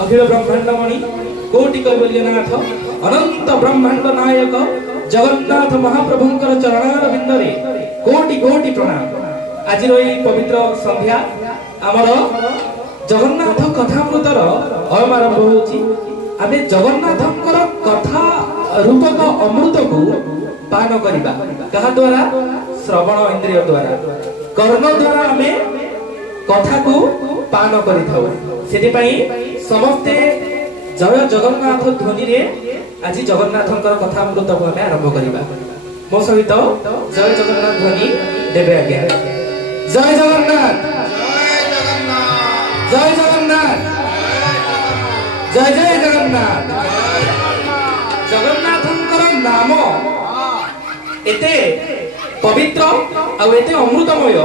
अखिल ब्रह्मांडमणि कोटि कैवल्यनाथ अनंत ब्रह्मांड नायक जगन्नाथ महाप्रभुंकर चरणार बिंदरे कोटि कोटि प्रणाम। आज पवित्र संध्या आमर जगन्नाथ कथामृतर अयम आरंभ होछि। आमे जगन्नाथंकर कथा रूपक अमृत को पान करिबा कहा द्वारा श्रवण इंद्रिय द्वारा कर्ण द्वारा आमे कथा को पान करिथाउ। सेति पई समस्ते जय जगन्नाथ ध्वनि रे आज जगन्नाथंकर कथामृत को आमे आरंभ करिबा। मो सहित जय जगन्नाथ ध्वनि देबे आज्ञा। जय जगन्नाथ जय जगन्नाथ जय जय जगन्नाथ। जगन्नाथंकर नाम एते पवित्र और एते अमृतमय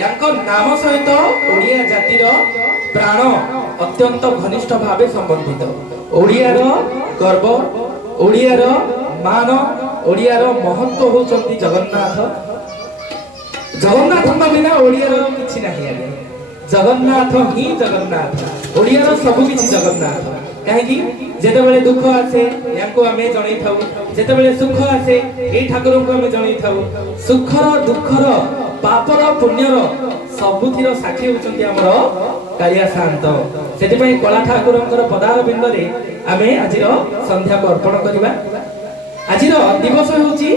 याको नाम सहित ओडिया जातिर प्राण अत्यंत घनिष्ठ भावे संबंधित। ओडियार गर्व ओडियार मान ओडियार महत्व होचंती जगन्नाथ। जगन्नाथ बिना ओडियार किछि नाही। जगन्नाथ ही जगन्नाथ ओडियार सब किछि जगन्नाथ। कहीं जेते बेले दुख आसे याको आमे जणै थाउ जेते बेले सुख आसे ए ठाकुर को आमे जणै थाउ। सुखर दुखर पापर पुण्यर सबुथिर साक्षी होचंती हमर कालिया शांत। सेति पई कला ठाकुरंकर पदार बिंदरे आमे आजिर संध्या को अर्पण करिबा। आजिर दिवस होची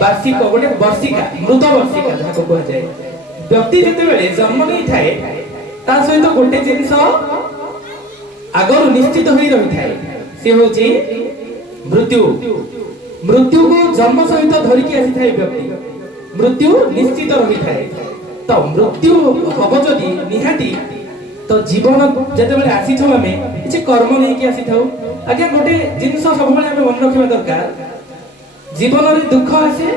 वार्षिक गोटे वर्षिका मृत वर्षिका जाको कहै जाय। व्यक्ति जेते बेले जन्म नै थाए ता सहित गोटे जिंस आगर निश्चित होई रही थाए से होची मृत्यु। मृत्यु को जन्म सहित धरिकी आसी थाए व्यक्ति मृत्यु निश्चित रही थाए। तो मृत्यु हब जदि निहाती तो जीवन जेते बेले आसी छौ आमे किछि कर्म नै कि आसी थाउ। आज्ञा गोटे जिंस सब बेले आमे मन रखिबा दरकार। जीवन रे दुख आसे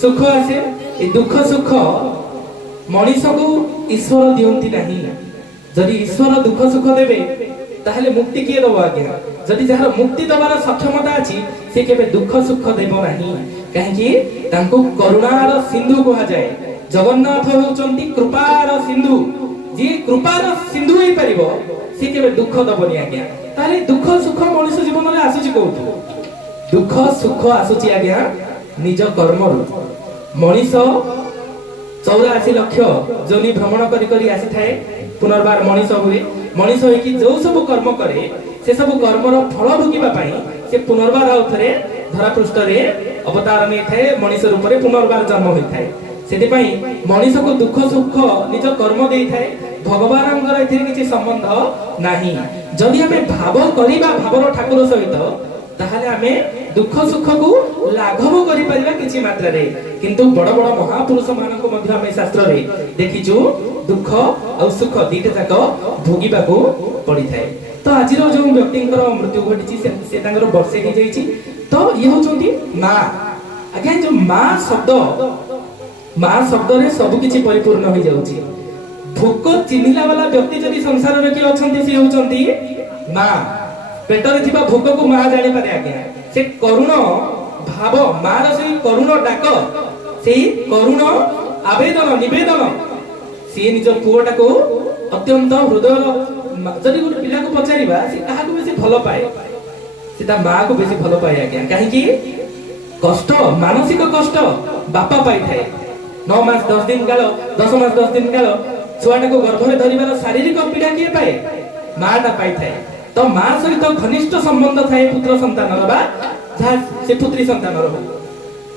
सुख आसे ए दुख सुख मनीष को ईश्वर दियंती नहीं। जदि ईश्वर दुख सुख देबे ताहले मुक्ति किए दबो आज्ञा। जदि जहार मुक्ति दबार सक्षमता अछि से केबे दुख सुख देबो नाही। काहे कि तांको करुणार सिंधु कहा जाय। जगन्नाथ होचंती कृपार सिंधु। जे कृपार सिंधु होई परिबो से केबे दुख दबोनी आज्ञा। ताले दुख सुख मनीष जीवन रे आसुची कोथु दुख सुख आसुची आज्ञा निज कर्मरु। मनीष 84 लाख जोनि भ्रमण करी करी आसी थाए पुनर्बार मनीष हुए। मनीष होई कि जो सब कर्म करे से सब कर्मर फल भोगिबा पई से पुनर्बार आउथरे धरा पृष्ठ रे अवतार नै थाए मनीष रूप रे पुनर्बार जन्म होई थाए। सेति पई मनीष को दुख सुख निज कर्म देई थाए। भगवानंगर एथिरे किछि संबंध नाही। जदि हमें भाव करिबा भावर ठाकुर सहित ताहले हमें दुख सुख को लाघव करि परिबा किछि मात्रा रे। किंतु बड़ बड़ महापुरुष मानन को मध्य हमें शास्त्र रे देखिछु दुख और सुख दीटे जाक भोगिबा को पड़ी थाए। तो आजिर जो व्यक्तिंकर मृत्यु घटिछि से तांगर वर्षे हे जाईछि। तो ये होचंती मां। आज्ञा जो मां शब्द रे सब किछि परिपूर्ण हो जाउछि। भोक चिन्हिला वाला व्यक्ति जदि संसार रे कि अछंती से होचंती मां। पेटर थिबा भोक को मां जानि पारे आज्ञा। से करुण भाव मार से करुण डाक से करुण आवेदन निवेदन से निज पुओटा को अत्यंत हृदय जदि गोटे पिला को पचारिबा से काहा को बेसी भलो पाए से ता मां को बेसी भलो पाए आज्ञा। काहे कि कष्ट मानसिक कष्ट बापा पाई थाए। 9 मास 10 दिन काल 10 मास 10 दिन काल छुआटा को गर्भ रे धरिबार शारीरिक पीड़ा किए पाए माटा पाई थाए। तो मां सहित घनिष्ठ संबंध थाए पुत्र संतान बा जहा से पुत्री संतान हो।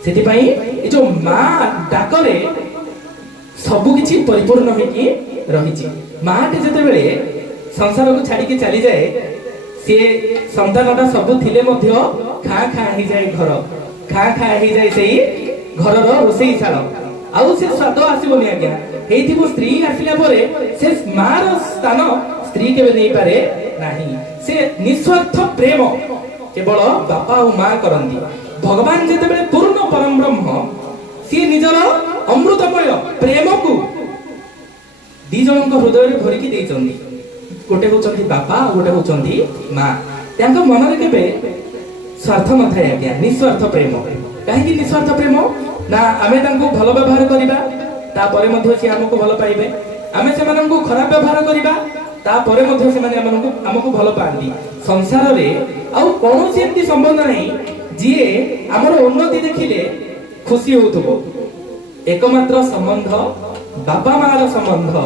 सेति पई ए जो मां डाकरे सब किछि परिपूर्ण होई कि रहिछि। माटे जते बेले संसार को छाडी के चली जाए से संतानटा सब थिले मध्य खा खा ही जाए घर खा खा ही जाए सेही घर रो रोसई साल आउ से स्वाद आसीबोनी आज्ञा। हेइथिबो स्त्री आसिला परे से मां रो स्थान स्त्री केबे नै पारे नाही। से निस्वार्थ प्रेम केवल बापा और मां करंती। भगवान जेते बेले पूर्ण परम ब्रह्म से निजर अमृतमय प्रेम को दी जनक हृदय रे भरि कि देइचंदी। गोटे होचंती बापा गोटे होचंती मां। तांको मन रे केबे स्वार्थ न थाए आज्ञा। निस्वार्थ प्रेम। काहे कि निस्वार्थ प्रेम ना आमे तांको भलो व्यवहार करिबा तापरे मध्ये से हमको भलो पाइबे। आमे सेमानंको खराब व्यवहार करिबा तापरे मध्य से माने हमको भल पाती संसार रे आउ कौन एमती संबंध नहीं जी आमर उन्नति देखिले खुशी होथबो एकमात्र संबंध बापा मार संबंध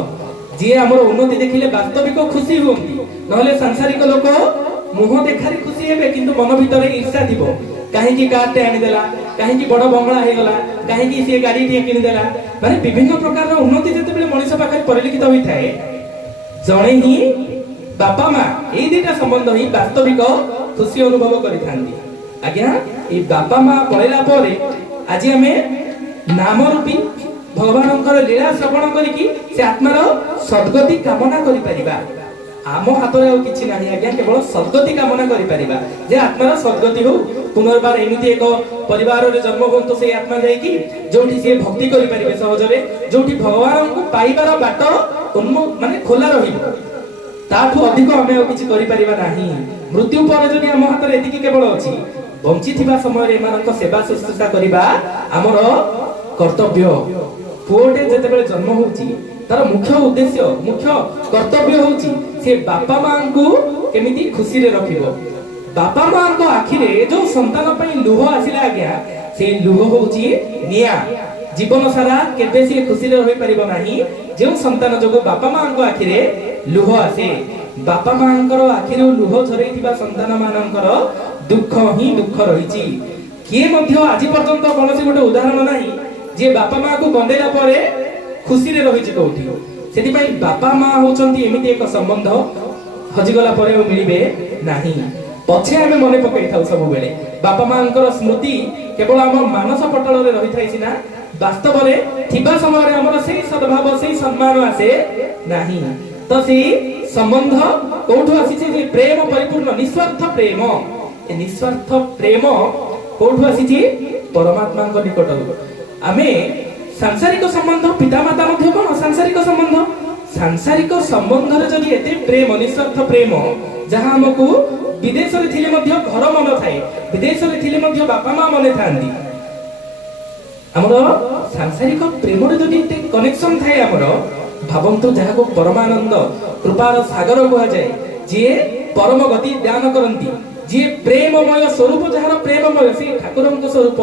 जी आमर उन्नति देखिले वास्तविक खुशी होंती नहले सांसारिक लोक मुह देखारी खुशी हेबे किंतु मन भीतर ईर्ष्या थिबो कहीं कार टे आनीदेला कहीं बड़ बंगला हो गला कहीं सी गाड़ी टे किनीदेला माने विभिन्न प्रकार उन्नति जते बेले मनुष्य पाखे परिलिखित होई थाए जणे ही बापा माँ ए दुटा संबंध ही वास्तविक खुशी अनुभव करिथांती आज्ञा ए बापा माँ पळेला परे आज आमे नाम रूपी भगवानंकर लीला श्रवण करिकी से आत्मार सद्गति कामना करि परिबा आम हाथ में किसी ना आज्ञा केवल सद्गति कामना करि परिबा जे आत्मार सद्गति हो पुनर्बार एमिति एक परिवार रे जन्म होतो से आत्मा जाय कि जोठी से भक्ति करि परिबे सहज रे जोठी भगवान को पाइबार बाट माने खोला रहिबो ताठू अधिक हमें और किछि करि परिबा नाही मृत्यु पर जदि हम हाथ रे एतिकी केवल अछि बंची थिबा समय रे मानक सेवा शुश्रूषा करिबा हमर कर्तव्य पुओटे जते बेले जन्म होउची तार मुख्य उद्देश्य मुख्य कर्तव्य होउची से बापा मां को केमिति खुशी रे रखिबो बापा मां को आखि रे जो संतान पई लुह आसिला आज्ञा से लुह होउची निया जीवन सारा केबे से खुशी रे रहि परिबो नाही जे संतान जगो बापा मां को आखि रे लुह आसे बापा मां को आखि रे लुह झरैथिबा संतान मानकर दुख ही दुख रहिची किए मध्य आज पर्यंत कोनोसी गोटे उदाहरण नाही जे बापा मां को कंडेला परे खुशी रे रहिची कोठी सेति पई बापा मां होचंती एमिति एक संबंध हजिगला परे मिलिबे नाही पछे हमें मने पकई थाउ सब बेले बापा मांकर स्मृति केवल हम मानस पटल रे रहि थाइ सिना वास्तव रे थिबा समय रे हमर सेही सद्भाव सेही सम्मान आसे नाही तो सेही संबंध कोठो आसीचे जे प्रेम परिपूर्ण निस्वार्थ प्रेम ए निस्वार्थ प्रेम कोठो आसीचे परमात्मा को निकट आमे सांसारिक संबंध पितामाता मध्य कोन सांसारिक संबंध रे जदि एते प्रेम निस्वार्थ प्रेम जहां हमको विदेश रे थिले मध्य घर मन थाए विदेश रे थिले मध्य बापा मां मने थांदी हमर सांसारिक प्रेम रे जदि एते कनेक्शन थाए हमर भावंतु जहा को परमानंद कृपार सागर कहा जाए जे परम गति दान करंती जे प्रेममय स्वरूप जहार प्रेममय से ठाकुरंक स्वरूप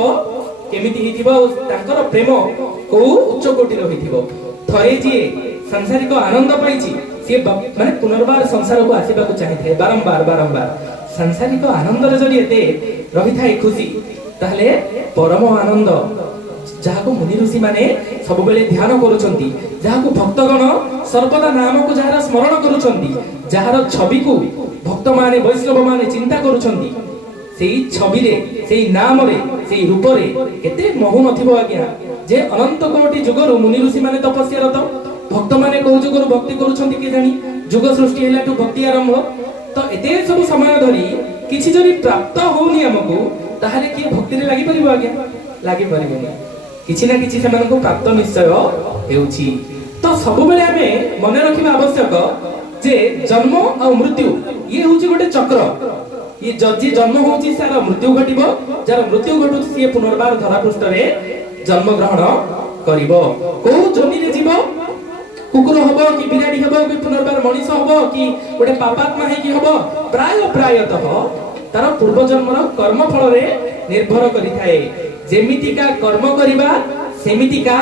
केमिति हिथिबो तांकर प्रेम को उच्च कोटि रहिथिबो थरे जे सांसारिक आनंद पाइछि से माने पुनर्बार संसार को आसीबा को चाहिए बारंबार सांसारिक आनंद रे जदि एते रहि थाए खुशी ताहले परम आनंद जहा को मुनि ऋषि माने सब बेले ध्यान करूछंती जहा को भक्तगण सर्वदा नाम को जहार स्मरण करूछंती जहार छवि को भक्त माने वैष्णव माने चिंता करूछंती सेही छवि रे सेही नाम रे सेही रूप रे केते महु नथिबो आज्ञा जे अनंत कोटि जुगरु मुनि ऋषि माने तपस्या रत भक्त माने को जुगरु भक्ति करूछंती के जानी जुग सृष्टि हैला टु भक्ति आरंभ तो एते सब समय धरी किछि जरी प्राप्त होउनी हमकु ताहाले कि भक्ति रे लागि परिबो आज्ञा लागि परिबोनी किछि ना किछि सेमान को प्राप्त निश्चय हेउछि तो सब बेले हमें मन रखिबा आवश्यक जे जन्म और मृत्यु ये होछि गोटे चक्र ये जजी जन्म होछि सारा मृत्यु घटिबो जार मृत्यु घटु से पुनर्बार धरा पृष्ठ रे जन्म ग्रहण करिवो को जोनि रे जीवो कुकुर हबो कि बिराडी हबो कि पुनर्बार मनीष हबो कि गोटे पापात्मा है कि हबो प्रायतः तार पूर्व जन्मर कर्म फल रे निर्भर करि थाए जेमितिका कर्म करिबा सेमितिका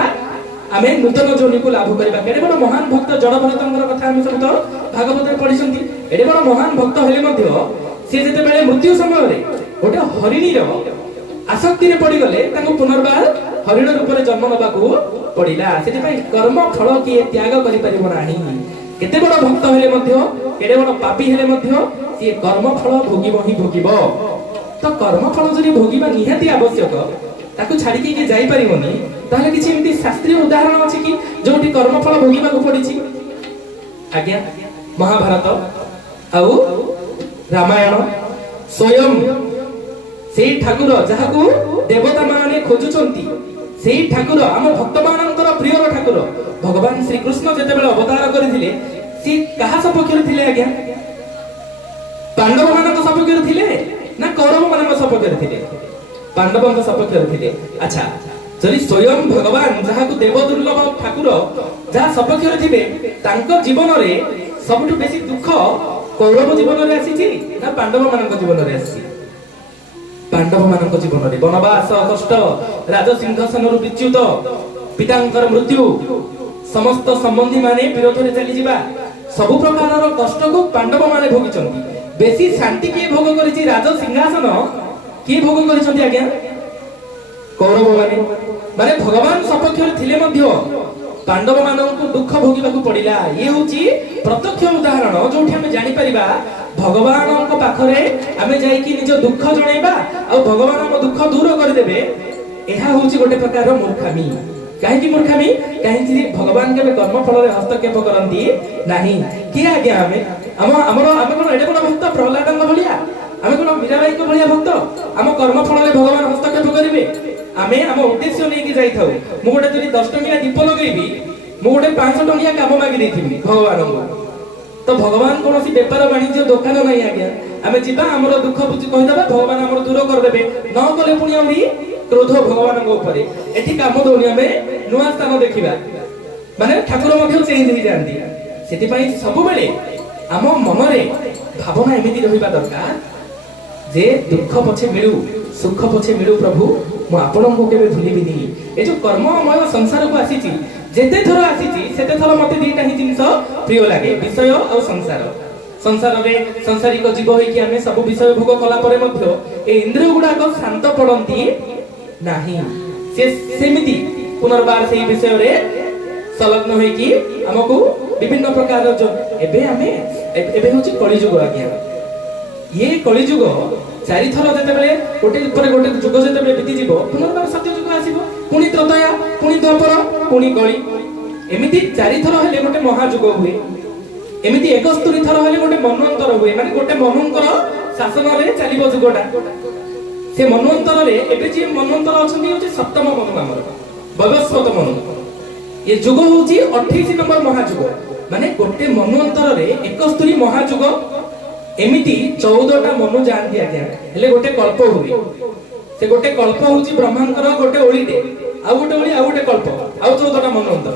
आमे नूतन जोनि को लाभ करिबा केडे बड़ महान भक्त जड़ भरतंकर कथा हम सब तो भागवत रे पढिसंती एडे बड़ महान भक्त हेले मध्य से जते बेले मृत्यु समय रे गोटे हरिणी रो आसक्ति रे पड़ी गले ताको पुनर्बार हरिण रूप रे जन्म नबा को पड़िला सेति पई कर्म फल की त्याग करि परिबो नाही केते बड़ भक्त हेले मध्य केडे बड़ पापी हेले मध्य से कर्म फल भोगिबो ही भोगिबो तो कर्म फल जरी भोगिबा निहाती आवश्यक ताको छाडी के जाई परिबोनी ताले किछि एमती शास्त्रीय उदाहरण अछि कि जोटी कर्म फल भोगिबा को पड़िछि आज्ञा महाभारत आउ रामायण स्वयं सेही ठाकुर जहा को देवता माने खोजुचंती सेही ठाकुर हम भक्त मानकर प्रिय ठाकुर भगवान श्री कृष्ण जते बेले अवतार करथिले से कहा सपक्ष थिले आज्ञा पांडव मानक सपक्ष थिले ना कौरव मानक सपक्ष थिले पांडवक सपक्ष थिले अच्छा जरी स्वयं भगवान जहा को देव दुर्लभ ठाकुर जहा सपक्ष थिबे तांको जीवन रे सबुठु बेसी दुख कौरव जीवन रे आसीची ना पांडव मानक जीवन रे आसीची? पांडव मानक जीवन रे वनवास कष्ट, राज सिंहासन रु विच्युत, पितांकर मृत्यु, समस्त संबंधी माने विरोध रे चली जिबा, सब प्रकार कष्ट को पांडव माने भोगिचंती। बेसी शांति किए भोग करिछि राज सिंहासन किए भोग करिसंती आज्ञा? कौरव माने माने भगवान सपक्ष थिले मध्य पांडव माननकु दुख भोगिबाकु पड़िला। ये होची प्रत्यक्ष उदाहरण जोठी हमें जानि परिबा भगवानक पाखरे आमे जाई कि निज दुख जणैबा आ भगवान हम दुख दूर कर देबे, एहा होची गोटे प्रकार मूर्खामी। काहे कि मूर्खामी? काहे कि भगवान के कर्म फल रे हस्तक्षेप करंती नाही। कि आज्ञा हमर आमे कोन एडे कोन भक्त प्रहलादଙ୍କ भलिया, आमे कोन मीराबाईଙ୍କ भलिया भक्त हम कर्म फल रे भगवान हस्तक्षेप करिवे? आमे हम उद्देश्य लेके जाई थाउ। मु गोटे जदी 10 टंकिया दीप लगेबी, मु गोटे 500 टंकिया काम मागी देथिबी भगवान को, तो भगवान कौन सी व्यापार वाणिज्य दुकान नहीं आज्ञा। आमे जिबा हमर दुख बुझी कहि दबा, भगवान हमर दूर कर देबे, न कले पुनी हमरी क्रोध भगवान को ऊपर। एठी काम दोनी आमे नुआ स्थान देखिबा माने ठाकुर मध्य चेंज हो जांती। सेति पई सब बेले आम मन रे भावना एमिति रहिबा दरकार जे दुख पछे मिलू सुख पछे मिलू प्रभु मु आपन को केबे भूलिबिनी। ए जो कर्ममय संसार को आसीची, जेते थर आसीची सेते थर मते दीटा ही जिंस प्रिय लागे, विषय और संसार। संसार रे संसारिक जीव होई कि हमें सब विषय भोग कला परे मध्य ए इंद्रिय गुडा को शांत पड़ंती नाही। से सेमिति पुनर्बार सेही विषय रे संलग्न होई कि हमकु विभिन्न प्रकार जो एबे हमें एबे होची कली युग आज्ञा। ये कली युग चारि थर जते बेले गोटे ऊपर गोटे युग जते बेले बीती जीवो, पुनर्बार सत्य युग आसीबो, पुनी त्रतया, पुनी द्वापर, पुनी कली। एमिति चारि थर हेले गोटे महायुग हुए। एमिति 71 थर हेले गोटे मनवंतर हुए, माने गोटे मनुंकर शासन रे चलिबो युगटा। से मनवंतर रे एबे जे मनवंतर अछंती होची सप्तम मनु हमर वैवस्वत मनु। ये युग होची 28 नंबर महायुग, माने गोटे मनवंतर रे 71 महायुग। एमिति 14टा मनु जानती आज्ञा हेले गोटे कल्प हुए। से गोटे कल्प होची ब्रह्मांकर गोटे ओळीटे, आ गोटे ओळी आ गोटे कल्प, आ 14टा मनवंतर,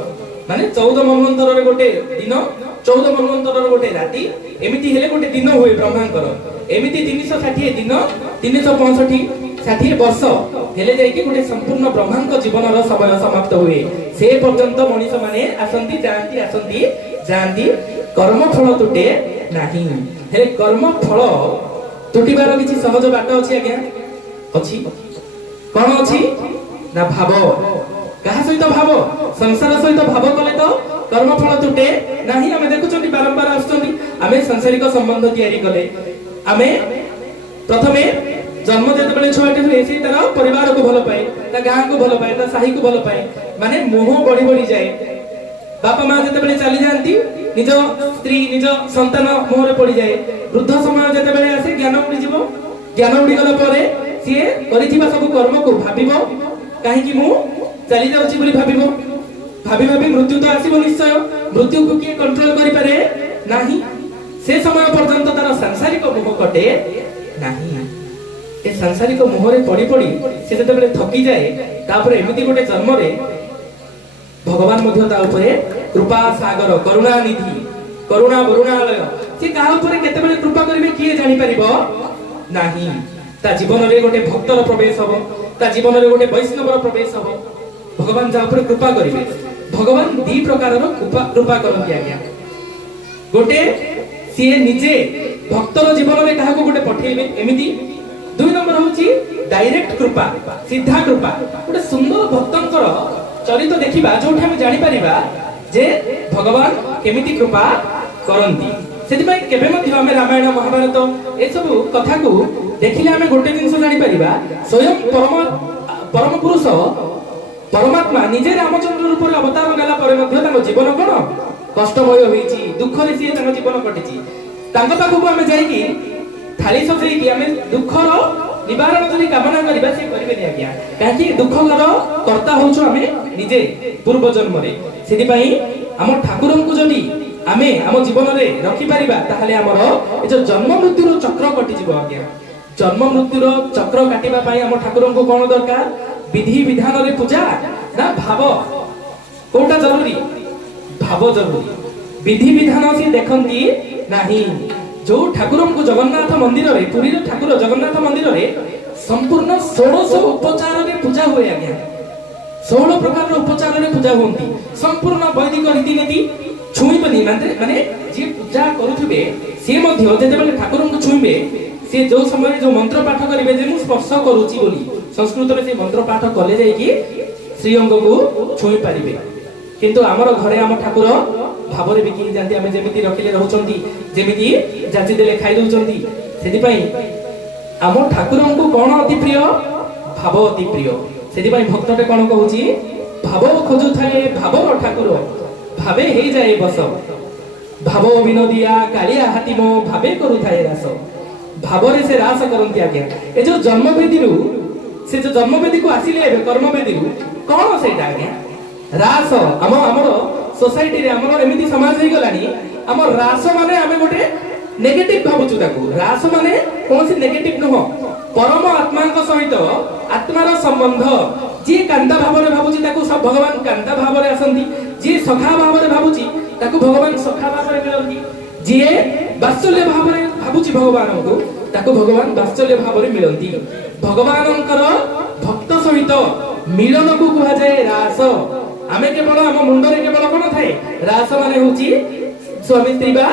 माने 14 मनवंतर रे गोटे दिन, 14 मनवंतर रे गोटे राति। एमिति हेले गोटे दिन हुए ब्रह्मांकर। एमिति 360 दिन, 365 60 वर्ष हेले जाई कि गोटे संपूर्ण ब्रह्मांक जीवन रो समय समाप्त हुए। से पर्यंत मनुष्य माने आसंती जांती कर्म फल तुटे नाही। हेले कर्म फल तुटिबार किछि सहज बाट अछि आज्ञा? अछि। कोन अछि ना भाव। कहा सहित भाव? संसार सहित भाव कले तो कर्म फल तुटे नाही। आमे देखुछंती बारंबार आछंती आमे सांसारिक संबंध तयारी कले, आमे प्रथमे जन्म जते बेले छुआटे हुए से तार परिवार को भलो पाए, ता गां को भलो पाए, ता साही को भलो पाए, माने मोह बढ़ी बढ़ी जाए। बापा मां जते बेले चली जानती निज स्त्री निज संतान मोह रे पड़ी जाए। वृद्ध समय जते बेले आसे ज्ञान उडी जीवो, ज्ञान उडी गला परे सिए करिथिबा सब कर्म को भाबिबो, काहे कि मु चली जाउची बोली भाबिबो। भाबी भाबी मृत्यु तो आसीबो निश्चय। मृत्यु को किए कंट्रोल करि पारे नाही। से समय पर्यंत तार सांसारिक मोह कटे नाही। ए सांसारिक मोह रे पड़ी पड़ी से जते बेले थकी जाए, तापर एमिति गोटे जन्म रे भगवान मध्य ता ऊपरे कृपा सागर, करुणा निधि, करुणा वरुणालय, से काहा ऊपरे केते बेले कृपा करिवे किए जानि परिबो नाही। ता जीवन रे गोटे भक्तर प्रवेश हबो, ता जीवन रे गोटे वैष्णवर प्रवेश हबो। भगवान जा ऊपर कृपा करिवे। भगवान दी प्रकार रो कृपा करंती आज्ञा। गोटे सिए निजे भक्तर जीवन रे काहा को गोटे पठेइबे एमिति। 2 नंबर होची डायरेक्ट कृपा, सीधा कृपा। गोटे सुंदर भक्तंकर चरित्र देखिबा जोठी हम जानि परिबा जे भगवान केमिति कृपा करंती। सेति पई केबे मध्ये हम रामायण महाभारत ए सब कथा को देखिले हम गोटे जिंस जानि परिबा, स्वयं परम पुरुष परमात्मा निजे रामचंद्र रूप रे अवतार नेला परे मध्ये तांको जीवन कोन कष्टमय होईची, दुख रे सिए तांको जीवन कटिची। तांको पाखु हम जाई कि थाली सजई कि हम दुखर निवारण जदि कामना करिबा से करिबे नि आज्ञा। काहे दुखकर कर्ता होछु हमें निजे पूर्व जन्म रे। सेति पई हम ठाकुरन को जदि आमे हम जीवन रे रखि परिबा ताहाले हमर ए जो जन्म मृत्यु चक्र कटि जीव आज्ञा। जन्म मृत्यु चक्र काटिबा पई हम ठाकुरन को कोन दरकार? विधि विधान रे पूजा ना भाव? कोटा जरूरी? भाव जरूरी। विधि विधान से देखती नहीं। जो ठाकुर को जगन्नाथ मंदिर रे पुरी ठाकुर जगन्नाथ मंदिर रे संपूर्ण 1600 उपचार रे पूजा हुए आज्ञा। 16 प्रकार उपचार रे पूजा होती संपूर्ण वैदिक रीतिनीति छुईबनी माने जे पूजा करुथिबे से मध्य जेतेबेले ठाकुर को छुईबे से जो समय जो मंत्र पाठ करिवे जे मु स्पर्श करूची बोली संस्कृत रे से मंत्र पाठ कले जाई कि श्री अंग को छुई पारिबे। किंतु हमर घरे हम ठाकुर भावरे बिकी जानती आमे जेमिति रखिले रहउचंती जेमिति जाति देले खाइ दउचंती सेति पई आम ठाकुर को कोन अति प्रिय भाव अति प्रिय। सेति पई भक्तटे कोन कहूची भाव खोजु थाए भावर ठाकुर भावे हे जाए बस भाव विनोदिया कालिया हातिम भावे करू थाए रास भावरे से रास करंती आज्ञा। ए जो जन्मवेदी रु से जो जन्मवेदी को आसिले कर्मवेदी रु कोन सेटा आज्ञा रास हमर सोसाइटी रे हमर एमिति समाज हे गलानी हमर रास माने आमे गोटे नेगेटिव भाबुचु ताकू रास माने कोनसी नेगेटिव नहो परम आत्मा को सहित आत्मार संबंध जे कांता भावरे भाबुची ताकू सब भगवान कांता भावरे आसंती जे सखा भावरे भाबुची ताकू भगवान सखा भावरे मिलंती जे वात्सल्य भावरे भाबुची भगवान को ताकू भगवान वात्सल्य भावरे मिलंती। भगवानंकर भक्त सहित मिलन को कहा जाए रास। आमे केवल आम मुंडरे केवल कोन थाए रास माने होची स्वामी स्त्री बा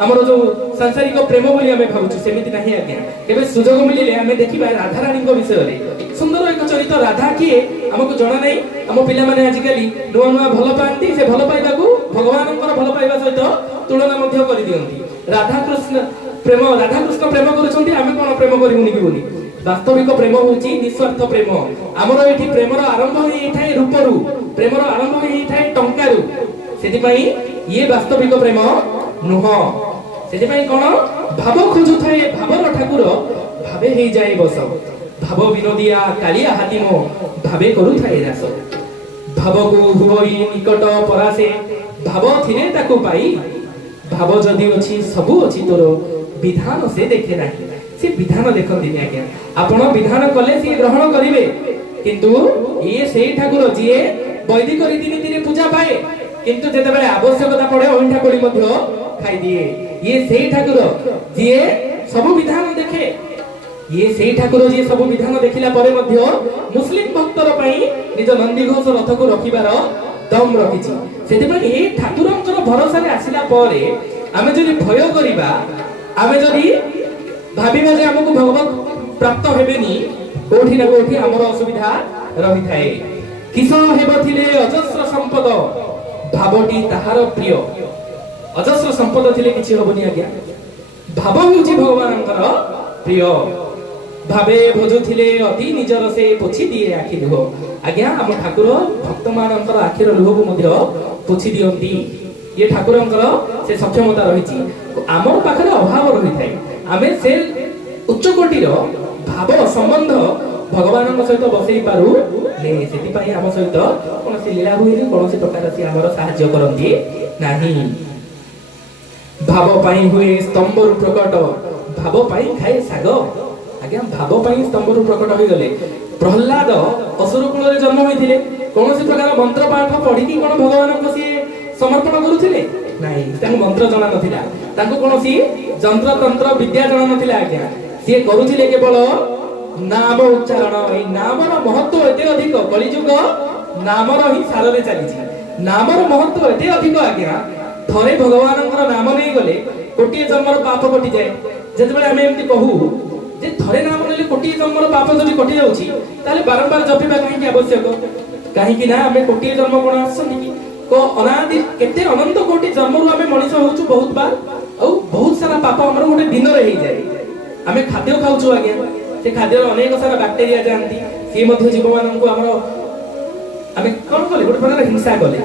हमर जो सांसारिक प्रेम बोली आमे भाबुछु सेमिति नाही आज्ञा। केबे सुजोग मिलिले आमे देखिबा राधा रानी को विषय रे सुंदर एक चरित्र राधा किए हमको जणा नै। हम पिला माने आजिकली नुवा नुवा भल पांती से भल पाइबा को भगवानंकर भल पाइबा सहित तुलना मध्य करि दियंती। राधा कृष्ण प्रेम करूछंती आमे कोन प्रेम करिमुनी कि बोली वास्तविक प्रेम होची निस्वार्थ प्रेम। हमर एठी प्रेमर आरंभ होई थाए रूपरू प्रेमर आरंभ होई थाए टंकारु सेति पई ये वास्तविक प्रेम नुह। सेति पई कोन भाव खोजु थाए भावर ठाकुर भावे हे जाए बस भाव विनोदिया कालिया हातिम भावे करू थाए रास भाव को हुई निकट परासे भाव थिरे ताकू पाई भाव जदी अछि सबु अछि तोर विधान से देखे नाही। से विधान देखती आज्ञा आपण विधान कले से ग्रहण करिवे किंतु ये सेही ठाकुर जिए वैदिक रीतिनीति रे पूजा पाए किंतु जेतेबेले आवश्यकता पड़े ओंठा कोली मध्य खाई दिए। ये सेही ठाकुर जिए सब विधान देखे ये सेही ठाकुर जिए सब विधान देखिला परे मध्य मुस्लिम भक्तर पई निज नंदीघोष रथ को रखिबार दम रखिछि। सेति पई ए ठाकुरंकर भरोसा रे आसिला परे आमे जदि भय करिबा आमे जदि भाविबा जे हमको भगवत प्राप्त हेबेनी कोठी ना कोठी हमर असुविधा रहि थाए। किस हेबथिले अजस्र संपद भावटी ताहार प्रिय अजस्र संपद थिले किछि होबनी आज्ञा। भाव होछि भगवानंकर प्रिय भावे भोजुथिले अति निजर से पोछि दिए आखि लुह आज्ञा। हम ठाकुर भक्त मानंकर आखिर लुह को मध्य पोछि दियंती। ये ठाकुरंकर से सक्षमता रहिछि हमर पाखरे अभाव रहि थाए आमे से उच्च कोटिर भाव संबंध भगवान सहित बसई पारू ने सेति पई हम सहित कोनसी लीला हुई कोनसी प्रकार से हमर सहाय्य करंती नाही। भाव पई हुए स्तंभ रु प्रकट भाव पई खाए साग आज्ञा। भाव पई स्तंभ रु प्रकट होई गले प्रहलाद असुर कुल रे जन्म होइथिले कोनसी प्रकार मंत्र पाठ पढी कि कोन भगवान को से समर्पण करूथिले नाही। ताको मंत्र जणा नथिला ताको कोनसी जंत्र तंत्र विद्या जणा नथिला आज्ञा। से करूथिले केवल नाम उच्चारण ए नामर महत्व एते अधिक कलिजुग नामर ही सारे चली नामर महत्व एते अधिक आज्ञा। थरे भगवानंकर नाम नहीं गले कोटी जन्मर पाप कटि जाए। जेतेबेले आमे एमति कहू जे थरे नाम नेले कोटी जन्मर पाप जदि कटि जाउची ताले बारंबार जपिबा काहे कि आवश्यक काहे कि ना आमे कोटी जन्म कोन आसनी कि को अनादि केते अनंत कोटी जन्म रु आमे मनुष्य होउछु बहुत बार औ बहुत सारा पाप हमर गोटे दिन रे हे जाए। आमे खाद्य खाउछु आज्ञा से खाद्य अनेक सारा बैक्टेरिया जानती से मध्य जीव मान को हमर आमे कोन कले गोटे प्रकार हिंसा कले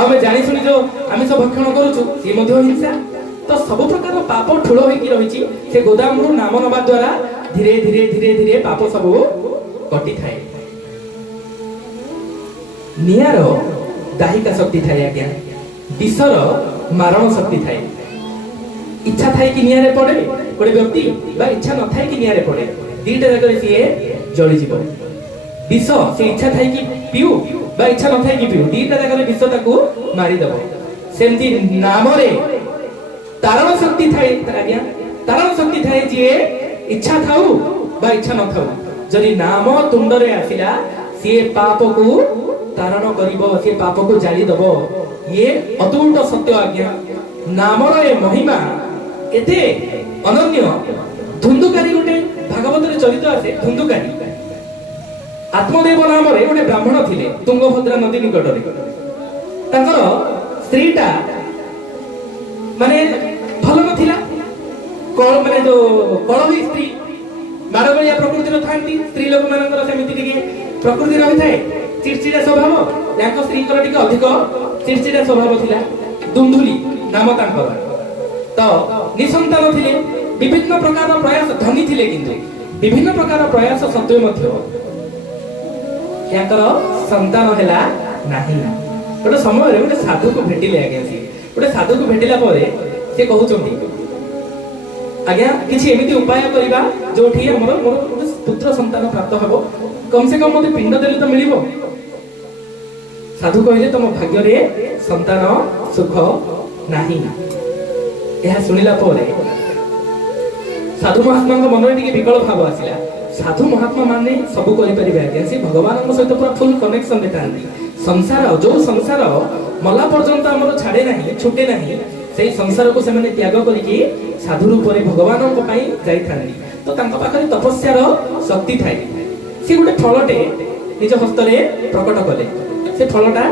आमे जानि सुनि जो आमे सब भक्षण करूछु से मध्य हिंसा तो सब प्रकार पाप ठुलो होई कि रहिछि। से गोदाम रु नाम नबा द्वारा धीरे धीरे धीरे धीरे पाप सब कटि थाए। नियार दाहिका शक्ति थाए आज्ञा विषर मारण शक्ति थाए। इच्छा थाए कि नियारे पड़े गोटे व्यक्ति बा इच्छा न थाए कि नियारे पड़े दीटा जगह सीए जली जीव विष से इच्छा थाए कि पिउ बा इच्छा न थाए कि पिउ दीटा जगह विष ताकू मारी दबो सेमती नामरे तारण शक्ति थाए आज्ञा तारण शक्ति थाए जे इच्छा थाउ बा इच्छा न थाउ जदि नाम तुंडरे आसिला से पाप को तारण करिवो से पाप को जाली दबो ये अतुट सत्य आज्ञा नामर ए महिमा एते अनन्य धुंदुकारी गोटे भागवत रे चरित आसे धुंदुकारी आत्मदेव नाम रे गोटे ब्राह्मण थिले तुंगभद्रा नदी निकट रे ताकर स्त्रीटा माने भल नथिला कळ माने जो कळही स्त्री मारगलिया प्रकृतिर थांती स्त्री लोक मानकर सेमिति टिके प्रकृति रहि थाए चिड़चिड़ा स्वभाव याक स्त्रीकर टिके अधिक चिड़चिड़ा स्वभाव थिला दुंदुली नाम तांकर तो निसंतान थिले विभिन्न प्रकार प्रयास धनी थिले किंतु विभिन्न प्रकार प्रयास सत्वे मध्य याकर संतान हैला नाही गोटे समय गोटे साधु को भेटिले आज्ञा सी गोटे साधु को भेटिला परे से कहउचंती आज्ञा किछि एमिति उपाय करिबा जोठी हमर मोर पुत्र संतान प्राप्त हबो कम से कम मते पिंड देले तो मिलिबो साधु कहले तम भाग्य रे संतान सुख नाही यह सुनिला परे साधु महात्मा मन में टिके विकल भाव आसिला साधु महात्मा माने सब करि परिबे आज्ञा से भगवान को सहित पूरा फुल कनेक्शन देतांती संसार जो संसार मला पर्यंत हमर छाड़े नाही छुटे नाही सेही संसार को से माने त्याग करिकि साधु रूप रे भगवान को पई जाई थांती तो तांका पाखरे तपस्या रो शक्ति थाए से गुटे फलटे निज हस्त रे प्रकट कले से फलटा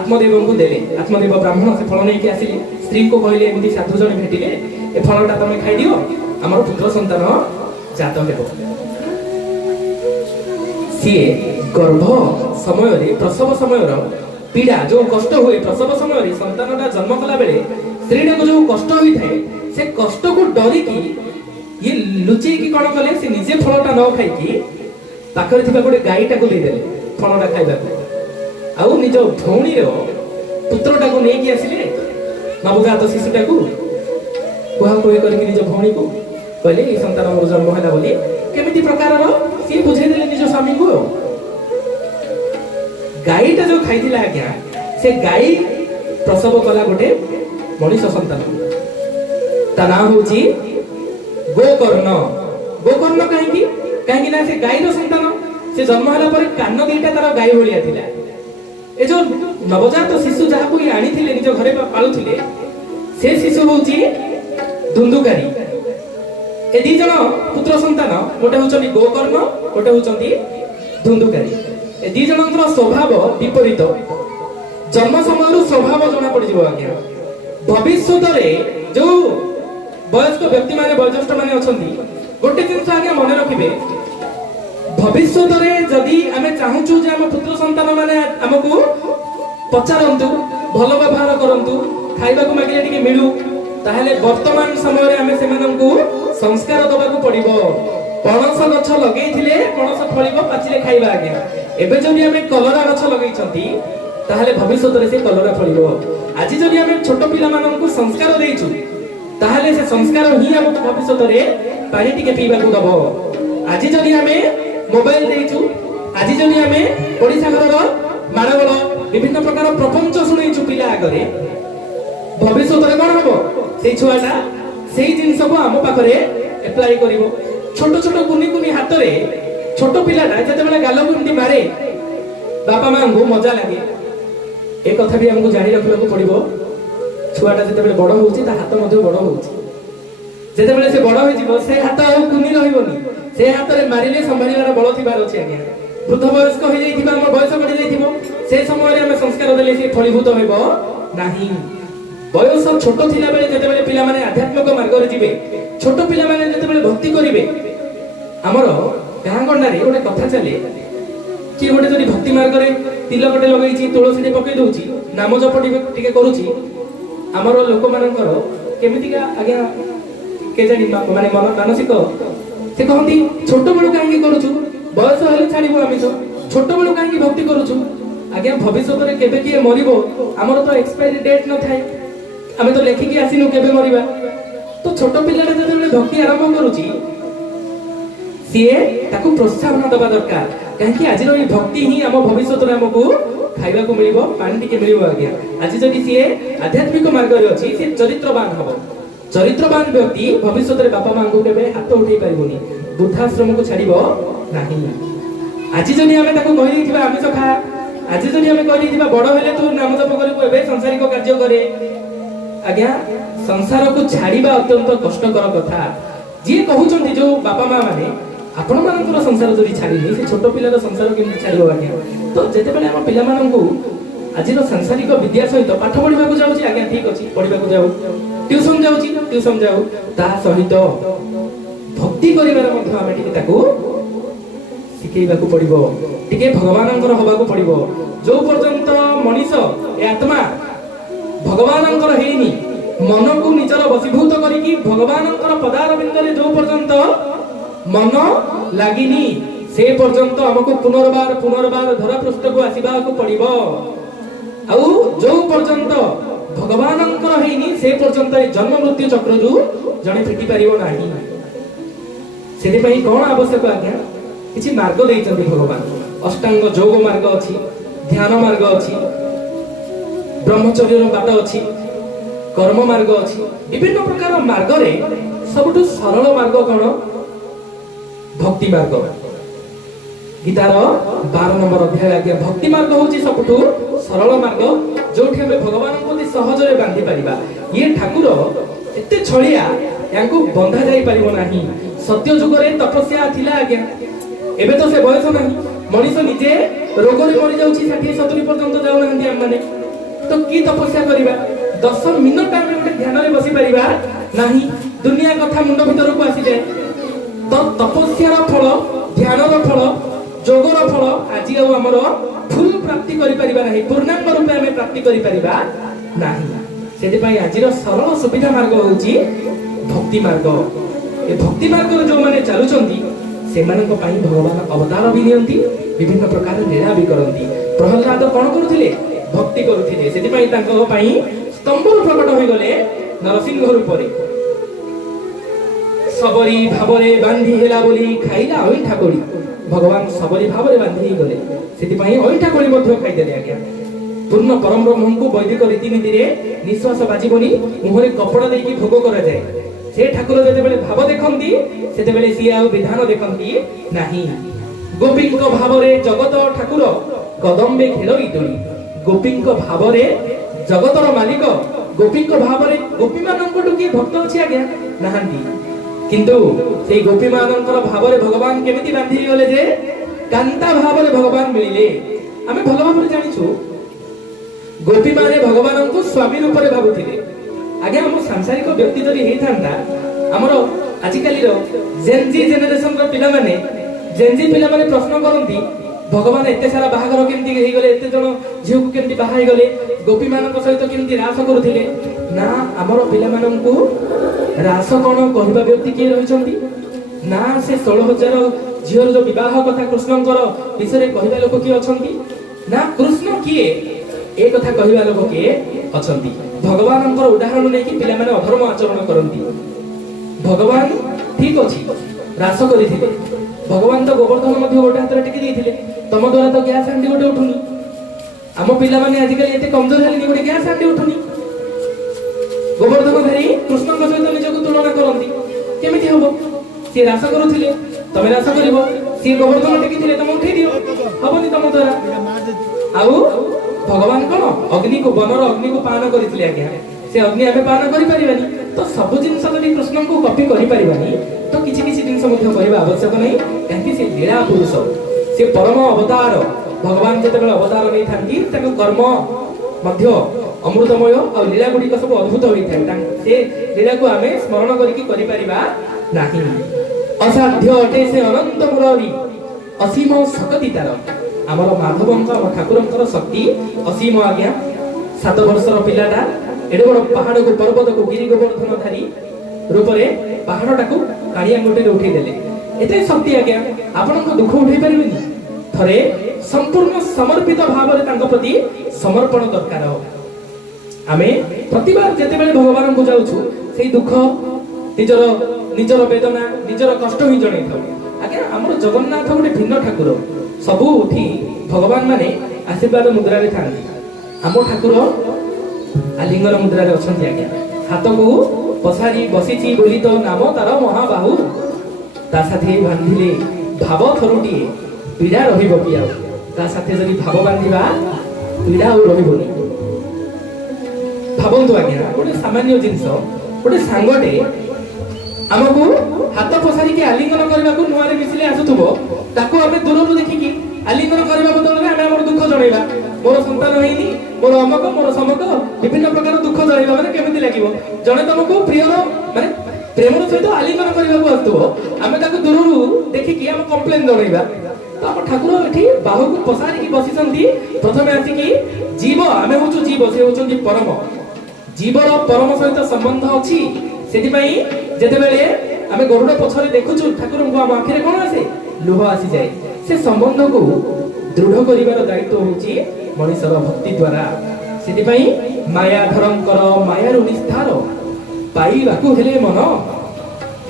आत्मदेव को देले आत्मदेव ब्राह्मण से फल नै कि आसिले स्त्री को कहले एमि साधु जने भेटिले ए फलटा तमे खाइ दियो हमर पुत्र संतान जात हेबो सिए गर्भ समय रे प्रसव समय रो पीड़ा जो कष्ट हुए प्रसव समय रे संतानटा जन्म कला बेले स्त्रीटा को जो कष्ट होई थाए से कष्ट को डरी की ये लुचि की कोन कले से निजे फलटा न खाइ की पाखरे थिबा गोटे गाईटा को दे देले फलटा खाइबा को आउ निज भौणी रो पुत्रटा को नै की आसिले नवजात शिशुटा को कुहा कोई करके निज भौणी को कहले ई संतान मोर जन्म होला बोली केमिति प्रकार रो सी बुझे देले निज स्वामी को गाईटा जो खाइथिला आज्ञा से गाई प्रसव कला गोटे मनीष संतान ता नाम होची गोकर्ण कहीं ना से गाई रो संतान से जन्म होला पर कान दीटा तार गाई भलिया थिला ए जो नवजात शिशु जहा को आनी थिले निज घरे पालुथिले से शिशु होची धुंदुकारी ए दी जण पुत्र संतान गोटे होचनी गोकर्ण गोटे होचंती धुंदुकारी ए दी जनंतर स्वभाव विपरीत जन्म समय स्वभाव जना पड़ जिवो आज्ञा भविष्यत रे जो वयस्क व्यक्ति माने वयोज्येष्ठ माने अछंती गोटे जिंस आज्ञा मन रखिबे भविष्यत रे जदी आमे चाहूचु जे हम पुत्र संतान माने हमकु पचारंतु भलो व्यवहार करंतु खाइबा को मागिले टिके मिलु ताहेले वर्तमान समय रे आमे सेमानंकु संस्कार दबा को पड़िबो पणस गछ लगेइथिले पणस फळिबो पाचिले खाइबा आज्ञा एबे जदि आमे कलरा गछ लगेइछंती ताहेले भविष्यत रे से कलरा फळिबो आज जदि आमे छोट पिला माननकु संस्कार देइछु ताहेले से संस्कार ही हमकु भविष्यत रे पानी टिके पीबा को दबो आज जदि आमे मोबाइल देइछु आज जदि आमे ओडिसा घरर मारगळ विभिन्न प्रकार प्रपंच सुनैछु पिला आगरे भविष्यत रे कोन हबो सेई छुआटा सेई जिंस को हम पाखरे अप्लाई करिवो छोट छोट कुनी कुनी हाथ रे छोट पिलाटा जते बेला गाल को एमती मारे बापा मां को मजा लागे ए कथा भी हमको जानि रखला को पड़िबो छुआटा जते बेला बड़ होउची ता हाथ मध्ये बड़ होउची जते बेला से बड़ होई जिवो से हाथ आ कुनी रहिबोनी से हाथ रे मारिले संभालिबार बळ थिबार अछि आज्ञा वृद्ध वयस्क होई जाइथिबा हमर बयस बढ़ी जाइथिबो से समय रे हम संस्कार देले से फलीभूत होइबो नाही बयस छोट थिला बेले जते बेले पिला माने आध्यात्मिक मार्ग रे जिवे छोट पिला माने जते बेले भक्ति करिवे हमर गां गंडा रे गोटे कथा चले कि गोटे जदी भक्ति मार्ग रे तिलकटे लगैछि तुलसी रे पकै दउछि नाम जप टिके करूछि हमर लोक मानकर केमितिका आज्ञा के जानि माने मन मानसिक से कहती छोट बेलू कहीं करूछु बयस हेले छाड़िबो आमी तो छोट बेलू कहीं भक्ति करूछु आज्ञा भविष्यत रे केबे किए मरिबो हमर तो एक्सपायरी डेट न थाए आमे तो लेखि कि आसिनु केबे मरिबा तो छोट पिलाटा जदि भक्ति आरंभ करूछि सीए ताकू प्रोत्साहन दबा दरकार काहे कि आज रो भक्ति ही हम भविष्यत रे हमकु ଖାଇବାକୁ ମିଳିବ, ପାଣି ଟିକେ ମିଳିବ ଆଜ୍ଞା। ଆଜି ଯଦି ସିଏ ଆଧ୍ୟାତ୍ମିକ ମାର୍ଗରେ ଅଛି, ସିଏ ଚରିତ୍ରବାନ ହବ। ଚରିତ୍ରବାନ ବ୍ୟକ୍ତି ଭବିଷ୍ୟତରେ ବାପା ମାଙ୍କୁ କେବେ ହାତ ଉଠେଇ ପାରିବନି, ବୃଦ୍ଧାଶ୍ରମକୁ ଛାଡିବ ନାହିଁ। ଆଜି ଯଦି ଆମେ ତାକୁ କହିଦେଇଥିବା ଆମିଷ ଖା, ଆଜି ଯଦି ଆମେ କହିଦେଇଥିବା ବଡ ହେଲେ ତୁ ନାମ ଜପ କରିବୁ, ଏବେ ସଂସାରିକ କାର୍ଯ୍ୟ କରେ, ଆଜ୍ଞା ସଂସାରକୁ ଛାଡିବା ଅତ୍ୟନ୍ତ କଷ୍ଟକର କଥା। ଯିଏ କହୁଛନ୍ତି ଯୋଉ ବାପା ମା ମାନେ ଆପଣ ମାନଙ୍କର ସଂସାର ଯଦି ଛାଡିନି, ସେ ଛୋଟ ପିଲାର ସଂସାର କେମିତି ଛାଡିବ ଆଜ୍ଞା? ତ ଯେତେବେଳେ ଆମ ପିଲାମାନଙ୍କୁ ଆଜିର ସାଂସାରିକ ବିଦ୍ୟା ସହିତ ପାଠ ପଢିବାକୁ ଯାଉଛି, ଆଜ୍ଞା ଠିକ ଅଛି ପଢିବାକୁ ଯାଉ, ଟ୍ୟୁସନ ଯାଉଛି ଟ୍ୟୁସନ ଯାଉ, ତା ସହିତ ଭକ୍ତି କରିବାର ମଧ୍ୟ ଆମେ ଟିକେ ତାକୁ ଶିଖେଇବାକୁ ପଡିବ, ଟିକେ ଭଗବାନଙ୍କର ହବାକୁ ପଡିବ। ଯୋଉ ପର୍ଯ୍ୟନ୍ତ ମଣିଷ ଏ ଆତ୍ମା ଭଗବାନଙ୍କର ହେଇନି, ମନକୁ ନିଜର ବଶୀଭୂତ କରିକି ଭଗବାନଙ୍କର ପଦାରବିନ୍ଦରେ ଯୋଉ ପର୍ଯ୍ୟନ୍ତ ମନ ଲାଗିନି, ସେ ପର୍ଯ୍ୟନ୍ତ ଆମକୁ ପୁନର୍ବାର ପୁନର୍ବାର ଧରାପୃଷ୍ଠକୁ ଆସିବାକୁ ପଡିବ। ଆଉ ଯୋଉ ପର୍ଯ୍ୟନ୍ତ ଭଗବାନଙ୍କର ହେଇନି, ସେ ପର୍ଯ୍ୟନ୍ତ ଏ ଜନ୍ମ ମୃତ୍ୟୁ ଚକ୍ରରୁ ଜଣେ ଫିଟି ପାରିବ ନାହିଁ। ସେଥିପାଇଁ କଣ ଆବଶ୍ୟକ ଆଜ୍ଞା? କିଛି ମାର୍ଗ ଦେଇଛନ୍ତି ଭଗବାନ। ଅଷ୍ଟାଙ୍ଗ ଯୋଗ ମାର୍ଗ ଅଛି, ଧ୍ୟାନ ମାର୍ଗ ଅଛି, ବ୍ରହ୍ମଚର୍ଯ୍ୟର ବାଟ ଅଛି, କର୍ମ ମାର୍ଗ ଅଛି, ବିଭିନ୍ନ ପ୍ରକାର ମାର୍ଗରେ ସବୁଠୁ ସରଳ ମାର୍ଗ କଣ? ଭକ୍ତି ମାର୍ଗ। ଗୀତାର 12 ନମ୍ବର ଅଧ୍ୟାୟ ଆଜ୍ଞା ଭକ୍ତି ମାର୍ଗ ହଉଛି ସବୁଠୁ ସରଳ ମାର୍ଗ, ଯୋଉଠି ଆମେ ଭଗବାନଙ୍କୁ ଅତି ସହଜରେ ବାନ୍ଧି ପାରିବା। ଇଏ ଠାକୁର ଏତେ ଛଳିଆ, ୟାଙ୍କୁ ବନ୍ଧା ଯାଇ ପାରିବ ନାହିଁ। ସତ୍ୟ ଯୁଗରେ ତପସ୍ୟା ଥିଲା ଆଜ୍ଞା, ଏବେ ତ ସେ ବୟସ ନାହିଁ। ମଣିଷ ନିଜେ ରୋଗରେ ମରି ଯାଉଛି, 60-70 ପର୍ଯ୍ୟନ୍ତ ଯାଉନାହାନ୍ତି ଆମମାନେ। ତ କି ତପସ୍ୟା କରିବା? 10 ମିନିଟ ଆମେ ଗୋଟେ ଧ୍ୟାନରେ ବସି ପାରିବା ନାହିଁ, ଦୁନିଆ କଥା ମୁଣ୍ଡ ଭିତରକୁ ଆସିଯାଏ। ତ ତପସ୍ୟାର ଫଳ, ଧ୍ୟାନର ଫଳ, ଯୋଗର ଫଳ ଆଜି ଆଉ ଆମର ଫୁଲ ପ୍ରାପ୍ତି କରିପାରିବା ନାହିଁ, ପୂର୍ଣ୍ଣାଙ୍ଗ ରୂପେ ଆମେ ପ୍ରାପ୍ତି କରିପାରିବା ନାହିଁ। ସେଥିପାଇଁ ଆଜିର ସରଳ ସୁବିଧା ମାର୍ଗ ହଉଛି ଭକ୍ତି ମାର୍ଗ। ଏ ଭକ୍ତି ମାର୍ଗରେ ଯୋଉମାନେ ଚାଲୁଛନ୍ତି, ସେମାନଙ୍କ ପାଇଁ ଭଗବାନ ଅବତାର ବି ନିଅନ୍ତି, ବିଭିନ୍ନ ପ୍ରକାର ଲୀଳା ବି କରନ୍ତି। ପ୍ରହ୍ଲାଦ କଣ କରୁଥିଲେ? ଭକ୍ତି କରୁଥିଲେ। ସେଥିପାଇଁ ତାଙ୍କ ପାଇଁ ସ୍ତମ୍ଭରୁ ପ୍ରକଟ ହୋଇଗଲେ ନରସିଂହ ରୂପରେ। सबरी भावरे बांधी हेला बोली खाइला अइठा कोड़ी, भगवान सबरी भावरे बांधी गले, सेतिपई अइठा कोड़ी मध्ये खाइ देले आज्ञा। पूर्ण परम ब्रह्म को वैदिक रीतिनीति रे निश्वास बाजिबनी, मुहरे कपड़ा देकी भोग करा जाय। से ठाकुर जते बेले भाव देखंती, सेते बेले सिया विधान देखंती नाही। गोपींक भावरे जगत ठाकुर कदम्बे खेलई तोड़ी, गोपींक भावरे जगतर मालिक, गोपींक भावरे गोपी माननकटु की भक्त अछि आज्ञा नाहांती। किंतु से गोपी माननकर भावरे भगवान केमिति बांधी गले जे कांता भावरे भगवान मिलिले। आमे भल भावरे जानिछु गोपी माने भगवान को स्वामी रूप में भावुथिले आगे। हम सांसारिक व्यक्ति जदि हेइथांता, हमर आजिकाली रो जेनजी जेनेरेशन रो पिला माने, जेनजी पिला माने प्रश्न करंती भगवान एते सारा बाहागर केमति हेइ गले, एते जण झिउ को केमति बाहा हेइ गले, गोपी मानक सहित केमति रास करूथिले ना। हमर पिला माननकु रास कोन कहबा व्यक्ति के रहिसंती ना, से 16,000 झियर जो विवाह कथा कृष्णंकर विषय कहबा लोक की अछंती ना, कृष्ण किए ए कथा कहबा लोक के अछंती। भगवानंकर उदाहरण नै कि पिला माने अधर्म आचरण करंती। भगवान ठीक अछि रास करिथिले, भगवान तो गोवर्धन मध्ये गोटे हाथ टेकी देथिले, तम द्वारा तो गैस हांडी गोटे उठुनी। आम पिला माने आजिकल एते कमजोर हेलेनी, गोटे गैस हांडी उठुनी। गोवर्धन धारी कृष्णଙ୍କ सहित निजକୁ तुलना करंती, केमिति हबो? से रास करूथिले, तमे रास करिवो, से गोवर्धन टेकीथिले, तम उठै दियो, हबनी तम द्वारा। आउ भगवान कोन अग्नि को, बनर अग्नि को पान करिथिले आज्ञा, से अग्नि आमे पान करि परिबानी। तो सब जिंस जदि कृष्ण को कॉपी करि परिबानी, तो किछि किछि जिंस मध्ये कहबा आवश्यक नै, काहे से लीला पुरुष, से परम अवतार। भगवान जेतेबेले अवतार नै थांती, तक कर्म मध्य अमृतमय और लीला गुडी सब अद्भुत होई थाय। से लीला को आमे स्मरण करिकि करि परिबा नाही। असाध्य अटे से अनंत मुरारी, असीम शक्ति तार। हमर माधवंक ठाकुरंकर शक्ति असीम आज्ञा। 7 वर्षर पिलाटा एडे बड़ पहाड़ को, पर्वत को, गिरि गोवर्धन धारी रूप रे पहाड़टा को काणी अंगुठी रे उठै देले। एते शक्ति आज्ञा, आपनक दुख उठै परिबेनी। थरे संपूर्ण समर्पित भाव रे तांको प्रति समर्पण दरकार। आमे प्रतिबार जेते बेले भगवान को जाउछु, सेही दुख निजर निजर वेदना निजर कष्ट ही जणै थाउ आज्ञा। हमर जगन्नाथ गोटे भिन्न ठाकुर, सबु उठी भगवान माने आशीर्वाद मुद्रा रे थांती आम ठाकुर आलिंगन मुद्रा रे अछंती आज्ञा हाथ को पसारी बसीची बोली तो नाम तार महाबाहु ता साथे बांधिले भाव थरुटिए पीड़ा रहिबो कि आ ता साथे जदि भाव बांधिबा पीड़ा आ रहिबोनी भावंतु आज्ञा गोटे सामान्य जिंस गोटे सांगटे आमको हाथ पसारी के आलिंगन करने को नुआ मिसिले आसुथुबो ताको आमे दूरରୁ देखिकी आलिंगन करबा बदलरे आमे हमर दुख जणैबा मोर संतान होइनी मोर अमक मोर समक विभिन्न प्रकार दुख जणैबा माने केमिति लागिवो जणे तुमको प्रियर माने प्रेमर सहित आलिंगन करबा को आसुथुबो आमे ताको दूरରୁ देखिकी हम कंप्लेन जणैबा तो हम ठाकुर एठी बाहु को पसारी की बसिसंती प्रथमे आसी की जीव आमे होचु जीव से होचंती परम जीवर परम सहित संबंध अछि सेति पई जेते बेले आमे गरुड़ पछरे देखुछु ठाकुर को हम आखिरे कोन आसे लोह आसी जाए से संबंध को दृढ़ करिवार दायित्व होची मनुष्यर भक्ति द्वारा सेति पई माया धरंकर मायारु निस्तार पाइबाकु हेले मन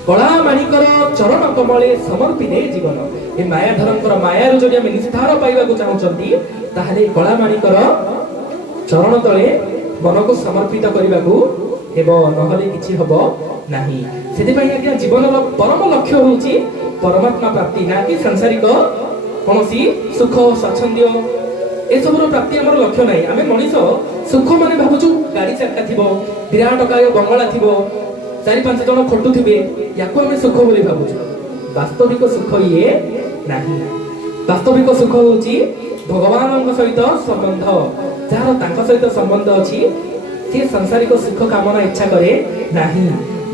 कला माणिकर चरण कमले समर्पिते जीवन ए माया धरंकर मायारु जदि आमे निस्तार पाइबाकु चाहुचंती ताहाले कला माणिकर चरण तळे मन को समर्पित करबाकू हेबो नहले किछि हबो नाही सेति पई आज्ञा जीवनर परम लक्ष्य होउची परमात्मा प्राप्ति ना कि सांसारिक कोनोसी सुख स्वच्छंद्य ए सबरो प्राप्ति हमर लक्ष्य नाही आमे मनीष सुख माने भाबुचु गाड़ी चक्का थिबो विराट काय बंगला थिबो चारि पांच जण खटु थिबे याको आमे सुख बोली भाबुचु वास्तविक सुख ये नाही वास्तविक सुख होउची भगवानଙ୍କ सहित संबंध जार तांका सहित संबंध अछि से सांसारिक सुख कामना इच्छा करे नाही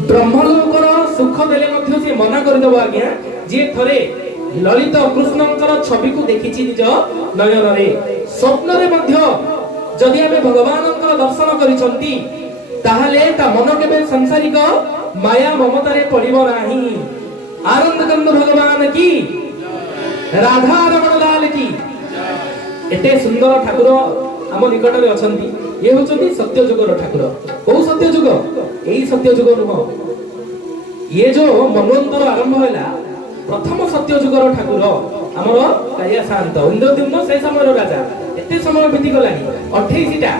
ब्रह्मलोकर सुख देले मध्ये से मना कर दबो आज्ञा जे थरे ललित कृष्णंकर छवि को देखिछि निज नयन रे स्वप्न रे मध्ये जदि आमे भगवानंकर दर्शन करिसंती ताहाले ता मन केबे सांसारिक माया ममता रे पड़िबो नाही आनंद कंद भगवान की राधा रमण लाल की एते सुंदर ठाकुर आम निकट में अछंती ये होचंती सत्य जुगर ठाकुर को सत्य जुग एई सत्य जुग नुह ये जो मनवंतर आरंभ होला प्रथम सत्य जुगर ठाकुर हमर काया शांत इंद्रद्युम्न से समय राजा एते समय बीती गलानी 28 टा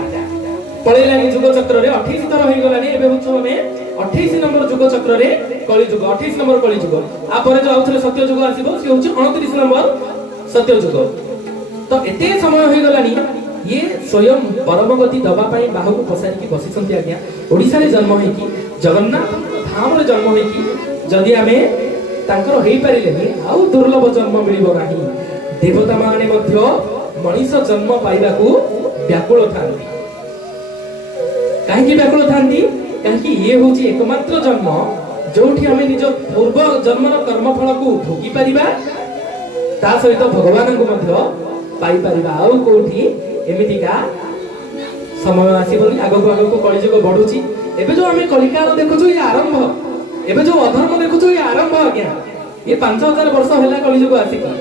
पळेलानी जुग चक्र रे 28 थर होई गलानी एबे होचो हमें 28 नंबर जुग चक्र रे कली जुग 28 नंबर कली जुग आ परे जो आउथले सत्य जुग आसीबो से होचो 29 नंबर सत्य जुग तो एते समय होई गलानी ये स्वयं परम गति दबा पाई बाहु को पसारी की बसिसंती आज्ञा ओडिसा रे जन्म होई की जगन्नाथ धाम रे जन्म होई की जदि हमें तांकर हेई पारिले आउ दुर्लभ जन्म मिलिबो नाही देवता माने मध्य मनीष जन्म पाइबा को व्याकुल थांती काहे की व्याकुल थांती काहे की ये होची एकमात्र जन्म जोठी हमें निज पूर्व जन्मर कर्मफल को भोगी परिबा ता सहित भगवान को मध्य पाई परिबा आउ कोठी एमितिका समय आसीबनी आगो आगो कलिजुग बढ़ुची एबे जो हमें कलिकाल देखुछु ये आरंभ एबे जो अधर्म देखुछु ये आरंभ आज्ञा ये 5000 वर्ष होला कलिजुग आसीकी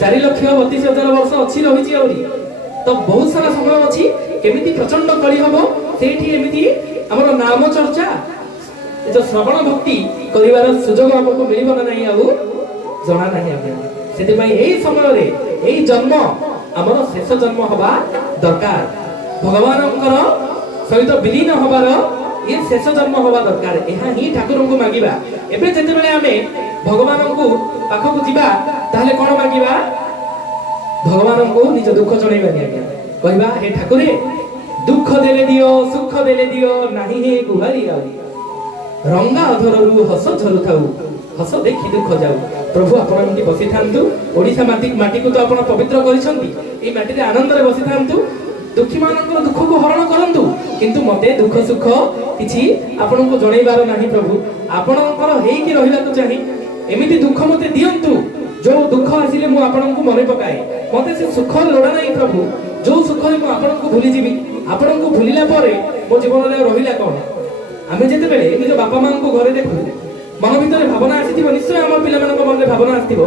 4,32,000 वर्ष अछि रहिची औरी तो बहुत सारा समय अछि केमिति प्रचंड कली हबो सेठी एमिति हमर नाम चर्चा जो श्रवण भक्ति करिवार सुजोग हमको मिलिबो ना नाही आउ जणा नाही आज्ञा सेति पई एई समय रे एई जन्म हमर शेष जन्म हबा दरकार भगवानंकर सहित विलीन हबार ये शेष जन्म हबा दरकार एहा ही ठाकुर को मागिबा एबे जते बेले हमें भगवान को पाख को जिबा ताले कोन मागिबा भगवान को निज दुख जणैबा आज्ञा कहबा हे ठाकुरे दुख देले दियो सुख देले दियो नाही हे गुहारी आउरी रंगा अधररु हस झरु थाउ हस देखि दुख जाऊ प्रभु आपण एमती बसी थांतु ओडिसा माटी को तो आपण पवित्र करिसंती ए माटी रे आनंद रे बसी थांतु दुखी मानकर दुख को हरण करंतु किंतु मते दुख सुख किछि आपण को जणैबार नाही प्रभु आपणकर हेई कि रहिला को चाहि एमिति दुख मते दियंतु जो दुख आसिले मु आपण को मने पकाए मते से सुख लोड़ा नाही प्रभु जो सुख रे मु आपण को भूली जीवी आपण को भूलिला परे मो जीवन रे रहिला कोन आमे जेते बेले निज बापा मां को घरे देखु मन भीतर भावना आसीथिबो निश्चय हमर पिला मानक मन रे भावना आसीथिबो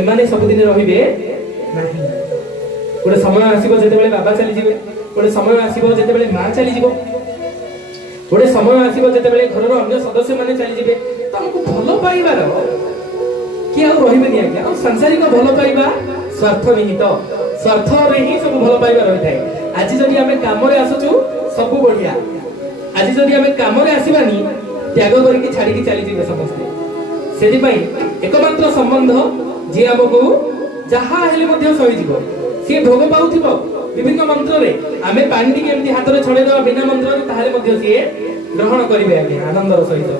एमाने सब दिन रहिबे नाही गोटे समय आसीबो जेते बेले बाबा चली जिवे गोटे समय आसीबो जेते बेले मां चली जिवो गोटे समय आसीबो जेते बेले घरर अन्य सदस्य माने चली जिवे त हमकु भलो पाइबार कि आ रहिबे नि आज्ञा आ सांसारिक भलो पाइबा स्वार्थ निहित स्वार्थरे ही सब भल पाइबा रही थाए। आज जदि आमे कामरे आसुचु सब बढ़िया, आज जदि आमे कामरे आसीबानी त्याग करके छाड़ी चली जिवे समस्ते। सेति पई एकमात्र संबंध जे हमको जहा हेले मध्ये सही जीवो, से भोग पाउथिबो विभिन्न मंत्र रे। आमे पानी टी केमती हाथ रे छड़े दवा बिना मंत्र रे, ताहाले मध्ये से ग्रहण करिवे आगे आनंदर सहित।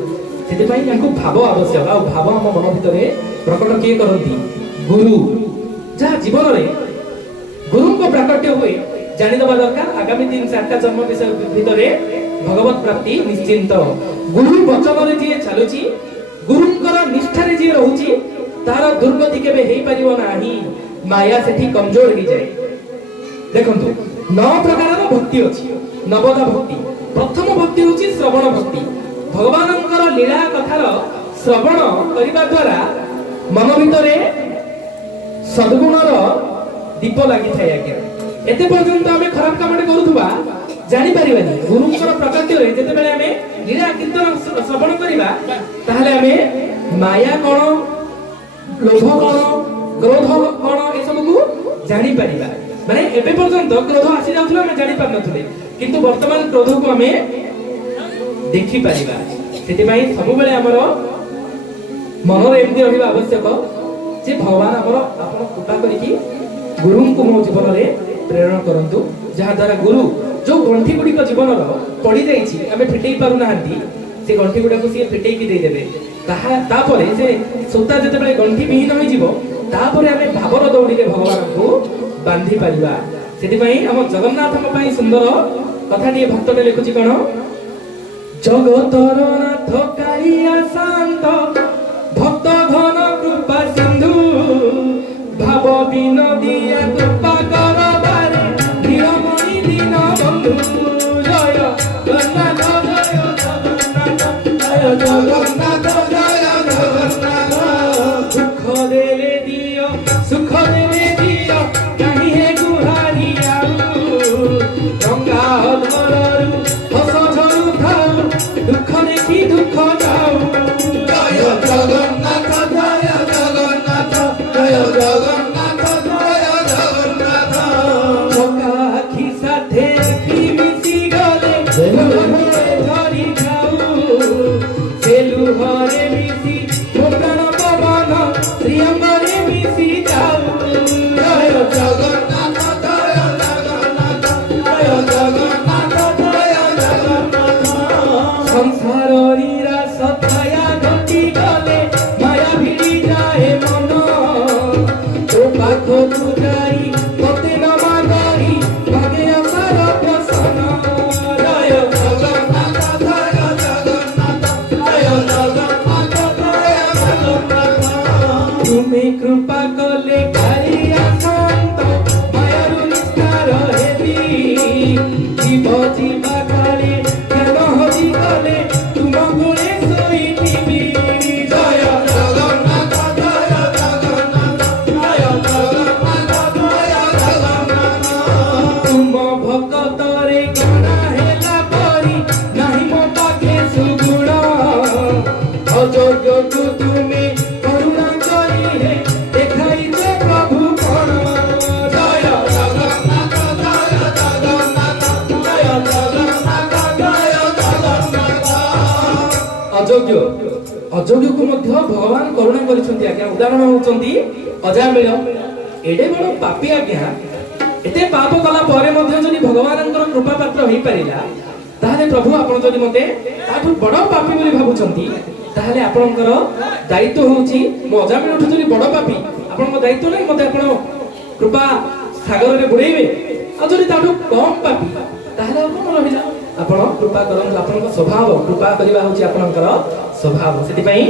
सेति पई यानको भाव आवश्यक, आ भाव हम मन भितरे प्रकट किए करंती गुरु। जहा जीवन रे गुरु को प्राकट्य हुए जानि दबा दरकार। आगामी 3-4टा जन्म विषय भितरे भगवत प्राप्ति निश्चिंत। गुरु वचन रे जे चालुची, गुरुंकर निष्ठा रे जे रहूची, तार दुर्गति केबे हेई परिबो नाही। माया सेठी कमजोर हो जाए। देखंतु 9 प्रकारर भक्ति अछि। नवदा भक्ति, प्रथम भक्ति होची श्रवण भक्ति। भगवानंकर लीला कथार श्रवण करिबा द्वारा मन भितरे सद्गुणर दीप लागि थाए। आज्ञा एते पर्यंत आमे खराब कामटे करूथबा जानि परिबानी। गुरुंकर प्रकट्य रे जेते बेले आमे लीला कीर्तन श्रवण करिबा, ताहाले आमे माया कोन, लोभ कोन, क्रोध कोन, ए सब को जानि परिबा। माने एबे पर्यंत क्रोध आसी जाउथला आमे जानि पार नथले, किंतु वर्तमान क्रोध को आमे देखि परिबा। सेति पई सब बेले हमर मन रे एमति रहिबा आवश्यक जे भगवान हमर आपण कृपा करिकि गुरु को मो जीवन रे प्रेरणा करंतु, जहा द्वारा गुरु जो गंठी गुडी को जीवन रो पड़ी जाईछि आमे फिटेई पारु नाहंती, से गंठी गुडा को से फिटेई कि देई देबे। ता परे से सोता जते बेले गंठी विहीन होई जीवो, ता परे आमे भावर दौड़ी रे भगवान को बांधी परिबा। सेति पई हम जगन्नाथ को पई सुंदर कथाटी भक्तटे लिखुची कोन, जगतर नाथ कालिया शांत भक्त घन कृपा सिंधु, भाव विनोदिया कृपा कर बारे नीलमणि दीन बंधु। जय जगन्नाथ जय जगन्नाथ जय जगन्नाथ जय जगन्नाथ। सुख देले दियो सुख देले दियो कहीं है गुहारी आउ, गंगा हदरु हस झरु थाउ दुख देखी दुख जाऊ। जय जगन्नाथ जय जगन्नाथ जय जगन्नाथ जय जगन्नाथ। चका आखि साथे आखि मिसी गले लुहरे धरी जाऊ, से लुहरे मिसी मोकण पवन श्रीअंगरे मिसी जाऊ। जय जगन्नाथ जय जगन्नाथ जय जगन्नाथ जय जगन्नाथ। संसार रीरा सथाया घटी गले माया भिड़ी जाए मन, तो पाखो तू जाई तोते न मागरी भागे असार प्रसन्न। जय जगन्नाथ जय जगन्नाथ जय जगन्नाथ जय जगन्नाथ। तुम्हें कृपा कले कालिया शांत मायारु निस्तार हेबी, जीव जीवा काले ज्ञान हरि गले तुम गुणे सोईथिबी। जय जगन्नाथ जय जगन्नाथ जय जगन्नाथ जय जगन्नाथ। तुम भक्त रे गणा हेला परी नाही मो पाखे सुगुण, अयोग्य को तुमे करुणा करी हे देखाई दे प्रभु कोण। जय जगन्नाथ जय जगन्नाथ जय जगन्नाथ जय जगन्नाथ। अयोग्य अयोग्य को मध्य भगवान करुणा करिसंती। आज्ञा उदाहरण होचंती अजामिल, एडे बड़ पापी आज्ञा एते पाप कला परे मध्य जदि भगवानंकर कृपा पात्र होई परिला, ताहाले प्रभु आपण जदि मते ताठु बड़ पापी बोली भाबुचंती, ताहाले आपणकर दायित्व होउची मो अजामिल जदि बड़ पापी आपणक दायित्व नै मते आपण कृपा सागर रे बुडैबे। आ जदि ताठु कम पापी ताहाले आपण रहिला, आपण कृपा करन। आपणक स्वभाव कृपा करिबा होउची आपणकर स्वभाव। सेति पई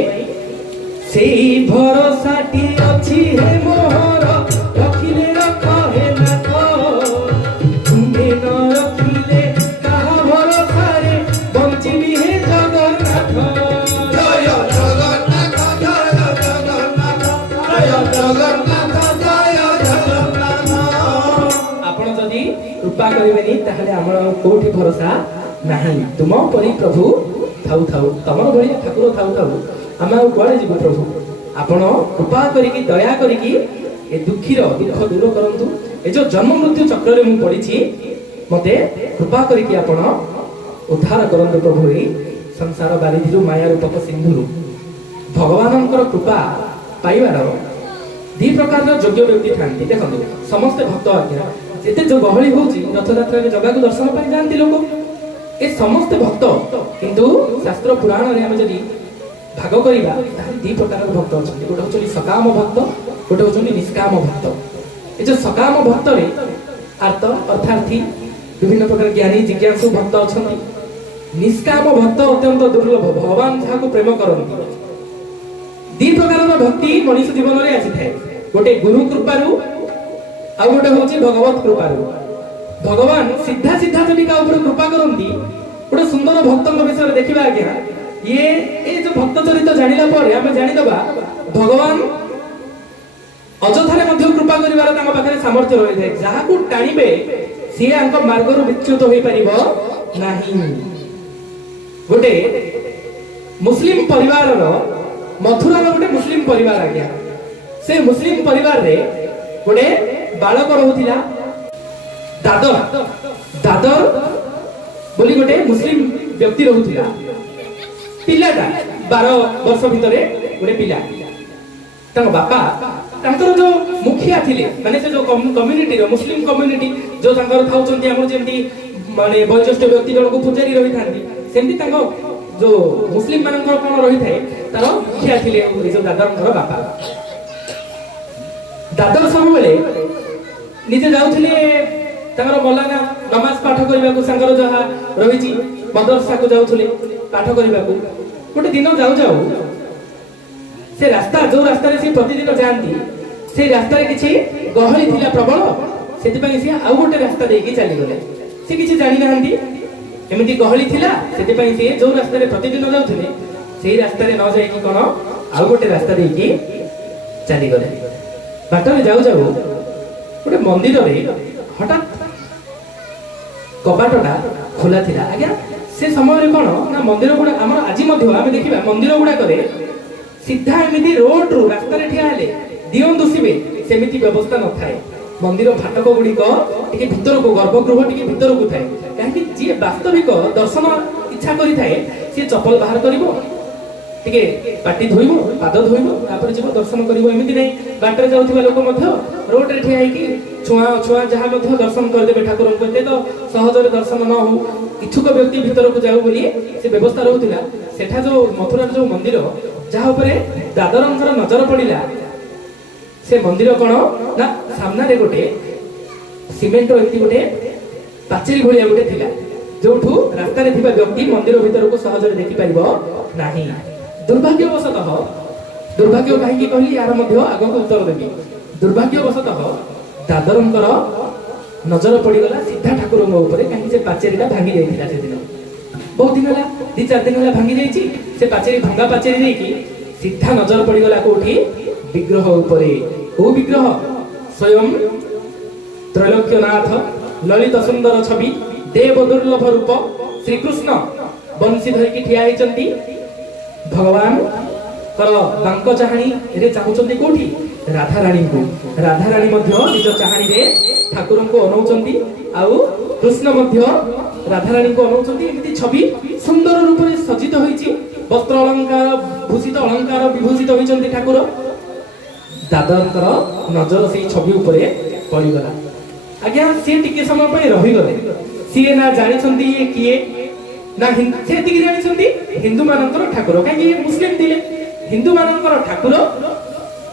सेई भरोसाटी अछि हे मोहर रखिले रख हे नाथ, तुम्हे न रखिले काहा भरोसा रे बंचिबी हे जगन्नाथ। जय जगन्नाथ जय जगन्नाथ जय जगन्नाथ जय जगन्नाथ। आपण जदि कृपा करिबेनी ताहाले हमर कोठी भरोसा नाही। तुम परी प्रभु थाउ थाउ, तमर भलिया ठाकुर थाउ थाउ आमे कुआडे जीव प्रभु। आपण कृपा करिकि दया करिकि ए दुखीर दुख दूर करंतु, ए जो जन्म मृत्यु चक्र रे मु पड़ी मते कृपा करके आपण उद्धार करंतु प्रभु ए संसार बारिधिरु माया रूपक सिंधुरु भगवानंकर कृपा पाइबार दी प्रकार योग्य व्यक्ति थांती देखंतु समस्त भक्त आज्ञा एते जो गहली होची रथयात्रा रे जगह को दर्शन पाई जानती लोक ए समस्त भक्त किंतु शास्त्र पुराण रे हम जदी भाग करिबा ताहि दी प्रकार भक्त अछंती गोटे होचली सकाम भक्त गोटे होचली निष्काम भक्त ए जो सकाम भक्त रे अर्थ अर्थार्थी विभिन्न प्रकार ज्ञानी जिज्ञासु भक्त अछंती निष्काम भक्त अत्यंत दुर्लभ भगवान जहा को प्रेम करंती दी प्रकार भक्ति मनुष्य जीवन रे आसी थाए गोटे गुरु कृपारू आ गोटे होची भगवत कृपारू भगवान सीधा सीधा जदि का ऊपर कृपा करंती गोटे सुंदर भक्तଙ୍କ विषय देखिबा आज्ञा ये जो भक्त चरित्र जानिला पर हम जानि दबा भगवान अजथारे मध्य कृपा करिवार तांग पाखरे सामर्थ्य रहि जाय जहा को टाणीबे से आंक मार्ग रु विच्युत होई परिबो नाही गोटे मुस्लिम परिवार रो मथुरा रो गोटे मुस्लिम परिवार आ गया से मुस्लिम परिवार रे गोटे बालक रहउथिला दादर दादर बोली गोटे मुस्लिम व्यक्ति रहउथिला पिलाटा 12 वर्ष भितरे गोटे पिला तांग बापा तांकर जो मुखिया थिले माने से जो कम्युनिटी रो मुस्लिम कम्युनिटी जो तांकर थाउचंती हमर जेंती माने वयोज्येष्ठ व्यक्ति जन को पुजारी रहि थांती सेंती तांको जो मुस्लिम मानकर कोन रहि थाए तार मुखिया थिले जो दादरଙ୍କର बापा दादर सब बेले निजे जाउथिले तांकर मौलाना नमाज पाठ करबा को संगर जहा रहिची मदरसा को जाउथिले पाठ करबा को गोटे दिन जाऊ जाऊ से रास्ता जो रास्ता रे से प्रतिदिन जानती से रास्ता रे किछि गहली थिला प्रबल सेति पई से आ गोटे रास्ता देकी चली गले से किछि जानि नाहंती एमिति गहली थिला सेति पई से जो रास्ता रे प्रतिदिन जाउथिले सेही रास्ता रे न जाई कि कोन आ गोटे रास्ता देकी चली गले बाट रे जाऊ जाऊ गोटे मंदिर रे हठात कपाटटा खोला थिला आज्ञा से समय रे कोन ना मंदिर गुडा हमर आजि मध्य आमे देखिबा मंदिर गुडा करे सीधा एमिति रोड रु रास्ता रे ठिया हेले दियन दुसिबे सेमिति व्यवस्था न थाए मंदिर फाटक गुडी को टिके भीतर को गर्भगृह टिके भीतर को थाए काहे कि जे वास्तविक दर्शन इच्छा करि थाए से चप्पल बाहर करिवो टिके पाटी धोइबो पाद धोइबो तापर जीव दर्शन करिवो एमिति नै बाटर जाउथिबा लोक मध्य रोड रे ठिया कि छुआ छुआ जहा मध्य दर्शन कर देबे ठाकुर को ते तो सहज रे दर्शन न हो इच्छुक व्यक्ति भीतर को जाऊ बोली से व्यवस्था रहउतिला सेठा जो मथुरा जो मंदिर जहा ऊपर दादरंकर नजर पड़िला से मंदिर कोन ना सामना रे गोटे सीमेंट एति गोटे पाचेरी भलिया गोटे थिला जोठू रास्ता रे थिबा व्यक्ति मंदिर भीतर को सहज रे देखि पाइबो नाही दुर्भाग्य काहे कहली यार मध्य आगो को उत्तर देबी दुर्भाग्यवशतः दादरंकर नजर पड़ीगला सीधा ठाकुर ऊपर कहीं से पाचेरीटा भांगी जाइथिला से दिन बहुत दिन होला 2-4 दिन होला भांगी जाइछि से पाचेरी भंगा पाचेरी देकी सीधा नजर पड़ीगला कोठी विग्रह ऊपरे ओ विग्रह स्वयं त्रैलोक्यनाथ ललित सुंदर छवि देव दुर्लभ रूप श्री कृष्ण बंशी धरिकी ठिया होइचंती भगवान तर बांक चाहाणी रे चाहुचंती कोठी राधा रानी मध्य निज चाहाणी रे ठाकुर को अनौचंती आउ कृष्ण मध्य राधा रानी को अनौचंती एमिति छवि सुंदर रूप रे सज्जित होईची वस्त्र अलंकार भूषित अलंकार विभूषित होईचंती ठाकुर दादरकर नजर से छवि ऊपर पड़ी गला आज्ञा से टिके समय पे रही गले सी ना जानिछंती ये किए ना से टिके जानिछंती हिंदू मानकर ठाकुर काहे मुस्लिम दिले हिंदू मानकर ठाकुर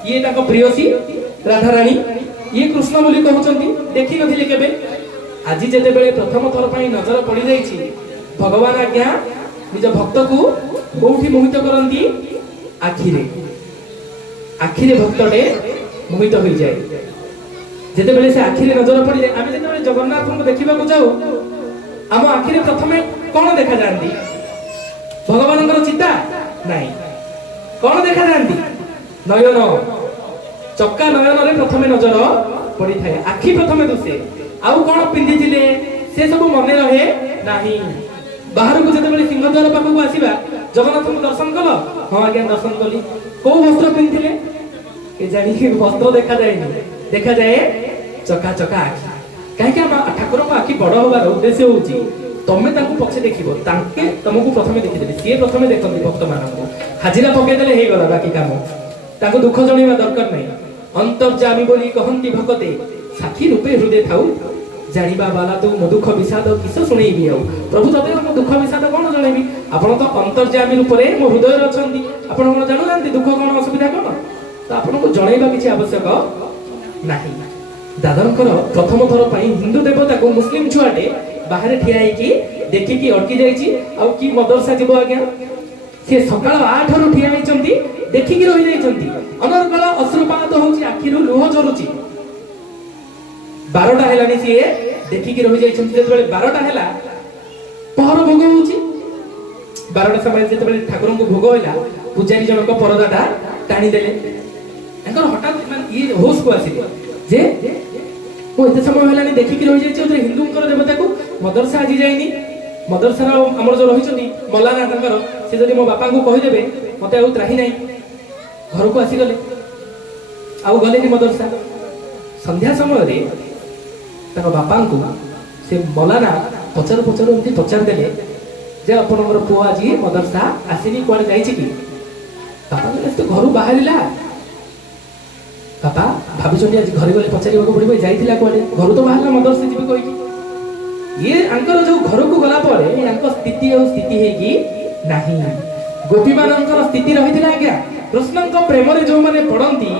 ये ताको प्रियसी राधा रानी ये कृष्ण बोली कहउचंती देखि नथिले केबे आजि जेते बेले प्रथम थर पई नजर पड़ी जाईछि भगवान आज्ञा निज भक्त को कोठी मोहित करंती आखिरे भक्तटे मोहित होई जाय जेते बेले से आखिरे नजर पड़ी जाय आमे जेते बेले जगन्नाथ को देखिबा को जाऊ आम आखिरे प्रथमे कोन देखा जानती भगवानकर चिता नाही कोन देखा जानती नयन चक्का नयन रे प्रथमे नजर पड़ी थाए आखि प्रथमे दुसे आउ कोन पिंदी थिले से सब मने रहे नाही बाहर को जते बेले सिंहद्वार पाख को आसीबा जगन्नाथ को दर्शन कल हां आज्ञा दर्शन कली को वस्त्र पिंदिले के जानी कि वस्त्र देखा जाए ଚକା ଚକା ଆଖି। କାହିଁକି ଆମ ଠାକୁରଙ୍କ ଆଖି ବଡ ହବାର ଉଦ୍ଦେଶ୍ୟ ହଉଛି ତମେ ତାଙ୍କୁ ପଛେ ଦେଖିବ, ତାଙ୍କେ ତମକୁ ପ୍ରଥମେ ଦେଖିଦେବେ। ସିଏ ପ୍ରଥମେ ଦେଖନ୍ତି ଭକ୍ତମାନଙ୍କୁ, ହାଜିରା ପକେଇଦେଲେ ହେଇଗଲା ବାକି କାମ। ତାଙ୍କୁ ଦୁଃଖ ଜଣେଇବା ଦରକାର ନାହିଁ। ଅନ୍ତର୍ଯାମୀ ବୋଲି କହନ୍ତି ଭକତେ, ସାକ୍ଷୀ ରୂପେ ହୃଦୟ ଥାଉ, ଜାଣିବା ବାଲା ତୁ ମୋ ଦୁଃଖ ବିଷାଦ କିସ ଶୁଣେଇବି ଆଉ। ପ୍ରଭୁ ତତେ ମୋ ଦୁଃଖ ବିଷାଦ କଣ ଜଣେଇବି? ଆପଣ ତ ଅନ୍ତର୍ଯାମୀ ରୂପରେ ମୋ ହୃଦୟରେ ଅଛନ୍ତି, ଆପଣ କଣ ଜାଣୁନାହାନ୍ତି ଦୁଃଖ କଣ ଅସୁବିଧା କଣ? ତ ଆପଣଙ୍କୁ ଜଣେଇବା କିଛି ଆବଶ୍ୟକ ନାହିଁ। ଦାଦରଙ୍କର ପ୍ରଥମ ଥର ପାଇଁ ହିନ୍ଦୁ ଦେବତାକୁ ମୁସଲିମ ଛୁଆଟେ ବାହାରେ ଠିଆ ହେଇକି ଦେଖିକି ଅଟକି ଯାଇଛି। ଆଉ କି ମଦରସା ଯିବ ଆଜ୍ଞା? ସେ ସକାଳ 8ରୁ ଠିଆ ହେଇଛନ୍ତି, ଦେଖିକି ରହିଯାଇଛନ୍ତି। ଅନର୍ଗଳ ଅଶ୍ରୁପାତ ହଉଛି, ଆଖିରୁ ଲୁହ ଝରୁଛି। 12ଟା ହେଲାଣି, ସିଏ ଦେଖିକି ରହିଯାଇଛନ୍ତି। ଯେତେବେଳେ 12ଟା ହେଲା, ପହର ଭୋଗ ହଉଛି। 12ଟା ସମୟରେ ଯେତେବେଳେ ଠାକୁରଙ୍କୁ ଭୋଗ ହେଲା, ପୂଜାରୀ ଜଣକ ପରଦାଟା ଟାଣିଦେଲେ। ତାଙ୍କର ହଠାତ୍ ଇଏ ହୋସକୁ ଆସିଲେ ଯେ ମୁଁ ଏତେ ସମୟ ହେଲାଣି ଦେଖିକି ରହିଯାଇଛି ହିନ୍ଦୁଙ୍କର ଦେବତାକୁ, ମଦରସା ଆଜି ଯାଇନି। ମଦରସାର ଆମର ଯୋଉ ରହିଛନ୍ତି ମଲାନା ତାଙ୍କର, ସେ ଯଦି ମୋ ବାପାଙ୍କୁ କହିଦେବେ ମତେ ଆଉ ତ୍ରାହି ନାହିଁ। ଘରକୁ ଆସିଗଲେ, ଆଉ ଗଲେନି ମଦରସା। ସନ୍ଧ୍ୟା ସମୟରେ ତାଙ୍କ ବାପାଙ୍କୁ ସେ ମଲାନା ପଚାରୁ ପଚାରୁ ଏମିତି ପଚାରିଦେଲେ ଯେ ଆପଣଙ୍କର ପୁଅ ଆଜି ମଦରସା ଆସିନି, କୁଆଡେ ଯାଇଛି କି? ବାପା କହିଲେ ତ ଘରୁ ବାହାରିଲା। ବାପା ଭାବୁଛନ୍ତି ଆଜି ଘରେ ଗଲେ ପଚାରିବାକୁ ପଡିବ ଯାଇଥିଲା କୁଆଡେ, ଘରୁ ତ ବାହାରିଲା ମଦରସା ଯିବି କହିକି। ଇଏ ଆଙ୍କର ଯୋଉ ଘରକୁ ଗଲା ପରେ ୟାଙ୍କ ସ୍ଥିତି ଆଉ ସ୍ଥିତି ହେଇକି ନାହିଁ। ଗୋପୀମାନଙ୍କର ସ୍ଥିତି ରହିଥିଲା ଆଜ୍ଞା। କୃଷ୍ଣଙ୍କ ପ୍ରେମରେ ଯୋଉମାନେ ପଡନ୍ତି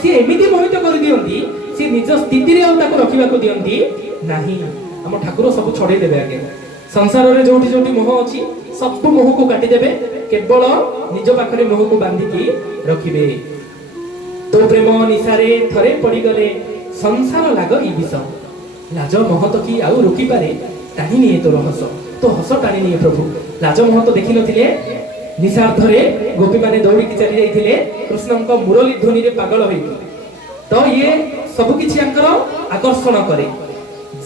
ସିଏ ଏମିତି ମୋହିତ କରିଦିଅନ୍ତି, ସିଏ ନିଜ ସ୍ଥିତିରେ ଆଉ ତାକୁ ରଖିବାକୁ ଦିଅନ୍ତି ନାହିଁ। ଆମ ଠାକୁର ସବୁ ଛଡେଇ ଦେବେ ଆଜ୍ଞା। ସଂସାରରେ ଯୋଉଠି ଯୋଉଠି ମୋହ ଅଛି ସବୁ ମୋହକୁ କାଟିଦେବେ, କେବଳ ନିଜ ପାଖରେ ମୋହକୁ ବାନ୍ଧିକି ରଖିବେ। ତୋ ପ୍ରେମ ନିଶାରେ ଥରେ ପଡିଗଲେ ସଂସାର ଲାଗ ଇ ବିଷ, ଲାଜ ମହତ କି ଆଉ ରୋକିପାରେ ଟାଣି ନିଏ ତୋର ହସ। ତୋ ହସ ଟାଣି ନିଏ ପ୍ରଭୁ। ଲାଜ ମହତ ଦେଖିନଥିଲେ, ନିଶାର୍ଦ୍ଧରେ ଗୋପୀମାନେ ଦୌଡ଼ିକି ଚାଲି ଯାଇଥିଲେ କୃଷ୍ଣଙ୍କ ମୁରଲୀ ଧ୍ୱନିରେ ପାଗଳ ହୋଇକି। ତ ଇଏ ସବୁ କିଛି ଆଙ୍କର ଆକର୍ଷଣ କରେ।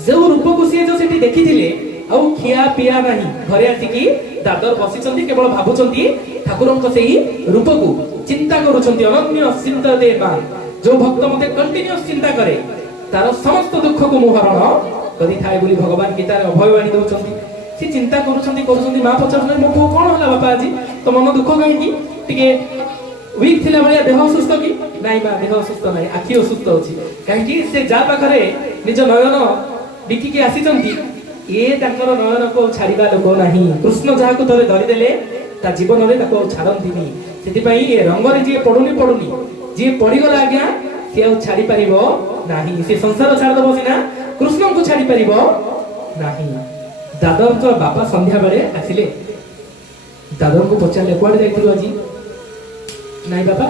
ଯୋଉ ରୂପକୁ ସିଏ ଯୋଉ ସେଠି ଦେଖିଥିଲେ, ଆଉ ଖିଆ ପିଆ ନାହିଁ, ଘରେ ଆସିକି ଦାଦର ବସିଛନ୍ତି, କେବଳ ଭାବୁଛନ୍ତି ଠାକୁରଙ୍କ ସେଇ ରୂପକୁ, ଚିନ୍ତା କରୁଛନ୍ତି। ଅନନ୍ୟ ଚିନ୍ତା ଦେ ମା, ଯୋଉ ଭକ୍ତ ମତେ କଣ୍ଟିନ୍ୟୁଅସ ଚିନ୍ତା କରେ ତାର ସମସ୍ତ ଦୁଃଖକୁ ମୁଁ ହରଣ କରିଥାଏ ବୋଲି ଭଗବାନ ଗୀତାରେ ଅଭୟବାଣୀ ଦଉଛନ୍ତି। ସେ ଚିନ୍ତା କରୁଛନ୍ତି। ମା ପଚାରୁଛନ୍ତି ମୋ ପୁଅ କଣ ହେଲା ବାପା ଆଜି, ତ ମନ ଦୁଃଖ କାହିଁକି? ଟିକେ ୱିକ୍ ଥିଲା ଭଳିଆ, ଦେହ ଅସୁସ୍ଥ କି? ନାଇଁ ମା, ଦେହ ଅସୁସ୍ଥ ନାହିଁ, ଆଖି ଅସୁସ୍ଥ ଅଛି। କାହିଁକି? ସେ ଯାହା ପାଖରେ ନିଜ ନୟନ ବିକିକି ଆସିଛନ୍ତି, ଇଏ ତାଙ୍କର ନୟନକୁ ଛାଡିବା ଲୋକ ନାହିଁ। କୃଷ୍ଣ ଯାହାକୁ ଥରେ ଧରିଦେଲେ ତା ଜୀବନରେ ତାକୁ ଆଉ ଛାଡନ୍ତିନି। ସେଥିପାଇଁ ଏ ରଙ୍ଗରେ ଯିଏ ପଡୁନି, ଯିଏ ପଡିଗଲା ଆଜ୍ଞା ସିଏ ଆଉ ଛାଡି ପାରିବ ନାହିଁ। ସେ ସଂସାର ଛାଡ଼ିଦବ ସିନା, କୃଷ୍ଣଙ୍କୁ ଛାଡି ପାରିବ ନାହିଁ। ଦାଦରଙ୍କ ବାପା ସନ୍ଧ୍ୟା ବେଳେ ଆସିଲେ, ଦାଦରଙ୍କୁ ପଚାରିଲେ କୁଆଡେ ଯାଇଥିଲୁ ଆଜି? ନାଇଁ ବାପା,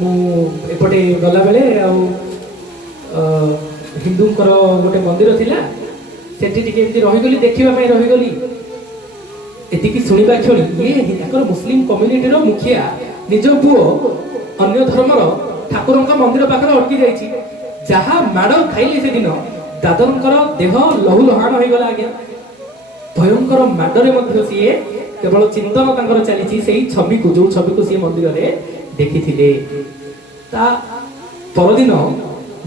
ମୁଁ ଏପଟେ ଗଲାବେଳେ ଆଉ ହିନ୍ଦୁଙ୍କର ଗୋଟେ ମନ୍ଦିର ଥିଲା, ସେଠି ଟିକେ ଏମିତି ରହିଗଲି, ଦେଖିବା ପାଇଁ ରହିଗଲି। ଏତିକି ଶୁଣିବା କ୍ଷଣି ଇଏ ତାଙ୍କର ମୁସଲିମ କମ୍ୟୁନିଟିର ମୁଖିଆ ନିଜ ପୁଅ ଅନ୍ୟ ଧର୍ମର ଠାକୁରଙ୍କ ମନ୍ଦିର ପାଖରେ ଅଟକି ଯାଇଛି। ଯାହା ମାଡ଼ ଖାଇଲେ ସେଦିନ, ଦାଦରଙ୍କର ଦେହ ଲହୁ ଲହାଣ ହେଇଗଲା ଆଜ୍ଞା। ଭୟଙ୍କର ମାଡ଼ରେ ମଧ୍ୟ ସିଏ କେବଳ ଚିନ୍ତନ ତାଙ୍କର ଚାଲିଛି ସେଇ ଛବିକୁ, ଯୋଉ ଛବିକୁ ସିଏ ମନ୍ଦିରରେ ଦେଖିଥିଲେ। ତା ପରଦିନ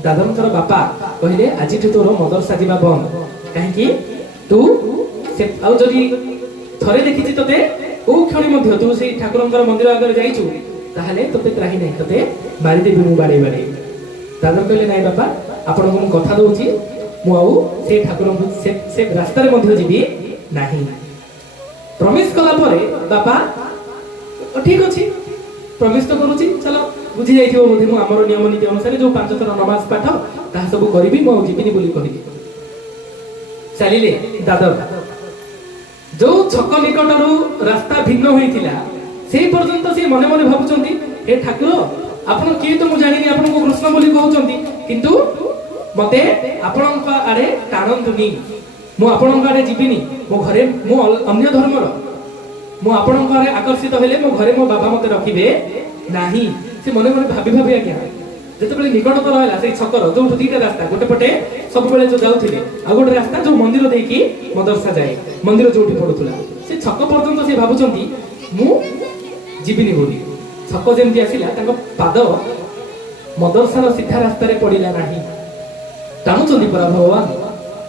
ଦାଦରଙ୍କର ବାପା କହିଲେ ଆଜିଠୁ ତୋର ମଦରସା ଯିବା ବନ୍ଦ। କାହିଁକି? ତୁ ସେ ଆଉ ଯଦି ଥରେ ଦେଖିଛି ତତେ, କୋଉ କ୍ଷଣି ମଧ୍ୟ ତୁ ସେଇ ଠାକୁରଙ୍କର ମନ୍ଦିର ଆଗରେ ଯାଇଛୁ, ତାହେଲେ ତତେ ତ୍ରାହି ନାହିଁ, ତତେ ମାରିଦେବି ମୁଁ ବାଡେଇ ବାଡେଇ। ଦାଦର କହିଲେ ନାଇଁ ବାପା, ଆପଣଙ୍କୁ ମୁଁ କଥା ଦଉଛି, ମୁଁ ଆଉ ସେ ଠାକୁରଙ୍କୁ ସେ ରାସ୍ତାରେ ମଧ୍ୟ ଯିବି ନାହିଁ। ପ୍ରମିସ କଲା ପରେ ବାପା ଠିକ ଅଛି, ପ୍ରମିସ ତ କରୁଛି, ଚାଲ ବୁଝି ଯାଇଥିବ ବୋଧେ ମୁଁ ଆମର ନିୟମ ନୀତି ଅନୁସାରେ ଯୋଉ 5 ଥର ନମାଜ ପାଠ ତାହା ସବୁ କରିବି, ମୁଁ ଆଉ ଯିବିନି ବୋଲି କହିଲି। ଚାଲିଲେ ଦାଦର। ଯୋଉ ଛକ ନିକଟରୁ ରାସ୍ତା ଭିନ୍ନ ହୋଇଥିଲା, ସେଇ ପର୍ଯ୍ୟନ୍ତ ସେ ମନେ ମନେ ଭାବୁଛନ୍ତି ହେ ଠାକୁର, ଆପଣ କିଏ ତ ମୁଁ ଜାଣିନି, ଆପଣଙ୍କୁ କୃଷ୍ଣ ବୋଲି କହୁଛନ୍ତି, କିନ୍ତୁ ମତେ ଆପଣଙ୍କ ଆଡେ ଟାଣନ୍ତୁନି, ମୁଁ ଆପଣଙ୍କ ଆଡେ ଯିବିନି। ମୋ ଘରେ ମୁଁ ଅନ୍ୟ ଧର୍ମର, ମୁଁ ଆପଣଙ୍କ ଆଡେ ଆକର୍ଷିତ ହେଲେ ମୋ ଘରେ ମୋ ବାବା ମତେ ରଖିବେ ନାହିଁ। ସେ ମନେ ମନେ ଭାବି ଭାବି ଆଜ୍ଞା ଯେତେବେଳେ ନିକଟତର ହେଲା ସେଇ ଛକର, ଯୋଉଠୁ 2ଟା ରାସ୍ତା, ଗୋଟେ ପଟେ ସବୁବେଳେ ଯୋଉ ଯାଉଥିଲେ, ଆଉ ଗୋଟେ ରାସ୍ତା ଯୋଉ ମନ୍ଦିର ଦେଇକି ମଦରସା ଯାଏ, ମନ୍ଦିର ଯୋଉଠି ପଡୁଥିଲା, ସେ ଛକ ପର୍ଯ୍ୟନ୍ତ ସେ ଭାବୁଛନ୍ତି ମୁଁ ଯିବିନି ବୋଲି। ଛକ ଯେମିତି ଆସିଲା, ତାଙ୍କ ପାଦ ମଦରସାର ସିଧା ରାସ୍ତାରେ ପଡିଲା ନାହିଁ। टाणुचंदी परा भगवान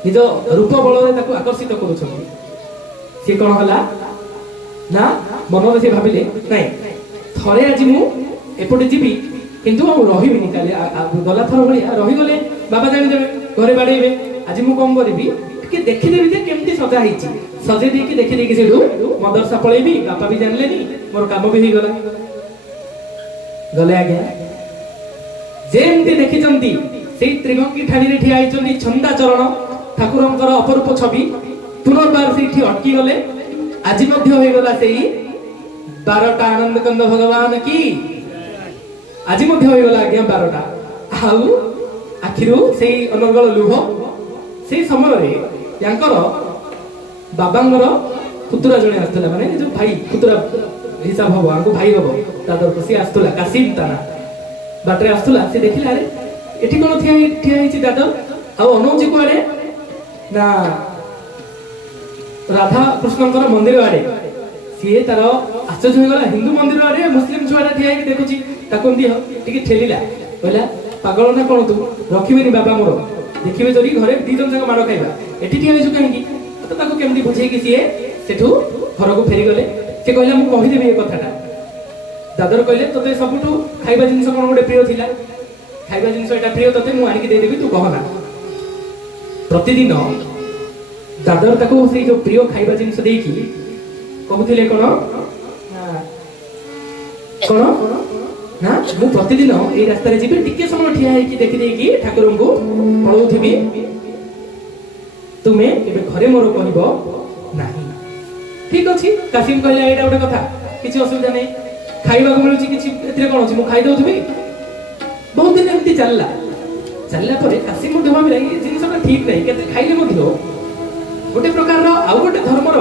निज रूप बल आकर्षित करुछंती सी कौन हला ना मन से भाविले नहीं थरे आज मु एपटे जीवी किंतु आ रहिबिनी काले गला थर भलिया रही गले बाबा जानि देबे घरे बाड़ेबे आज मु कम करबी कि देखि देबी जे केमती सजा हिची सजे दे कि देखि दे कि सेडू मदरसा पळेबी बापा भी जानलेनी मोर काम भी हो गला गले आगे जेमती देखि चंती सेई त्रिभंगी ठाणी रे ठिया आइचंदी छंदा चरण ठाकुरंकर अपरूप छवि पुनर्बार सेठी अटकी गले आज मध्य हो गला सेई 12टा आनंद कंद भगवान की आज मध्य हो गला आज्ञा 12टा आउ आखिरु सेई अनर्गल लुह सेई समय रे यांकर बाबांगर पुतुरा जणे आस्तला माने जो भाई पुतुरा हिसाब हबो आंगु भाई हबो दादर पसी आस्तला कासिम ताना बाटरे आस्तला से देखिला रे एठी कोन ठिया हिची दादर आ अनौजी को आरे ना राधा कृष्णंकर मंदिर आड़े सी तार आश्चर्य हो गला हिंदू मंदिर आड़े मुस्लिम छुआटा ठिया देखुची ताको टिके ठेलिला कहला पागल ना कोन तू रखिबेनी बाबा मोर देखिबे जरी घरे दी जन संग मारो खाइबा एठी ठिया होइछु काहेकी तो ताको केमदी बुझे कि सी सेठू घर को फेरी गले से कहला मु कहि देबी ए कथाटा दादर कहले तते सबुठू खाइबा जिंस कोन गोटे प्रिय थिला खाइबा जिंस एटा प्रिय तते मु आनी के दे देबी तू कहना प्रतिदिन दादर ताको से जो प्रिय खाइबा जिंस देकी कहउथिले कोन ना मु प्रतिदिन ए रास्ता रे जीबे टिके समय ठिया है कि देखि देकी ठाकुरन को पळौथिबी तुमे एबे घरे मोर कहबो नाही ठीक अछि कासिम कहले एटा गोटे कथा किछि असुविधा नै खाइबा को मिलुची किछि एतरे कोन अछि मु खाइ दउथिबी बहुत दिन एमती चलला परे कासिम मध्य भाबिला ए जिनिसटा ठीक नै केते खाइले मध्य गोटे प्रकार आउ गोटे धर्मर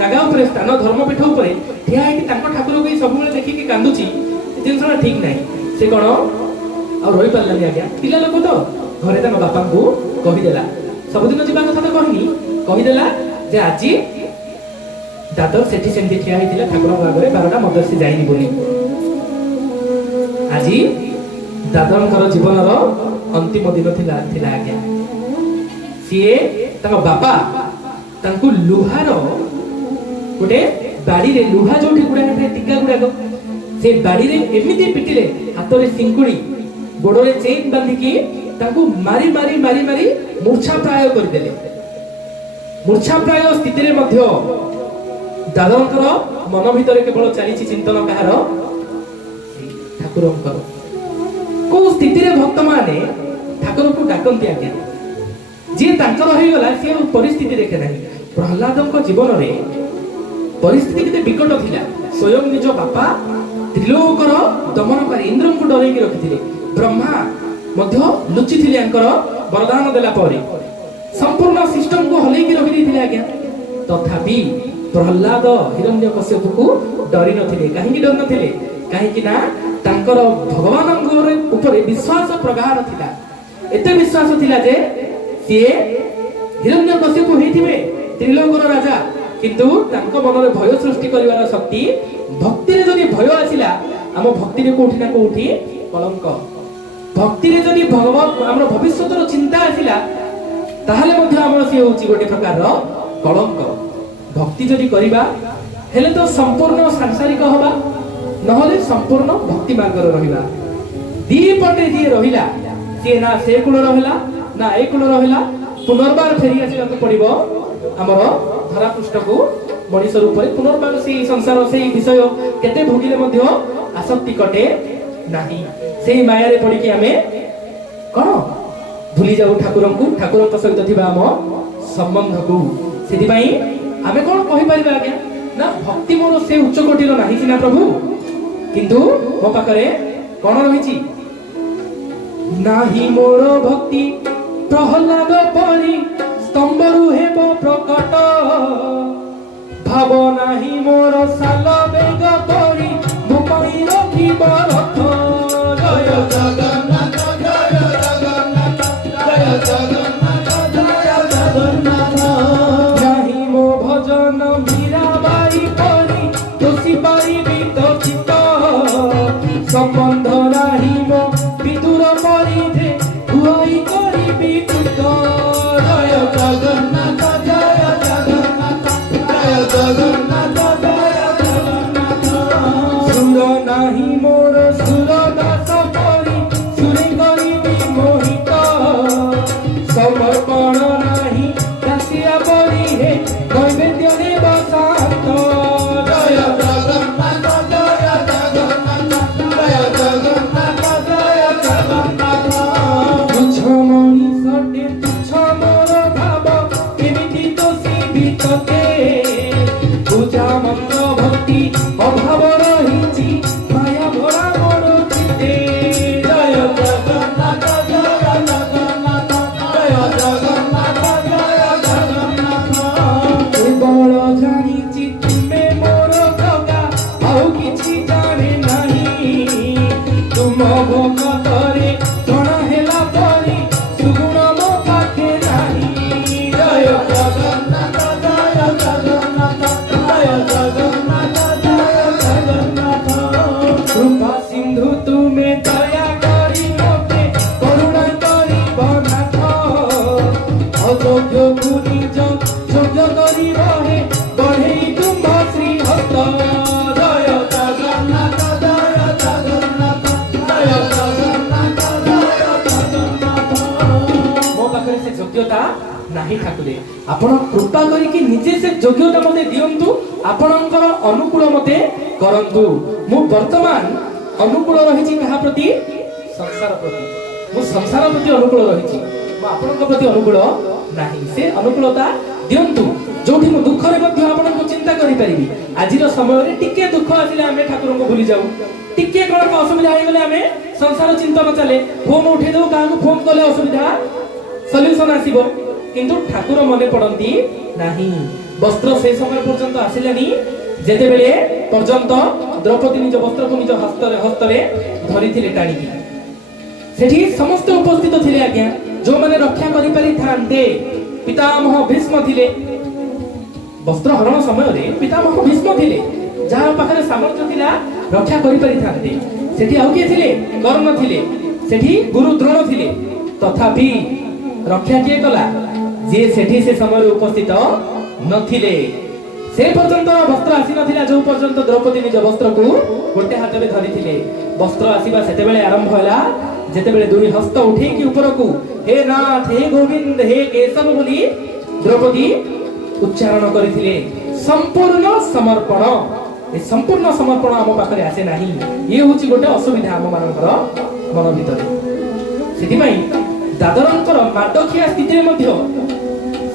जगह उपरे स्थान धर्मपीठ उपरे ठिया है कि तांको ठाकुर को सब बेले देखि कि कांदुची जिनिसटा ठीक नै से कोन आ रोई पारलानी आज्ञा पिला लोक तो घरे तांको बापा को कहि देला सब दिन जीवा कथा तो कहनी कहि देला जे आजी दादर सेठी सेंती ठिया हितिला ठाकुर आगरे 12टा मदरसी जाइनी बोली आजी दादरंकर जीवनर अंतिम दिन थिला आज्ञा सीए ताको बापा तांको लुहार गोटे बाड़ी रे लुहा जोठी गुडा रे टिका गुडा को से बाड़ी रे एमिति पिटिले हाथ रे सिंकुड़ी गोड़ रे चेन बांधी की तांको मारी मारी मारी मारी मूर्छा प्राय कर देले मूर्छा प्राय स्थिति रे मध्य दादरंकर मन भीतर केवल चलीछि चिंतन कहार ठाकुरंकर को स्थिति रे भक्त माने ठाकुर को डाकंती आज्ञा जे तांकर होई गला से परिस्थिति देखे नाही प्रहलादଙ୍କ जीवन रे परिस्थिति केते विकट थिला स्वयं निज बापा त्रिलोकर दमनकारी इंद्र को डरै के रखिथिले ब्रह्मा मध्य लुचि थिले अंकर वरदान देला परे संपूर्ण सिस्टम को हलै के रखि दिथिले आज्ञा तथापि प्रहलाद हिरण्यकश्यप को डरि नथिले काहे कि डर नथिले काहे कि ना तांकर भगवानଙ୍କ ऊपर विश्वास प्रगाढ़ थिला एते विश्वास थिला जे सिए हिरण्यकश्यप होइथिबे त्रिलोकर राजा किंतु तांको मन रे भय सृष्टि करिवार शक्ति भक्ति रे जदि भय आसिला हम भक्ति रे कोठी ना कोठी कलंक भक्ति रे जदि भगवान हमर भविष्यतर चिंता आसिला ताहाले मध्ये हमर से होची गोटे प्रकार रो कलंक भक्ति जदि करिबा हेले तो संपूर्ण सांसारिक होबा नहले संपूर्ण भक्ति मार्ग रे रहिबा दी पटे जे रहिला से ना से कुल रहला ना ए कुल रहला पुनर्बार फेरी आसिला तो पड़िबो हमर धरा पृष्ठ को मनीष रूप रे पुनर्बार से संसार से विषय केते भोगिले मध्ये आसक्ति कटे नाही सेही माया रे पड़ी कि हमें कोन भूली जाऊ ठाकुरଙ୍କ सहित थिबा हम संबंध को सेति पई हमें कोन कहि परिबा आज्ञा ना भक्ति मोर से उच्च कोटिर नाही सिना प्रभु किंतु मो पाखरे कोन रहिछि नाही मोर भक्ति प्रहलाद परी स्तंभरु हेब प्रकट भाव नाही मोर साल बेग परी भूपई रखिब रथ जय जगन्नाथ जय जगन्नाथ जय जगन्नाथ जय जगन्नाथ नाही मो भजन मीराबाई परी दोषी पारिबी तो चित संबंध नाही मो विदुर परी जे हुई ଯୋଗ୍ୟତା ନାହିଁ ଠାକୁରେ ଆପଣ କୃପା କରିକି ନିଜେ ସେ ଯୋଗ୍ୟତା ମତେ ଦିଅନ୍ତୁ ଆପଣଙ୍କର ଅନୁକୂଳ ମତେ କରନ୍ତୁ ମୁଁ ବର୍ତ୍ତମାନ ଅନୁକୂଳ ରହିଛି କାହା ପ୍ରତି ସଂସାର ପ୍ରତି ମୁଁ ସଂସାର ପ୍ରତି ଅନୁକୂଳ ରହିଛି ମୁଁ ଆପଣଙ୍କ ପ୍ରତି ଅନୁକୂଳ ନାହିଁ ସେ ଅନୁକୂଳତା ଦିଅନ୍ତୁ ଯୋଉଠି ମୁଁ ଦୁଃଖରେ ମଧ୍ୟ ଆପଣଙ୍କୁ ଚିନ୍ତା କରିପାରିବି ଆଜିର ସମୟରେ ଟିକେ ଦୁଃଖ ଆସିଲେ ଆମେ ଠାକୁରଙ୍କୁ ଭୁଲି ଯାଉ ଟିକେ କଣ ଅସୁବିଧା ହେଇଗଲେ ଆମେ ସଂସାର ଚିନ୍ତନ ଚାଲେ ଫୋନ ଉଠେଇ ଦଉ କାହାକୁ ଫୋନ କଲେ ଅସୁବିଧା ସଲ୍ୟୁସନ ଆସିବ କିନ୍ତୁ ଠାକୁର ମନେ ପଡନ୍ତି ନାହିଁ ବସ୍ତ୍ର ସେ ସମୟ ପର୍ଯ୍ୟନ୍ତ ଆସିଲାନି ଯେତେବେଳେ ପର୍ଯ୍ୟନ୍ତ ଦ୍ରୌପଦୀ ନିଜ ବସ୍ତ୍ରକୁ ନିଜ ହସ୍ତରେ ଧରିଥିଲେ ଟାଣିକି ସେଠି ସମସ୍ତେ ଉପସ୍ଥିତ ଥିଲେ ଆଜ୍ଞା ଯୋଉମାନେ ରକ୍ଷା କରିପାରିଥାନ୍ତେ ପିତାମହ ଭୀଷ୍ମ ଥିଲେ ବସ୍ତ୍ର ହରଣ ସମୟରେ ପିତାମହ ଭୀଷ୍ମ ଥିଲେ ଯାହାର ପାଖରେ ସାମର୍ଥ୍ୟ ଥିଲା ରକ୍ଷା କରିପାରିଥାନ୍ତେ ସେଠି ଆଉ କିଏ ଥିଲେ କର୍ଣ୍ଣ ଥିଲେ ସେଠି ଗୁରୁ ଦ୍ରୋଣ ଥିଲେ ତଥାପି ରକ୍ଷା କିଏ କଲା ଯିଏ ସେଠି ସେ ସମୟରେ ଉପସ୍ଥିତ ନଥିଲେ ସେ ପର୍ଯ୍ୟନ୍ତ ବସ୍ତ୍ର ଆସିନଥିଲା ଯୋଉ ପର୍ଯ୍ୟନ୍ତ ଦ୍ରୌପଦୀ ନିଜ ବସ୍ତ୍ରକୁ ଗୋଟେ ହାତରେ ଧରିଥିଲେ ବସ୍ତ୍ର ଆସିବା ସେତେବେଳେ ଆରମ୍ଭ ହେଲା ଯେତେବେଳେ ଦୁଇ ହସ୍ତ ଉଠେଇକି ଉପରକୁ ହେ ନାଥ ହେ ଗୋବିନ୍ଦ ହେ କେଶବ ବୋଲି ଦ୍ରୌପଦୀ ଉଚ୍ଚାରଣ କରିଥିଲେ ସମ୍ପୂର୍ଣ୍ଣ ସମର୍ପଣ ଏ ସମ୍ପୂର୍ଣ୍ଣ ସମର୍ପଣ ଆମ ପାଖରେ ଆସେ ନାହିଁ ଇଏ ହଉଛି ଗୋଟେ ଅସୁବିଧା ଆମ ମାନଙ୍କର ମନ ଭିତରେ ସେଥିପାଇଁ ଦାଦରଙ୍କର ମାଡଖିଆ ସ୍ଥିତିରେ ମଧ୍ୟ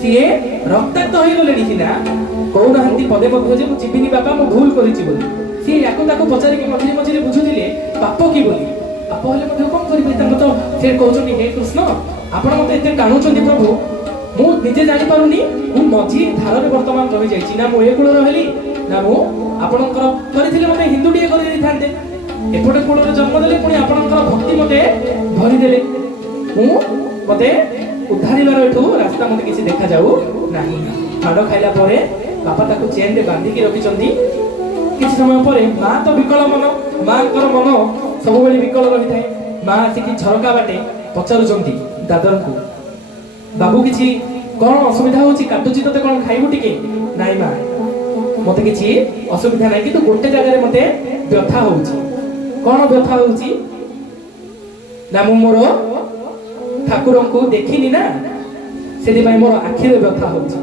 ସିଏ ରକ୍ତାକ୍ତ ହେଇଗଲେଣି ସିନା କହୁନାହାନ୍ତି ପଦେ ମଧ୍ୟ ଯେ ମୁଁ ଯିବିନି ବାପା ମୁଁ ଭୁଲ କରିଛି ବୋଲି ସିଏ ୟାକୁ ତାକୁ ପଚାରିକି ମଝିରେ ମଝିରେ ବୁଝୁଥିଲେ ପାପ କି ବୋଲି ପାପ ହେଲେ ମଧ୍ୟ କଣ କରିବେ ତାଙ୍କ ତ ସେ କହୁଛନ୍ତି ହେ କୃଷ୍ଣ ଆପଣ ମତେ ଏତେ ଟାଣୁଛନ୍ତି ପ୍ରଭୁ ମୁଁ ନିଜେ ଜାଣିପାରୁନି ମୁଁ ମଝି ଧାରରେ ବର୍ତ୍ତମାନ ରହିଯାଇଛି ନା ମୁଁ ଏ କୂଳରେ ହେଲି ନା ମୁଁ ଆପଣଙ୍କର କରିଥିଲେ ମତେ ହିନ୍ଦୁଟିଏ କରିଦେଇଥାନ୍ତେ ଏପଟେ କୂଳରେ ଜନ୍ମ ଦେଲେ ପୁଣି ଆପଣଙ୍କର ଭକ୍ତି ମତେ ଭରିଦେଲେ ମୁଁ ମତେ ଉଦ୍ଧାରିବାର ଏଠୁ ରାସ୍ତା ମତେ କିଛି ଦେଖାଯାଉ ନାହିଁ ମାଡ଼ ଖାଇଲା ପରେ ବାପା ତାକୁ ଚେନରେ ବାନ୍ଧିକି ରଖିଛନ୍ତି କିଛି ସମୟ ପରେ ମା ତ ବିକଳ ମନ ମାଙ୍କର ମନ ସବୁବେଳେ ବିକଳ ରହିଥାଏ ମା ଆସିକି ଝରକା ବାଟେ ପଚାରୁଛନ୍ତି ଦାଦରଙ୍କୁ ବାବୁ କିଛି କଣ ଅସୁବିଧା ହଉଛି କାଟୁଛି ତତେ କଣ ଖାଇବୁ ଟିକେ ନାଇଁ ମା ମତେ କିଛି ଅସୁବିଧା ନାହିଁ କିନ୍ତୁ ଗୋଟେ ଜାଗାରେ ମତେ ବ୍ୟଥା ହଉଛି କଣ ବ୍ୟଥା ହଉଛି ନା ମୁଁ ମୋର ଠାକୁରଙ୍କୁ ଦେଖିନି ନା ସେଥିପାଇଁ ମୋର ଆଖିରେ ବ୍ୟଥା ହଉଛି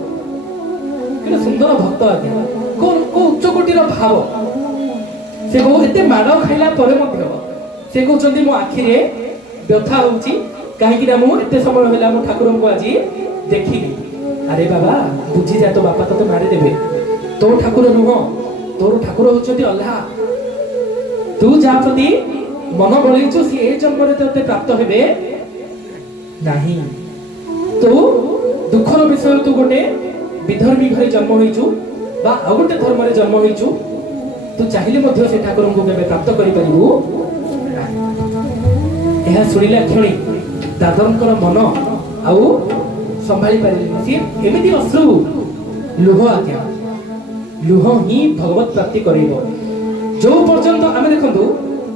କେତେ ସୁନ୍ଦର ଭକ୍ତ ଆଜ୍ଞା କୋଉ ଉଚ୍ଚ କୋଟିର ଭାବ ସେ ବହୁ ଏତେ ମାଡ଼ ଖାଇଲା ପରେ ମଧ୍ୟ ସେ କହୁଛନ୍ତି ମୋ ଆଖିରେ ବ୍ୟଥା ହଉଛି କାହିଁକି ନା ମୁଁ ଏତେ ସମୟ ହେଲା ମୋ ଠାକୁରଙ୍କୁ ଆଜି ଦେଖିନି ଆରେ ବାବା ବୁଝିଯା ତୋ ବାପା ତତେ ମାରିଦେବେ ତୋ ଠାକୁର ନୁହଁ ତୋର ଠାକୁର ହଉଛନ୍ତି ଅଲ୍ଲାହ ତୁ ଯାହା ପ୍ରତି ମନ ବଳେଇଛୁ ସିଏ ଏ ଜନ୍ମରେ ତତେ ପ୍ରାପ୍ତ ହେବେ ନାହିଁ ତୁ ଦୁଃଖର ବିଷୟ ତୁ ଗୋଟେ ବିଧର୍ମୀ ଘରେ ଜନ୍ମ ହେଇଛୁ ବା ଆଉ ଗୋଟେ ଧର୍ମରେ ଜନ୍ମ ହେଇଛୁ ତୁ ଚାହିଁଲେ ମଧ୍ୟ ସେ ଠାକୁରଙ୍କୁ କେବେ ପ୍ରାପ୍ତ କରିପାରିବୁ ନାହିଁ ଏହା ଶୁଣିଲା କ୍ଷଣି ଦାଦରଙ୍କର ମନ ଆଉ ସମ୍ଭାଳି ପାରିଲେନି ସିଏ ଏମିତି ଅଶ୍ରୁ ଲୁହ ଆଜ୍ଞା ଲୁହ ହିଁ ଭଗବତ ପ୍ରାପ୍ତି କରିବ ଯୋଉ ପର୍ଯ୍ୟନ୍ତ ଆମେ ଦେଖନ୍ତୁ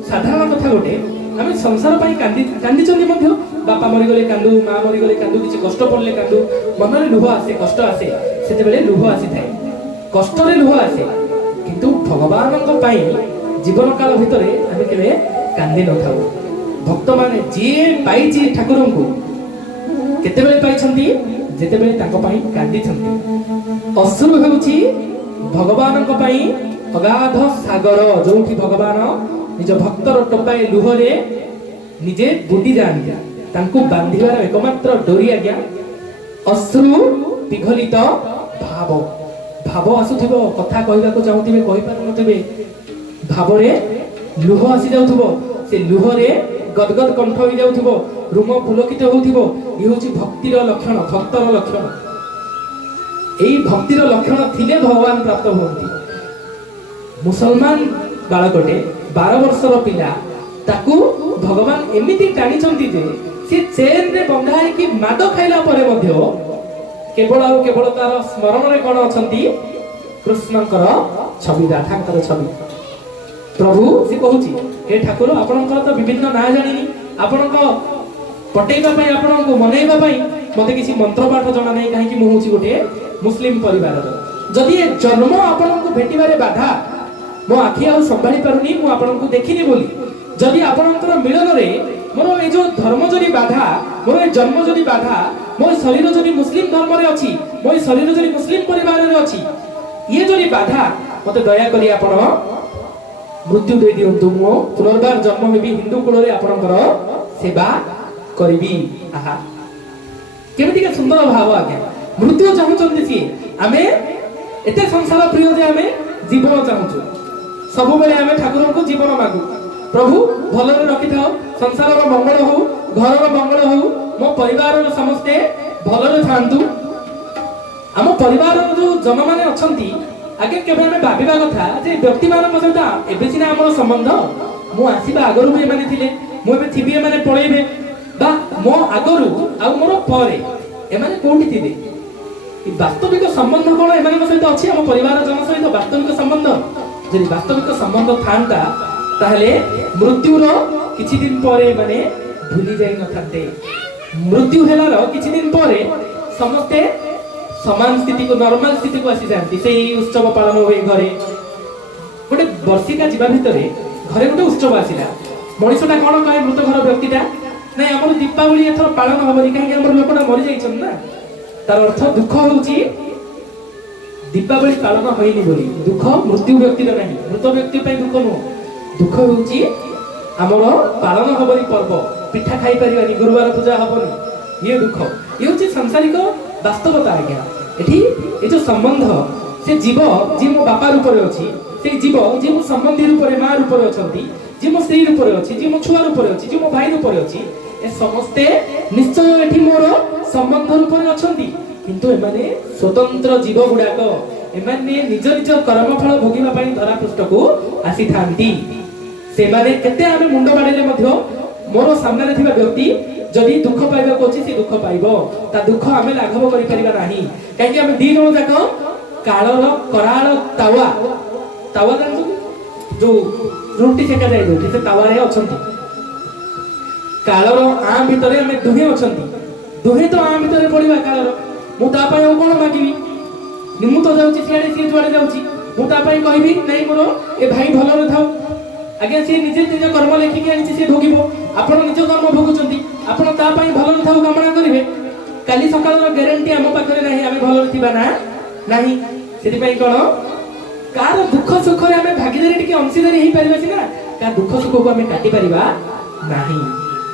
ସାଧାରଣ କଥା ଗୋଟେ ଆମେ ସଂସାର ପାଇଁ କାନ୍ଦିଛନ୍ତି ମଧ୍ୟ ବାପା ମରିଗଲେ କାନ୍ଦୁ ମା ମରିଗଲେ କାନ୍ଦୁ କିଛି କଷ୍ଟ ପଡିଲେ କାନ୍ଦୁ ମନରେ ଲୁହ ଆସେ କଷ୍ଟ ଆସେ ସେତେବେଳେ ଲୁହ ଆସିଥାଏ କଷ୍ଟରେ ଲୁହ ଆସେ କିନ୍ତୁ ଭଗବାନଙ୍କ ପାଇଁ ଜୀବନ କାଳ ଭିତରେ ଆମେ କେବେ କାନ୍ଦି ନଥାଉ ଭକ୍ତମାନେ ଯିଏ ପାଇଛି ଠାକୁରଙ୍କୁ କେତେବେଳେ ପାଇଛନ୍ତି ଯେତେବେଳେ ତାଙ୍କ ପାଇଁ କାନ୍ଦିଛନ୍ତି ଅଶ୍ରୁ ହେଉଛି ଭଗବାନଙ୍କ ପାଇଁ ଅଗାଧ ସାଗର ଯୋଉଠି ଭଗବାନ ନିଜ ଭକ୍ତର ଟୋପାଏ ଲୁହରେ ନିଜେ ବୁଡି ଯାଆନ୍ତି ତାଙ୍କୁ ବାନ୍ଧିବାର ଏକମାତ୍ର ଡୋରି ଆଜ୍ଞା ଅଶ୍ରୁ ପିଘଳିତ ଭାବ ଭାବ ଆସୁଥିବ କଥା କହିବାକୁ ଚାହୁଁଥିବେ କହିପାରୁନଥିବେ ଭାବରେ ଲୁହ ଆସି ଯାଉଥିବ ସେ ଲୁହରେ ଗଦଗଦ କଣ୍ଠ ହେଇଯାଉଥିବ ରୁମ ପୁଲକିତ ହଉଥିବ ଇଏ ହଉଛି ଭକ୍ତିର ଲକ୍ଷଣ ଭକ୍ତର ଲକ୍ଷଣ ଏଇ ଭକ୍ତିର ଲକ୍ଷଣ ଥିଲେ ଭଗବାନ ପ୍ରାପ୍ତ ହୁଅନ୍ତି ମୁସଲମାନ ବାଳକଟେ 12 ବର୍ଷର ପିଲା ତାକୁ ଭଗବାନ ଏମିତି ଟାଣିଛନ୍ତି ଯେ ସେ ଚେନରେ ବନ୍ଧା ହେଇକି ମାଡ ଖାଇଲା ପରେ ମଧ୍ୟ କେବଳ ଆଉ କେବଳ ତାର ସ୍ମରଣରେ କଣ ଅଛନ୍ତି କୃଷ୍ଣଙ୍କର ଛବି ରାଧାଙ୍କର ଛବି ପ୍ରଭୁ ସେ କହୁଛି ହେ ଠାକୁର ଆପଣଙ୍କର ତ ବିଭିନ୍ନ ନାଁ ଜାଣିନି ଆପଣଙ୍କ ପଟେଇବା ପାଇଁ ଆପଣଙ୍କୁ ମନେଇବା ପାଇଁ ମତେ କିଛି ମନ୍ତ୍ର ପାଠ ଜଣା ନାହିଁ କାହିଁକି ମୁଁ ହଉଛି ଗୋଟେ ମୁସଲିମ ପରିବାରର ଯଦି ଏ ଜନ୍ମ ଆପଣଙ୍କୁ ଭେଟିବାରେ ବାଧା ମୋ ଆଖି ଆଉ ସମ୍ଭାଳି ପାରୁନି ମୁଁ ଆପଣଙ୍କୁ ଦେଖିନି ବୋଲି ଯଦି ଆପଣଙ୍କର ମିଳନରେ ମୋର ଏ ଯୋଉ ଧର୍ମ ଯଦି ବାଧା ମୋର ଏ ଜନ୍ମ ଯଦି ବାଧା ମୋ ଶରୀର ଯଦି ମୁସଲିମ ଧର୍ମରେ ଅଛି, ମୋ ଶରୀର ଯଦି ମୁସଲିମ ପରିବାରରେ ଅଛି, ଇଏ ଯଦି ବାଧା, ମତେ ଦୟାକରି ଆପଣ ମୃତ୍ୟୁ ଦେଇ ଦିଅନ୍ତୁ, ମୁଁ ପୁନର୍ବାର ଜନ୍ମ ହେବି ହିନ୍ଦୁ କୁଳରେ ଆପଣଙ୍କର ସେବା କରିବି। ଆହା କେମିତିକା ସୁନ୍ଦର ଭାବ ଆଜ୍ଞା। ମୃତ୍ୟୁ ଚାହୁଁଛନ୍ତି ସିଏ, ଆମେ ଏତେ ସଂସାର ପ୍ରିୟ ଯେ ଆମେ ଜୀବନ ଚାହୁଁଛୁ। ସବୁବେଳେ ଆମେ ଠାକୁରଙ୍କୁ ଜୀବନ ମାଗୁ, ପ୍ରଭୁ ଭଲରେ ରଖିଥାଉ, ସଂସାରର ମଙ୍ଗଳ ହଉ, ଘରର ମଙ୍ଗଳ ହଉ, ମୋ ପରିବାରର ସମସ୍ତେ ଭଲରେ ଥାଆନ୍ତୁ। ଆମ ପରିବାରର ଯୋଉ ଜନମାନେ ଅଛନ୍ତି, ଆଗେ କେବେ ଆମେ ଭାବିବା କଥା ଯେ ବ୍ୟକ୍ତିମାନଙ୍କ ସହିତ ଏବେ ସିନା ଆମର ସମ୍ବନ୍ଧ, ମୁଁ ଆସିବା ଆଗରୁ ବି ଏମାନେ ଥିଲେ, ମୁଁ ଏବେ ଥିବି ଏମାନେ ପଳେଇବେ, ବା ମୋ ଆଗରୁ ଆଉ ମୋର ପରେ ଏମାନେ କୋଉଠି ଥିବେ। ବାସ୍ତବିକ ସମ୍ବନ୍ଧ କଣ ଏମାନଙ୍କ ସହିତ ଅଛି? ଆମ ପରିବାର ଜନ ସହିତ ବାସ୍ତବିକ ସମ୍ବନ୍ଧ, ଯଦି ବାସ୍ତବିକ ସମ୍ବନ୍ଧ ଥାନ୍ତା ତାହେଲେ ମୃତ୍ୟୁର କିଛି ଦିନ ପରେ ଏମାନେ ଭୁଲି ଯାଇ ନଥାନ୍ତେ। ମୃତ୍ୟୁ ହେଲାର କିଛି ଦିନ ପରେ ସମସ୍ତେ ସମାନ ସ୍ଥିତିକୁ, ନର୍ମାଲ ସ୍ଥିତିକୁ ଆସିଯାଆନ୍ତି। ସେଇ ଉତ୍ସବ ପାଳନ ହୁଏ ଘରେ। ଗୋଟେ ବର୍ଷିକା ଯିବା ଭିତରେ ଘରେ ଗୋଟେ ଉତ୍ସବ ଆସିଲା, ମଣିଷଟା କଣ କହେ, ମୃତ ଘର ବ୍ୟକ୍ତିଟା, ନାଇଁ ଆମର ଦୀପାବଳି ଏଥର ପାଳନ ହବନି, କାହିଁକି ଆମର ଲୋକଟା ମରି ଯାଇଛନ୍ତି ନା। ତାର ଅର୍ଥ ଦୁଃଖ ହଉଛି ଦୀପାବଳି ପାଳନ ହୋଇନି ବୋଲି। ଦୁଃଖ ମୃତ୍ୟୁ ବ୍ୟକ୍ତିର ନାହିଁ, ମୃତ ବ୍ୟକ୍ତି ପାଇଁ ଦୁଃଖ ନୁହଁ। ଦୁଃଖ ହଉଛି ଆମର ପାଳନ ହବନି ପର୍ବ, ପିଠା ଖାଇ ପାରିବାନି, ଗୁରୁବାର ପୂଜା ହବନି, ଇଏ ଦୁଃଖ। ଇଏ ହଉଛି ସାଂସାରିକ ବାସ୍ତବତା ଆଜ୍ଞା। ଏଠି ଏ ଯୋଉ ସମ୍ବନ୍ଧ, ସେ ଜୀବ ଯିଏ ମୋ ବାପା ରୂପରେ ଅଛି, ସେଇ ଜୀବ ଯିଏ ମୋ ସମ୍ବନ୍ଧୀ ରୂପରେ, ମା ରୂପରେ ଅଛନ୍ତି, ଯିଏ ମୋ ସ୍ତ୍ରୀ ରୂପରେ ଅଛି, ଯିଏ ମୋ ଛୁଆ ରୂପରେ ଅଛି, ଯିଏ ମୋ ଭାଇ ରୂପରେ ଅଛି, ଏ ସମସ୍ତେ ନିଶ୍ଚୟ ଏଠି ମୋର ସମ୍ବନ୍ଧ ରୂପରେ ଅଛନ୍ତି। କିନ୍ତୁ ଏମାନେ ସ୍ୱତନ୍ତ୍ର ଜୀବ ଗୁଡାକ, ଏମାନେ ନିଜ ନିଜ କର୍ମଫଳ ଭୋଗିବା ପାଇଁ ଧରା ପୃଷ୍ଠକୁ ଆସିଥାନ୍ତି। ସେମାନେ କେତେ ଆମେ ମୁଣ୍ଡ ବାଡେଇଲେ ମଧ୍ୟ ମୋର ସାମ୍ନାରେ ଥିବା ବ୍ୟକ୍ତି ଯଦି ଦୁଃଖ ପାଇବାକୁ ଅଛି ସେ ଦୁଃଖ ପାଇବ, ତା ଦୁଃଖ ଆମେ ଲାଘବ କରିପାରିବା ନାହିଁ। କାହିଁକି ଆମେ ଦି ଜଣ ଯାକ କାଳର କରାଳ ତାୱା ଜାଣିଛୁ, ଯୋଉ ରୁଟି ସେକା ଯାଏ ଯୋଉଠି, ସେ ତାୱାରେ ଅଛନ୍ତି। କାଳର ଆଁ ଭିତରେ ଆମେ ଦୁହେଁ ଅଛନ୍ତି, ଦୁହେଁ ତ ଆଁ ଭିତରେ ପଡିବା କାଳର। ମୁଁ ତା ପାଇଁ ଆଉ କଣ ମାଗିବି? ମୁଁ ତ ଯାଉଛି ସିଆଡେ, ସିଏ ଯୁଆଡେ ଯାଉଛି, ମୁଁ ତା ପାଇଁ କହିବି ନାଇଁ ମୋର ଏ ଭାଇ ଭଲରେ ଥାଉ। ଆଜ୍ଞା ସିଏ ନିଜେ ନିଜ କର୍ମ ଲେଖିକି ଆଣିଛି, ସିଏ ଭୋଗିବ। ଆପଣ ନିଜ କର୍ମ ଭୋଗୁଛନ୍ତି, ଆପଣ ତା ପାଇଁ ଭଲରେ ଥାଉ କାମନା କରିବେ। କାଲି ସକାଳର ଗ୍ୟାରେଣ୍ଟି ଆମ ପାଖରେ ନାହିଁ ଆମେ ଭଲରେ ଥିବା ନା ନାହିଁ। ସେଥିପାଇଁ କଣ, କାହାର ଦୁଃଖ ସୁଖରେ ଆମେ ଭାଗିଦାରୀ ଟିକେ ଅଂଶୀଦାରୀ ହେଇପାରିବା ସିନା, କାହା ଦୁଃଖ ସୁଖକୁ ଆମେ କାଟି ପାରିବା ନାହିଁ।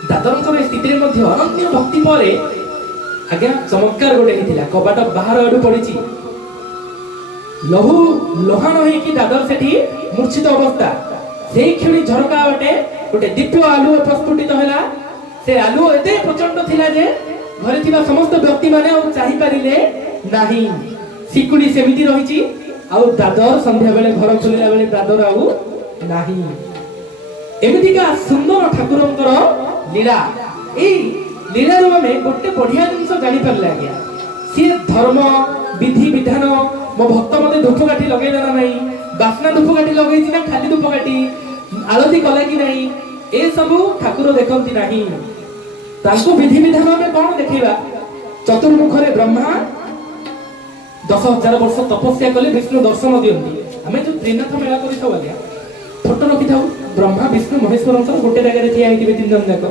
ଦାଦରଙ୍କର ଏ ସ୍ଥିତିରେ ମଧ୍ୟ ଅନନ୍ୟ ଭକ୍ତି ପରେ ଆଜ୍ଞା ଚମତ୍କାର ଗୋଟେ ହେଇଥିଲା। କବାଟ ବାହାର ଆଡୁ ପଡିଛି, ଲହୁ ଲୋହାଣ ହେଇକି ଦାଦର ସେଠି ମୂର୍ଚ୍ଛିତ ଅବସ୍ଥା। ସେଇ କ୍ଷଣି ଝରକା ବାଟେ ଗୋଟେ ଦିବ୍ୟ ଆଲୁଅ ପ୍ରସ୍ଫୁଟିତ ହେଲା। ସେ ଆଲୁଅ ଏତେ ପ୍ରଚଣ୍ଡ ଥିଲା ଯେ ଘରେ ଥିବା ସମସ୍ତ ବ୍ୟକ୍ତି ମାନେ ଆଉ ଚାହିଁ ପାରିଲେ ନାହିଁ। ଶିକୁଡ଼ି ସେମିତି ରହିଛି, ଆଉ ଦାଦର ସନ୍ଧ୍ୟା ବେଳେ ଘର ଖୋଲିଲା ବେଳେ ଦାଦର ଆଉ ନାହିଁ। ଏମିତିକା ସୁନ୍ଦର ଠାକୁରଙ୍କର ଲୀଳା। ଏଇ ଲୀଳାରୁ ଆମେ ଗୋଟେ ବଢିଆ ଜିନିଷ ଜାଣିପାରିଲେ ଆଜ୍ଞା, ସିଏ ଧର୍ମ ବିଧି ବିଧାନ, ମୋ ଭକ୍ତ ମତେ ଧୂପକାଠି ଲଗେଇଲା ନା ନାହିଁ, ବାସ୍ନା ଧୂପକାଠି ଲଗେଇଛି ନା ଖାଲି ଧୂପକାଠି, ଆଳତି କଲା କି ନାହିଁ, ଏସବୁ ଠାକୁର ଦେଖନ୍ତି ନାହିଁ। ତାଙ୍କୁ ବିଧି ବିଧାନ ଆମେ କଣ ଦେଖେଇବା? ଚତୁର୍ମୁଖରେ ବ୍ରହ୍ମା 10,000 ବର୍ଷ ତପସ୍ୟା କଲେ ବିଷ୍ଣୁ ଦର୍ଶନ ଦିଅନ୍ତି। ଆମେ ଯୋଉ ତ୍ରିନାଥ ମେଳା କରିଥାଉ ଆଜ୍ଞା, ଫଟୋ ରଖିଥାଉ, ବ୍ରହ୍ମା ବିଷ୍ଣୁ ମହେଶ୍ୱରଙ୍କର ଗୋଟେ ଜାଗାରେ ଠିଆ ହେଇଥିବେ, 3 ଜଣ ଯାକ,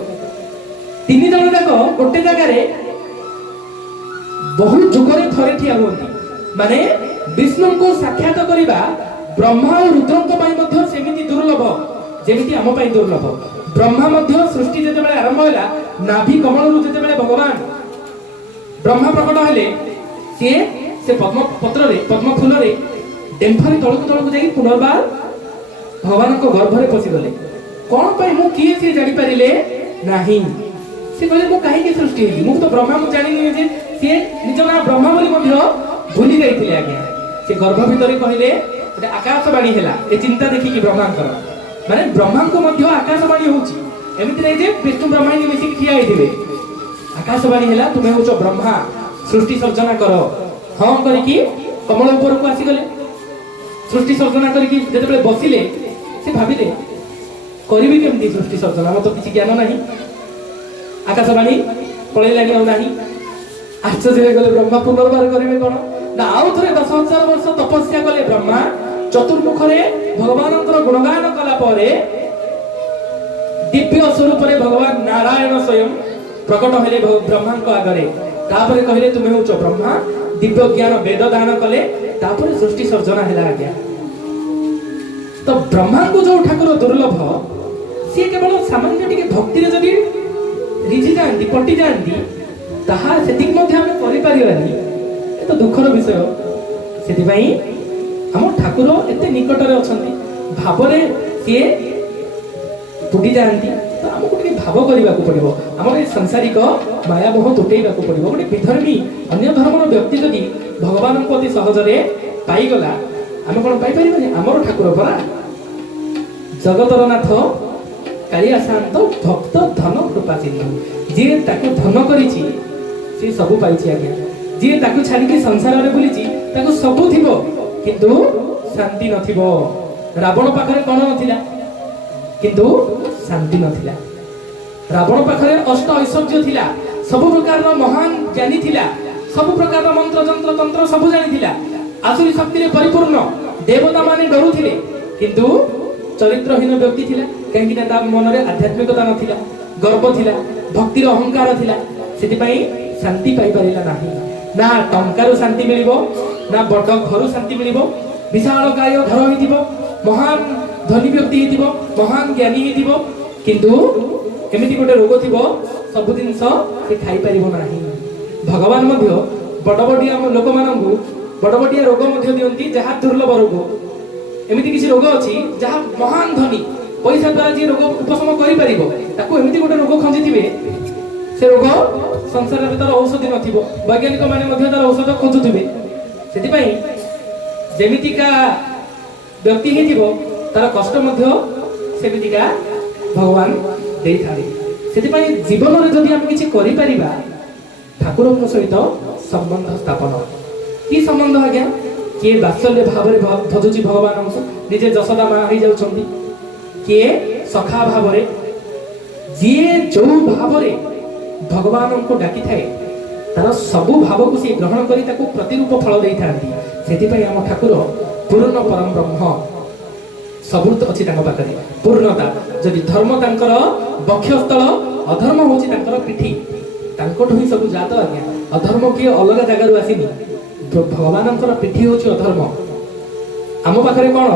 3 ଜଣ ଯାକ ଗୋଟେ ଜାଗାରେ ବହୁ ଯୁଗରେ ଥରେ ଠିଆ ହୁଅନ୍ତି। ମାନେ ବିଷ୍ଣୁଙ୍କୁ ସାକ୍ଷାତ କରିବା ବ୍ରହ୍ମା ଓ ରୁଦ୍ରଙ୍କ ପାଇଁ ମଧ୍ୟ ସେମିତି ଦୁର୍ଲଭ ଯେମିତି ଆମ ପାଇଁ ଦୁର୍ଲଭ। ବ୍ରହ୍ମା ମଧ୍ୟ ସୃଷ୍ଟି ଯେତେବେଳେ ଆରମ୍ଭ ହେଲା, ନାଭି କମଳରୁ ଯେତେବେଳେ ଭଗବାନ ବ୍ରହ୍ମା ପ୍ରକଟ ହେଲେ, ସିଏ ସେ ପଦ୍ମ ପତ୍ରରେ, ପଦ୍ମ ଫୁଲରେ ଡେମ୍ଫରେ ତଳକୁ ତଳକୁ ଯାଇ ପୁନର୍ବାର ଭଗବାନଙ୍କ ଗର୍ଭରେ ପଶିଗଲେ। କଣ ପାଇଁ, ମୁଁ କିଏ ସିଏ ଜାଣିପାରିଲେ ନାହିଁ। ସେ କହିଲେ ମୁଁ କାହିଁକି ସୃଷ୍ଟି ହେଲି, ମୁଁ ତ ବ୍ରହ୍ମା, ମୁଁ ଜାଣିନି ଯେ ସିଏ ନିଜ ନାଁ ବ୍ରହ୍ମା ବୋଲି ମଧ୍ୟ ଭୁଲି ଯାଇଥିଲେ ଆଜ୍ଞା। ସେ ଗର୍ଭ ଭିତରେ କହିଲେ, ଗୋଟେ ଆକାଶବାଣୀ ହେଲା, ଏ ଚିନ୍ତା ଦେଖିକି ବ୍ରହ୍ମାଙ୍କର, ମାନେ ବ୍ରହ୍ମାଙ୍କୁ ମଧ୍ୟ ଆକାଶବାଣୀ ହଉଛି। ଏମିତି ନାହିଁ ଯେ ବିଷ୍ଣୁ ବ୍ରହ୍ମା ମିଶିକି ଠିଆ ହେଇଥିବେ। ଆକାଶବାଣୀ ହେଲା, ତୁମେ ହଉଛ ବ୍ରହ୍ମା, ସୃଷ୍ଟି ସର୍ଜନା କର। ହଁ କରିକି କମଳ ଉପରକୁ ଆସିଗଲେ। ସୃଷ୍ଟି ସର୍ଜନା କରିକି ଯେତେବେଳେ ବସିଲେ, ସେ ଭାବିଲେ କରିବି କେମିତି ସୃଷ୍ଟି ସର୍ଜନା, ଆମର ତ କିଛି ଜ୍ଞାନ ନାହିଁ। ଆକାଶବାଣୀ ପଳେଇଲାଣି ଆଉ ନାହିଁ। ଆଶ୍ଚର୍ଯ୍ୟ ହେଇଗଲେ ବ୍ରହ୍ମା, ପୁନର୍ବାର କରିବେ କଣ ନା, ଆଉ ଥରେ 10,000 ବର୍ଷ ତପସ୍ୟା କଲେ ବ୍ରହ୍ମା। ଚତୁର୍ମୁଖରେ ଭଗବାନଙ୍କର ଗୁଣଗାନ କଲା ପରେ ଦିବ୍ୟ ସ୍ୱରୂପରେ ଭଗବାନ ନାରାୟଣ ସ୍ୱୟଂ ପ୍ରକଟ ହେଲେ ବ୍ରହ୍ମାଙ୍କ ଆଗରେ। तापर कहले तुमे होच ब्रह्मा दिव्य ज्ञान वेद दान कले तापर सृष्टि सर्जना हैला आज्ञा। तो ब्रह्मा को जो ठाकुर दुर्लभ सी केवल सामान्य टिके भक्ति रे जदी रिझि जांती पट्टी जांती ताहा सेतिक मध्ये हम करि परिबानी ए तो दुखर विषय। सेति पई हम ठाकुर एते निकट रे अछंती भावरे सी पुटी जांती तो हमको टिके भाव करबा को पड़िबो। हमर संसारिक माया मोह तुटेबा को पड़िबो। गोटे विधर्मी अन्य धर्मर व्यक्ति जदी भगवान को अति सहज रे पाई गला हम कोन पाई परिबानी हमर ठाकुर परा जगतर नाथ कालिया शांत भक्त धन कृपा चिन्ह जी ताकू धन करिछि से सब पाइछि आज्ञा। जी ताकू छाडी के संसार रे बुलिछि ताकू सब थिबो किंतु शांति नथिबो। रावण पाखरे कोन नथिला किंतु शांति नथिला। रावण पाखरे अष्ट ऐश्वर्य थिला सब प्रकार रो महान ज्ञानी थिला सब प्रकार रो मंत्र जंत्र तंत्र सब जानि थिला आसुरी शक्ति रे परिपूर्ण देवता माने डरुथिले किंतु चरित्रहीन व्यक्ति थिला कहीं ता मन रे आध्यात्मिकता नथिला गर्व थिला भक्ति रो अहंकार थिला सेति पई शांति पाई परिला नाही। ना टंकार शांति मिलिबो ना बड़ घर शांति मिलिबो विशाल काय घर होइतिबो महान धनी व्यक्ति हेतिबो महान ज्ञानी हेतिबो किंतु एमिति गोटे रोग थिबो सब जिंस से खाई परिबो नाही। भगवान मध्य बड़बड़िया लोक मानंगु बड़बड़िया रोग मध्य दियंती जहा दुर्लभ रोग एमिति किसी रोग अछि जहा महान धनी पैसा द्वारा जे रोग उपशम करि परिबो ताको एमिति गोटे रोग खंजिथिबे से रोग संसार रे तार औषधि नथिबो वैज्ञानिक माने मध्य तार औषध खोजुथिबे। सेति पई जेमितिका व्यक्ति हेतिबो तार कष्ट मध्य सेमितिका भगवान देई थारे। सेति पई जीवन रे जदि हम किछि करि परिबा ठाकुरଙ୍କ सहित संबंध स्थापन की संबंध आज्ञा किए बात्सल्य भाव रे भजुची भगवान निजे जसोदा मा होई जाउछंती किए सखा भाव रे जे जो भाव रे भगवान को डाकी थाए तार सब भाव को से ग्रहण करी ताको प्रतिरूप फल देई थांती। सेति पई हम ठाकुर पूर्ण परम ब्रह्म सबूत अछि तांको पाखरे पूर्णता जदि धर्म तांकर बक्षस्थल अधर्म होछि तांकर पिठी तांकोठु ही सब जात आज्ञा। अधर्म किए अलग जगह रु आसीनी भगवानंकर पिठी होछि अधर्म आम पाखरे कोन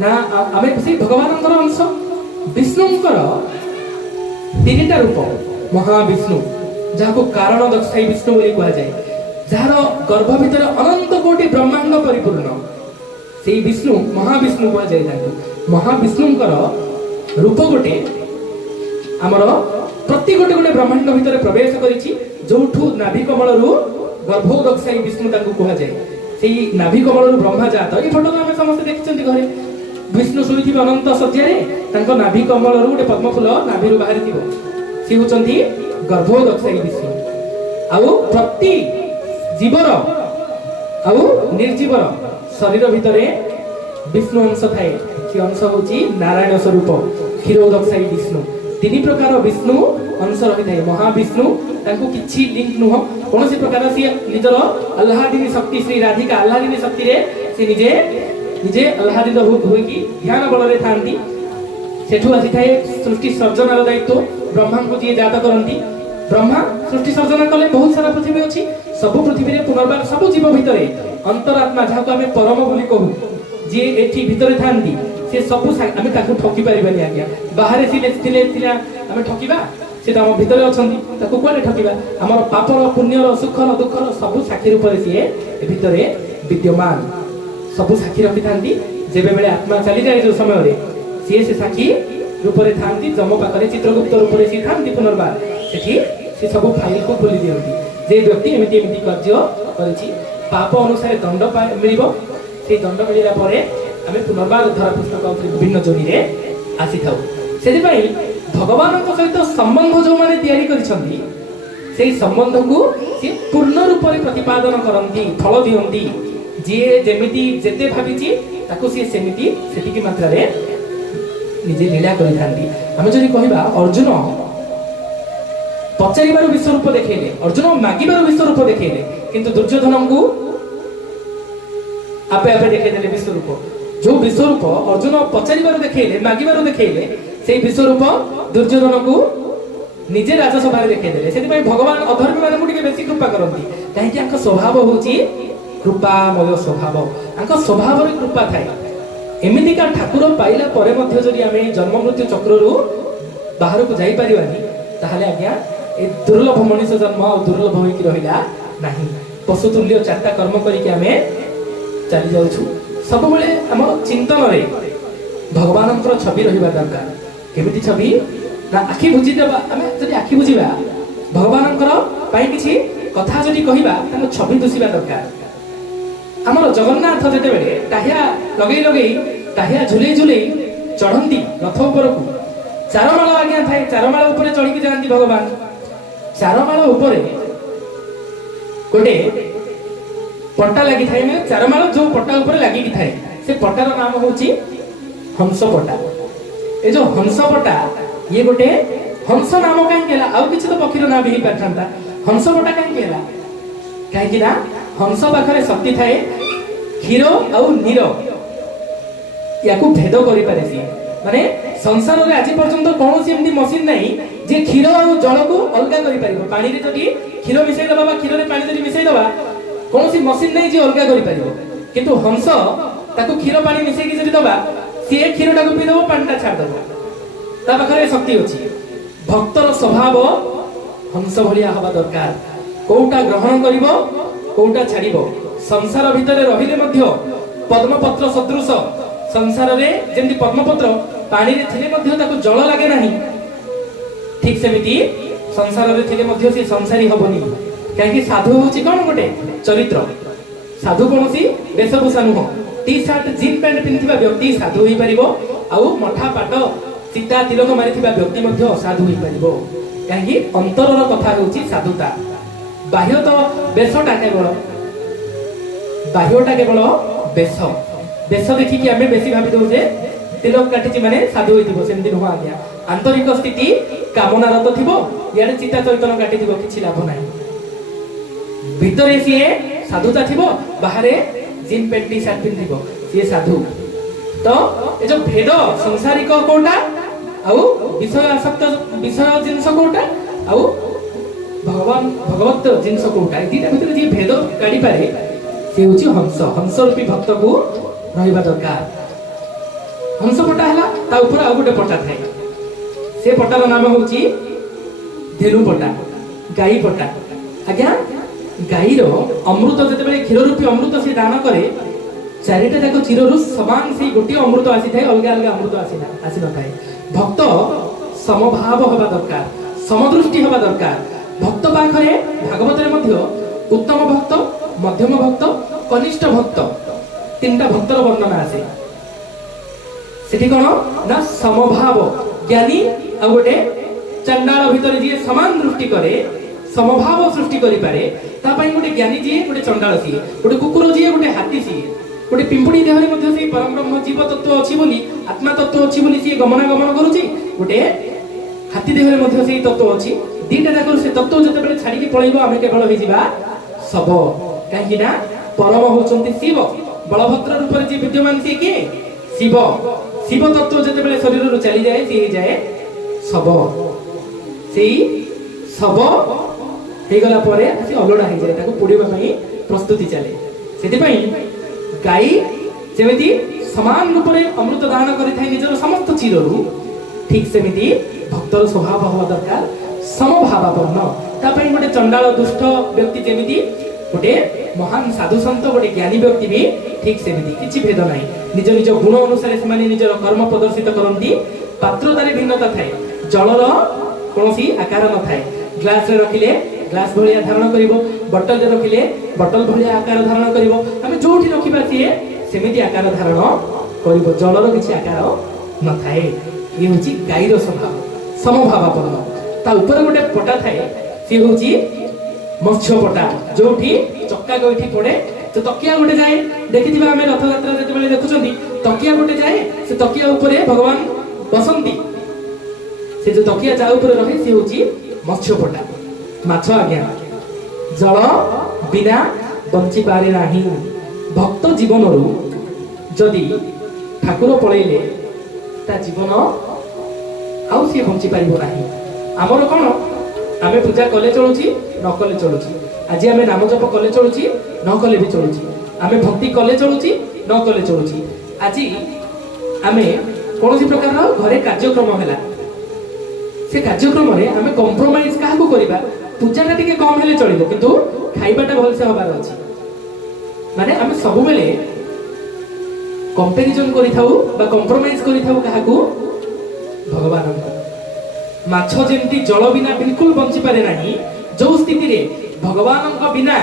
ना आमे से भगवानंकर अंश विष्णुंकर तीनटा रूप महाविष्णु जाको कारण दक्षाई विष्णु बोली कहा जाए जार गर्भ भीतर अनंत कोटि ब्रह्मांड परिपूर्ण सेई विष्णु महाविष्णु कहा जाए ताको महाविष्णुंकर रूप गोटे हमर प्रति गोटे गोटे ब्रह्मांड भीतर प्रवेश करिछि जोठु नाभि कमल रु गर्भोदक्षाई विष्णु ताकू कहा जाए सेई नाभि कमल रु ब्रह्मा जात ए फोटो हम समस्त देखिछन्ती घरे विष्णु सुइथिबे अनंत सज्जा रे तांको नाभि कमल रु गोटे पद्म फूल नाभि रु बाहरि थिबो सी होचंती गर्भोदक्षाई विष्णु आउ प्रति जीवर आउ निर्जीवर शरीर भितरे विष्णु अंश थाए कि अंश होची नारायण स्वरूप क्षीरोदक्षाई विष्णु तीन प्रकार विष्णु अंश रही थाए। महाविष्णु तांको किछि लिंक नुह कोनोसी प्रकार से निजर अल्लाहादीनी शक्ति श्री राधिका अल्लाहादीनी शक्ति रे से निजे निजे अल्लाहादीन होई कि ध्यान बल रे थांती सेठु आसी थाए सृष्टि सर्जनार दायित्व ब्रह्मा को जे जात करंती ब्रह्मा सृष्टि सर्जना कले बहुत सारा पृथ्वी अछि सब पृथ्वी रे पुनर्बार सब जीव भितरे अंतरात्मा जाको हमें परम बोली कहू जे एठी भितरे थांती से सब आमे ताकू ठकी परिबानी आज्ञा बाहर थिले आमे ठकीबा से त हम भितरे अछंती ताकू कोले ठकीबा हमर पापर पुण्यर सुखर दुखर सब साक्षी रूप रे से भितरे विद्यमान सब साक्षी रखि थांती जेबे बेले आत्मा चली जाय जो समय रे से साक्षी रूप रे थांती जम पाखरे चित्रगुप्त रूप रे से थांती पुनर्बार सेठी से सब फाइल को खोली दियंती जे व्यक्ति एमिति एमिति कार्य करिछि पाप अनुसार दंड मिलिबो से दंड मिलिला परे आमे पुनर्बार धरा पुस्तक विभिन्न जोनी रे आसी थाउ। सेति पई भगवान को सहित संबंध जो माने तयारी करिसंती सेई संबंध को से पूर्ण रूप रे प्रतिपादन करंती फल दियंती जे जेमिति जेते भाबिछि ताको से सेमिति सेतिकी मात्रा रे निजे लीला करि थांती। आमे जदि कहिबा अर्जुन पचारिबार विश्वरूप देखेले अर्जुन मागिबार विश्वरूप देखेले किंतु दुर्योधन को आपे आपे देखेले विश्वरूप जो विश्वरूप अर्जुन पचारिबार देखेले मागिबार देखेले सेई विश्वरूप दुर्योधन को ନିଜେ ରାଜସଭାରେ ଦେଖେଇଦେଲେ। ସେଥିପାଇଁ ଭଗବାନ ଅଧର୍ମୀ ମାନଙ୍କୁ ଟିକେ ବେଶୀ କୃପା କରନ୍ତି, କାହିଁକି ଆଙ୍କ ସ୍ୱଭାବ ହଉଛି କୃପାମୟ ସ୍ୱଭାବ, ଆଙ୍କ ସ୍ୱଭାବରେ କୃପା ଥାଏ। ଏମିତିକା ଠାକୁର ପାଇଲା ପରେ ମଧ୍ୟ ଯଦି ଆମେ ଜନ୍ମ ମୃତ୍ୟୁ ଚକ୍ରରୁ ବାହାରକୁ ଯାଇପାରିବାନି, ତାହେଲେ ଆଜ୍ଞା ଏ ଦୁର୍ଲଭ ମଣିଷ ଜନ୍ମ ଆଉ ଦୁର୍ଲଭ ହୋଇକି ରହିଲା ନାହିଁ। ପଶୁତୁଲ୍ୟ ଚାରିଟା କର୍ମ କରିକି ଆମେ ଚାଲି ଯାଉଛୁ। ସବୁବେଳେ ଆମ ଚିନ୍ତନରେ ଭଗବାନଙ୍କର ଛବି ରହିବା ଦରକାର। କେମିତି ଛବି ନା ଆଖି ବୁଝିଦେବା, ଆମେ ଯଦି ଆଖି ବୁଝିବା ଭଗବାନଙ୍କର ପାଇଁ କିଛି କଥା ଯଦି କହିବା, ତାଙ୍କ ଛବି ଦୁଷିବା ଦରକାର। ଆମର ଜଗନ୍ନାଥ ଯେତେବେଳେ ଟାହିଆ ଲଗେଇ ଲଗେଇ ଟାହିଆ ଝୁଲେଇ ଝୁଲେଇ ଚଢନ୍ତି ରଥ ଉପରକୁ, ଚାରମାଳ ଆଜ୍ଞା ଥାଏ, ଚାରମାଳ ଉପରେ ଚଢିକି ଯାଆନ୍ତି ଭଗବାନ। ଚାରମାଳ ଉପରେ ଗୋଟେ ପଟା ଲାଗିଥାଏ, ମାନେ ଚାରମାଳ ଯୋଉ ପଟା ଉପରେ ଲାଗିକି ଥାଏ, ସେ ପଟାର ନାମ ହଉଛି ହଂସ ପଟା। ଏ ଯୋଉ ହଂସ ପଟା, ଇଏ ଗୋଟେ ହଂସ ନାମ କାହିଁକି ହେଲା? ଆଉ କିଛି ତ ପକ୍ଷୀର ନାଁ ବି ହେଇପାରିଥାନ୍ତା, ହଂସ ପଟା କାହିଁକି ହେଲା? କାହିଁକି ନା ହଂସ ପାଖରେ ଶକ୍ତି ଥାଏ, କ୍ଷୀର ଆଉ ନୀର ୟାକୁ ଭେଦ କରିପାରେ ସିଏ। ମାନେ ସଂସାରରେ ଆଜି ପର୍ଯ୍ୟନ୍ତ କୌଣସି ଏମିତି ମସିନ ନାହିଁ ଯେ କ୍ଷୀର ଆଉ ଜଳକୁ ଅଲଗା କରିପାରିବ। ପାଣିରେ ଯଦି କ୍ଷୀର ମିଶାଇ ଦେବା ବା କ୍ଷୀରରେ ପାଣି ଯଦି ମିଶାଇ ଦେବା, କୌଣସି ମସିନ ନାହିଁ ଯେ ଅଲଗା କରିପାରିବ। କିନ୍ତୁ ହଂସ, ତାକୁ କ୍ଷୀର ପାଣି ମିଶେଇକି ଯଦି ଦବା, ସିଏ କ୍ଷୀରଟାକୁ ପିଇଦବ, ପାଣିଟା ଛାଡ଼ିଦବ, ତା ପାଖରେ ଶକ୍ତି ଅଛି। ଭକ୍ତର ସ୍ୱଭାବ ହଂସ ଭଳିଆ ହବା ଦରକାର। କୋଉଟା ଗ୍ରହଣ କରିବ, କୋଉଟା ଛାଡ଼ିବ। ସଂସାର ଭିତରେ ରହିଲେ ମଧ୍ୟ ପଦ୍ମପତ୍ର ସଦୃଶ, ସଂସାରରେ ଯେମିତି ପଦ୍ମପତ୍ର ପାଣିରେ ଥିଲେ ମଧ୍ୟ ତାକୁ ଜଳ ଲାଗେ ନାହିଁ, ଠିକ ସେମିତି ସଂସାରରେ ଥିଲେ ମଧ୍ୟ ସେ ସଂସାରୀ ହବନି। କାହିଁକି? ସାଧୁ ହଉଛି କଣ? ଗୋଟେ ଚରିତ୍ର। ସାଧୁ କୌଣସି ବେଶଭୂଷା ନୁହଁ। ଟି ସାର୍ଟ ଜିନ୍ ପ୍ୟାଣ୍ଟ ପିନ୍ଧିଥିବା ବ୍ୟକ୍ତି ସାଧୁ ହେଇପାରିବ, ଆଉ ମଠା ପାଟ ଚିତା ତିଲକ ମାରିଥିବା ବ୍ୟକ୍ତି ମଧ୍ୟ ଅସାଧୁ ହେଇପାରିବ। କାହିଁକି? ଅନ୍ତରର କଥା ହେଉଛି ସାଧୁତା। ବାହ୍ୟ ତ ବେଶଟା କେବଳ, ବାହ୍ୟଟା କେବଳ ବେଶ। ବେଶ ଦେଖିକି ଆମେ ବେଶୀ ଭାବି ଦଉ ଯେ ତିଲକ କାଟିଛି ମାନେ ସାଧୁ ହେଇଥିବ, ସେମିତି ନୁହଁ ଆଜ୍ଞା। ଆନ୍ତରିକ ସ୍ଥିତି କାମନାରତ ଥିବ, ଇଆଡେ ଚିତା ଚୈତନ କାଟିଥିବ, କିଛି ଲାଭ ନାହିଁ। ଭିତରେ ସିଏ ସାଧୁତା ଥିବ, ବାହାରେ ଜିନ୍ ପ୍ୟାଣ୍ଟ ଟି ସାର୍ଟ ପିନ୍ଧିବ, ସିଏ ସାଧୁ। ତ ଏ ଯୋଉ ଭେଦ, ସଂସାରିକ କୋଉଟା ଆଉ ବିଷୟ ଆସକ୍ତ ବିଷୟ ଜିନିଷ କୋଉଟା ଆଉ ଭଗବତ ଜିନିଷ କୋଉଟା, ଏ ଦିଟା ଭିତରେ ଯିଏ ଭେଦ କାଢିପାରେ ସେ ହଉଛି ହଂସ। ହଂସ ରୂପୀ ଭକ୍ତକୁ ରହିବା ଦରକାର। ହଂସ ପଟା ହେଲା, ତା ଉପରେ ଆଉ ଗୋଟେ ପଟା ଥାଏ, ସେ ପଟାର ନାମ ହଉଛି ଧେନୁ ପଟା, ଗାଈ ପଟା। ଆଜ୍ଞା, ଗାଈର ଅମୃତ ଯେତେବେଳେ କ୍ଷୀର ରୂପୀ ଅମୃତ ସେ ଦାନ କରେ, ଚାରିଟା ଯାକ ଚିରରୁ ସମାନ ସେଇ ଗୋଟିଏ ଅମୃତ ଆସିଥାଏ, ଅଲଗା ଅଲଗା ଅମୃତ ଆସିନଥାଏ। ଭକ୍ତ ସମଭାବ ହେବା ଦରକାର, ସମଦୃଷ୍ଟି ହେବା ଦରକାର। ଭକ୍ତ ପାଖରେ ଭାଗବତରେ ମଧ୍ୟ ଉତ୍ତମ ଭକ୍ତ, ମଧ୍ୟମ ଭକ୍ତ, କନିଷ୍ଠ ଭକ୍ତ, ତିନିଟା ଭକ୍ତର ବର୍ଣ୍ଣନା ଆସେ। ସେଠି କଣ ନା ସମଭାବ, ଜ୍ଞାନୀ ଆଉ ଗୋଟେ ଚଣ୍ଡାଳ ଭିତରେ ଯିଏ ସମାନ ଦୃଷ୍ଟି କରେ, ସମଭାବ ସୃଷ୍ଟି କରିପାରେ, ତା ପାଇଁ ଗୋଟେ ଜ୍ଞାନୀ ଯିଏ, ଗୋଟେ ଚଣ୍ଡାଳ ସିଏ, ଗୋଟେ କୁକୁର ଯିଏ, ଗୋଟେ ହାତୀ ସିଏ, ଗୋଟେ ପିମ୍ପୁଡ଼ି ଦେହରେ ମଧ୍ୟ ସେଇ ପରବ୍ରହ୍ମ ଜୀବ ତତ୍ତ୍ୱ ଅଛି ବୋଲି, ଆତ୍ମା ତତ୍ତ୍ୱ ଅଛି ବୋଲି ସିଏ ଗମନାଗମନ କରୁଛି, ଗୋଟେ ହାତୀ ଦେହରେ ମଧ୍ୟ ସେଇ ତତ୍ତ୍ୱ ଅଛି। ଦିଟା ଯାକ ସେ ତତ୍ତ୍ୱ ଯେତେବେଳେ ଛାଡିକି ପଳେଇବ, ଆମେ କେବଳ ହେଇଯିବା ଶବ। କାହିଁକି ନା ପରମ ହଉଛନ୍ତି ଶିବ, ବଳଭଦ୍ର ରୂପରେ ଯିଏ ବିଦ୍ୟମାନ ସିଏ କିଏ? ଶିବ। ଶିବ ତତ୍ତ୍ୱ ଯେତେବେଳେ ଶରୀରରୁ ଚାଲିଯାଏ, ସିଏ ହେଇଯାଏ ଶବ। ସେଇ ଶବ ହେଇଗଲା ପରେ ସେ ଅଲୋଡା ହେଇଯାଏ, ତାକୁ ପୋଡ଼ିବା ପାଇଁ ପ୍ରସ୍ତୁତି ଚାଲେ। ସେଥିପାଇଁ ଗାଈ ଯେମିତି ସମାନ ରୂପରେ ଅମୃତ ଦାନ କରିଥାଏ ନିଜର ସମସ୍ତ ଚିରରୁ, ଠିକ ସେମିତି ଭକ୍ତର ସ୍ୱଭାବ ହବା ଦରକାର ସମଭାବାପନ୍ନ। ତା ପାଇଁ ଗୋଟେ ଚଣ୍ଡାଳ ଦୁଷ୍ଟ ବ୍ୟକ୍ତି ଯେମିତି, ଗୋଟେ ମହାନ ସାଧୁ ସନ୍ଥ, ଗୋଟେ ଜ୍ଞାନୀ ବ୍ୟକ୍ତି ବି ଠିକ ସେମିତି, କିଛି ଭେଦ ନାହିଁ। ନିଜ ନିଜ ଗୁଣ ଅନୁସାରେ ସେମାନେ ନିଜର କର୍ମ ପ୍ରଦର୍ଶିତ କରନ୍ତି। ପାତ୍ରତାରେ ଭିନ୍ନତା ଥାଏ, ଜଳର କୌଣସି ଆକାର ନଥାଏ। ଗ୍ଲାସରେ ରଖିଲେ ଗ୍ଲାସ ଭଳିଆ ଧାରଣ କରିବ, ବଟଲରେ ରଖିଲେ ବଟଲ ଭଳିଆ ଆକାର ଧାରଣ କରିବ। ଆମେ ଯୋଉଠି ରଖିବା ସିଏ ସେମିତି ଆକାର ଧାରଣ କରିବ, ଜଳର କିଛି ଆକାର ନଥାଏ। ଇଏ ହଉଛି ଗାଈର ସ୍ୱଭାବ, ସମଭାବାପନ୍ନ। ତା ଉପରେ ଗୋଟେ ପଟା ଥାଏ, ସିଏ ହଉଛି ମତ୍ସ୍ୟ ପଟା, ଯୋଉଠି ଚକା ଗୋଇଠି ପଡେ, ତ ତକିଆ ଗୋଟେ ଯାଏ। ଦେଖିଥିବା ଆମେ ରଥଯାତ୍ରା ଯେତେବେଳେ ଦେଖୁଛନ୍ତି, ତକିଆ ଗୋଟେ ଯାଏ, ସେ ତକିଆ ଉପରେ ଭଗବାନ ବସନ୍ତି। ସେ ଯୋଉ ତକିଆ ଯା ଉପରେ ରହେ, ସେ ହଉଛି ମତ୍ସ୍ୟ ପଟା, ମାଛ। ଆଜ୍ଞା, ଜଳ ବିନା ବଞ୍ଚି ପାରେ ନାହିଁ। ଭକ୍ତ ଜୀବନରୁ ଯଦି ଠାକୁର ପଳେଇଲେ, ତା ଜୀବନ ଆଉ ସିଏ ବଞ୍ଚି ପାରିବ ନାହିଁ। आमर कौन आमे पूजा कले चलुची न कले चलुची आज आमे नाम जप कले चलुची न कले भी चलुची आमे भक्ति कले चलुची न कले चलुची आज आमे कौन प्रकार घरे कार्यक्रम है से कार्यक्रम आमे कंप्रोमाइज क्या करवा पूजाटा टिके कम हेले चलिबो किंतु खाइबाटा भल से हबार अछि माने आमे सब बेले कंपैरिजन करि थाउ बा कंप्रोमाइज करि थाउ काहाकू भगवान माछ जेमती जल बिना बिल्कुल बंची पारे नाही जो स्थिति रे भगवान बिना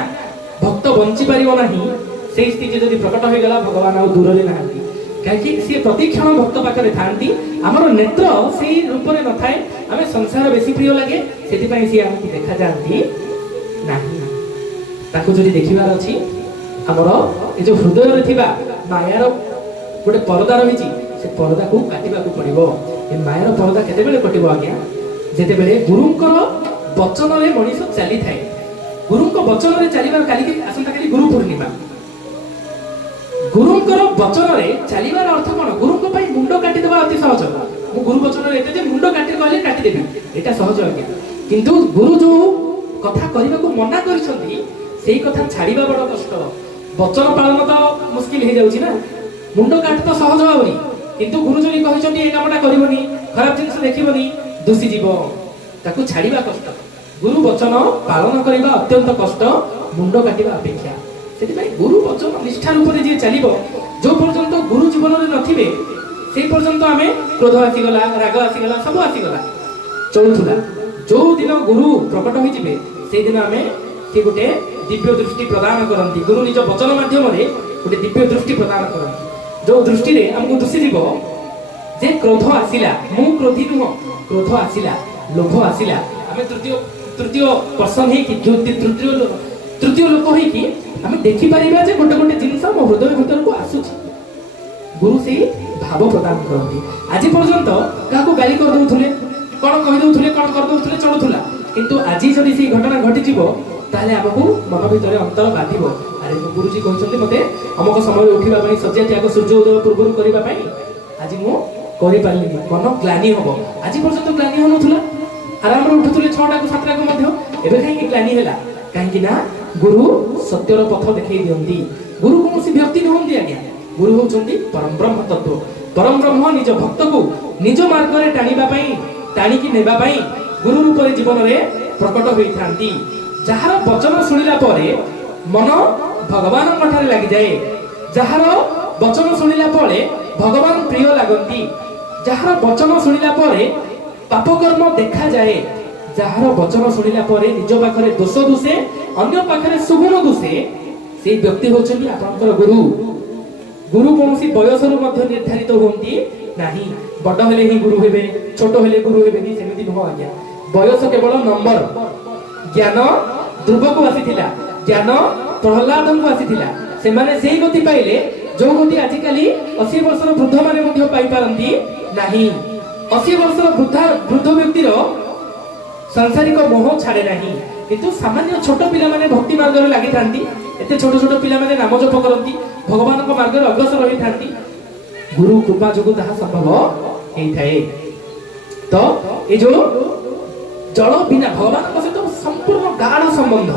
भक्त बंची पारिबो नाही से स्थिति जदि प्रकट हो गला भगवान आ दूर रे नाहंती काहे से प्रतिक्षण भक्त पाखरे थांती हमर नेत्र सेही रूप रे न थाए हमें संसार बेसी प्रिय लगे सेति पई से हमकु देखा जानती नाही ताकू जदि देखिबार अछि हमर ए जो हृदय रे थिबा मायार गोटे परदा रहिछि से परदा को काटिबा को पड़िबो ए मायार परदा केते बेले कटिबो आज्ञा जेते बेले गुरुंकर वचन रे मनीष चली थाए गुरुंक वचन रे चलीबार काली के आसंता काली गुरु पूर्णिमा गुरुंकर वचन रे चलीबार अर्थ कोन गुरुंक पई मुंडो काटि देबा अति सहज मु गुरु वचन रे एते जे मुंडो काटि कहले काटि देबी एटा सहज आज्ञा किंतु गुरु जो कथा करिबा को मना करिसंती सेही कथा छाड़ीबा बड़ कष्ट वचन पालन तो मुश्किल हे जाउची ना मुंडो काट तो सहज होनी किंतु गुरुजनी कहिसंती ए कामटा करिवनी खराब जिनिस देखिवनी दोषी जीव ताकू छाड़ीबा कष्ट गुरु वचन पालन करिबा अत्यंत कष्ट मुंडो काटिबा अपेक्षा सेति भाई गुरु वचन निष्ठा रूप रे जे चलिबो जो पर्यंत गुरु जीवन रे नथिबे से पर्यंत आमे क्रोध आसी गला राग आसी गला सब आसी गला चलुथुला जो दिन गुरु प्रकट होई जिबे से दिन आमे से गोटे दिव्य दृष्टि प्रदान करंती गुरु निज वचन माध्यम रे गोटे दिव्य दृष्टि प्रदान करंती जो दृष्टि रे हमकु दुसी जीवो जे क्रोध आसिला मु क्रोधी नुह क्रोध आसिला लोभ आसिला हमें तृतीय पर्सन हे कि तृतीय लोक हे कि हमें देखि परिबा जे गोटे गोटे जिंस मो हृदय भीतर को आसुची गुरु से भाव प्रदान करंती आज पर्यंत काको गाली कर दउथुले कोन कहि दउथुले कोन कर दउथुले चलुथुला किंतु आज जदि से घटना घटी जीवो ताले हमकु मन भीतर अंतर बाधिबो अरे गुरुजी कहछन्ते मते हमक समय उठिबा पई सज्जा त्याग सूर्य उदय पूर्व करिबा पई आज मु करि पारलिनी मन ग्लानि हबो आज पर्यंत ग्लानि होनथुला आराम रे उठुथुले 6टा को 7टा को मध्ये एबे काहे ग्लानि हैला काहे कि ना गुरु सत्यर पथ देखै दियंती गुरु कोन से व्यक्ति नहंती आज्ञा गुरु होचंती परम ब्रह्म तत्व परम ब्रह्म निज भक्त को निज मार्ग रे टाणीबा पई टाणी की नेबा पई गुरु रूप रे जीवन रे प्रकट होई थांती जहार वचन सुनिला परे मन भगवान ठारे लागि जाए जहार वचन सुनिला परे भगवान प्रिय लागंती जहार वचन सुनिला परे पाप कर्म देखा जाए जहार वचन सुनिला परे निज पाखरे दोष दुसे अन्य पाखरे सुगुण दुसे से व्यक्ति होचंती आपनकर गुरु गुरु कोनसी बयस रु मध्य निर्धारित होंती नाही बड़ हेले ही गुरु हेबे छोट हेले गुरु हेबे नि सेमिति न हो आज्ञा बयस केवल नंबर ज्ञान ध्रुव को आसीथिला ज्ञान प्रहलाद को आसीथिला से माने सेही गति पाइले जो गति आजि काली 80 वर्षर वृद्ध माने मध्य पाई पारंती नाही 80 वर्षर वृद्ध व्यक्ति रो सांसारिक मोह छाड़े नाही किंतु सामान्य छोट पिला माने भक्ति मार्ग रे लागि थांती एते छोट छोट पिला माने नाम जप करंती भगवान को मार्ग रे अग्रसर रही थांती गुरु कृपा जोगु ताहा संभव हेई थाए तो ए जो जल बिना भगवान सहित संपूर्ण गाढ़ संबंध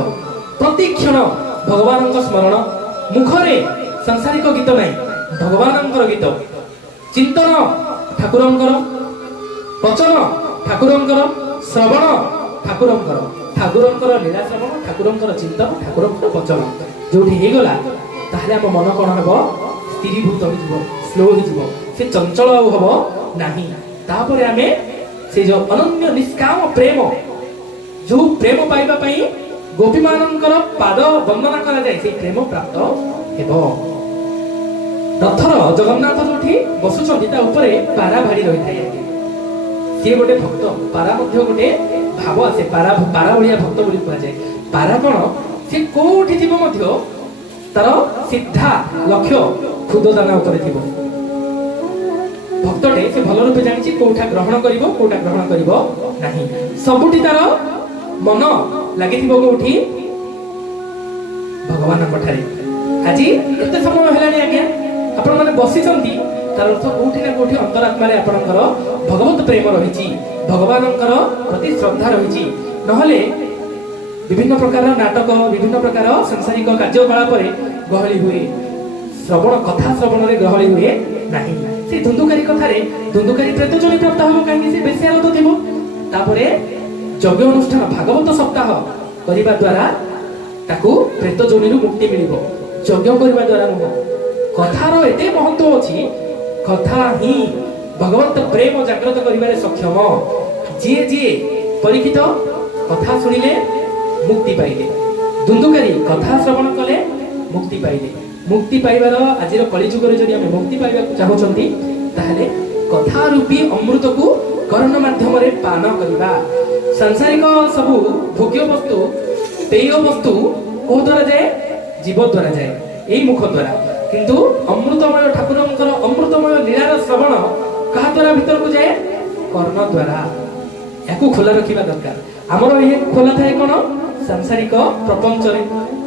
प्रति क्षण भगवान स्मरण मुखरे सांसारिक गीत नहीं भगवान गीत चिंतन ठाकुर वचन ठाकुर श्रवण ठाकुर लीला श्रवण ठाकुर चिंतन ठाकुर वचन जो होगला ताहले आम मन कौन हम स्थिरीभूत हो स्लो हो से चंचल हम नहीं तापर आमे से जो अनन्य निष्काम प्रेम जो प्रेम पाइबा पई गोपी मानकर पाद वंदना करा जाय से प्रेम प्राप्त हेबो रथर जगन्नाथ जोठी बसुछंती ता ऊपर पारा भाड़ी रही थाए से गोटे भक्त पारा मध्य गोटे भाव आसे पारा भलिया भक्त बोली कहा जाय पारा कोन से कोठी जीव मध्य तार सिद्धा लक्ष्य खुद दाना ऊपर थिबो भक्तटे से भल रूपे जानिछि कोठा ग्रहण करिवो कोठा ग्रहण करिवो नाही सबुठी तार मन लागिथिबो कोठी भगवान कठारे आजि एते समय हेलानी आज्ञा आपण माने बसिचंती तार अर्थ कोठी ना कोठी अंतरात्मा रे आपणकर भगवत प्रेम रहिछि ଭଗବାନଙ୍କର ପ୍ରତି ଶ୍ରଦ୍ଧା ରହିଛି। ନହେଲେ ବିଭିନ୍ନ ପ୍ରକାର ନାଟକ ବିଭିନ୍ନ ପ୍ରକାର ସାଂସାରିକ କାର୍ଯ୍ୟକଳାପରେ ଗହଳି ହୁଏ, ଶ୍ରବଣ କଥା ଶ୍ରବଣରେ ଗହଳି ହୁଏ ନାହିଁ। ସେ ଧୁନ୍ଦୁକାରୀ କଥାରେ ଧୁନ୍ଦୁକାରୀ ପ୍ରେତ ଯୋନି ପ୍ରାପ୍ତ ହେବ, କାହିଁକି ସେ ବେଶ୍ୟାରତ ଥିବ। ତାପରେ ଯଜ୍ଞ ଅନୁଷ୍ଠାନ ଭାଗବତ ସପ୍ତାହ କରିବା ଦ୍ୱାରା ତାକୁ ପ୍ରେତ ଯୋନିରୁ ମୁକ୍ତି ମିଳିବ, ଯଜ୍ଞ କରିବା ଦ୍ୱାରା ନୁହଁ। କଥାର ଏତେ ମହତ୍ଵ ଅଛି, କଥା ହିଁ ଭଗବନ୍ତ ପ୍ରେମ ଜାଗ୍ରତ କରିବାରେ ସକ୍ଷମ। ଯିଏ ଯିଏ ପରୀକ୍ଷିତ କଥା ଶୁଣିଲେ ମୁକ୍ତି ପାଇଲେ, ଧୁନ୍ଦୁକାରୀ କଥା ଶ୍ରବଣ କଲେ ମୁକ୍ତି ପାଇଲେ। ମୁକ୍ତି ପାଇବାର ଆଜିର କଳିଯୁଗରେ ଯଦି ଆମେ ମୁକ୍ତି ପାଇବାକୁ ଚାହୁଁଛନ୍ତି ତାହେଲେ କଥା ରୂପୀ ଅମୃତକୁ କର୍ଣ୍ଣ ମାଧ୍ୟମରେ ପାନ କରିବା। ସାଂସାରିକ ସବୁ ଭୋଗ୍ୟ ବସ୍ତୁ ପେୟ ବସ୍ତୁ କୋଉ ଦ୍ୱାରା ଯାଏ? ଜୀବ ଦ୍ୱାରା ଯାଏ, ଏଇ ମୁଖ ଦ୍ୱାରା। କିନ୍ତୁ ଅମୃତମୟ ଠାକୁରଙ୍କର ଅମୃତମୟ ଲୀଳାର ଶ୍ରବଣ କାହା ଦ୍ୱାରା ଭିତରକୁ ଯାଏ? କର୍ଣ୍ଣ ଦ୍ୱାରା। ଏହାକୁ ଖୋଲା ରଖିବା ଦରକାର। ଆମର ଇଏ ଖୋଲା ଥାଏ କଣ? ସାଂସାରିକ ପ୍ରପଞ୍ଚରେ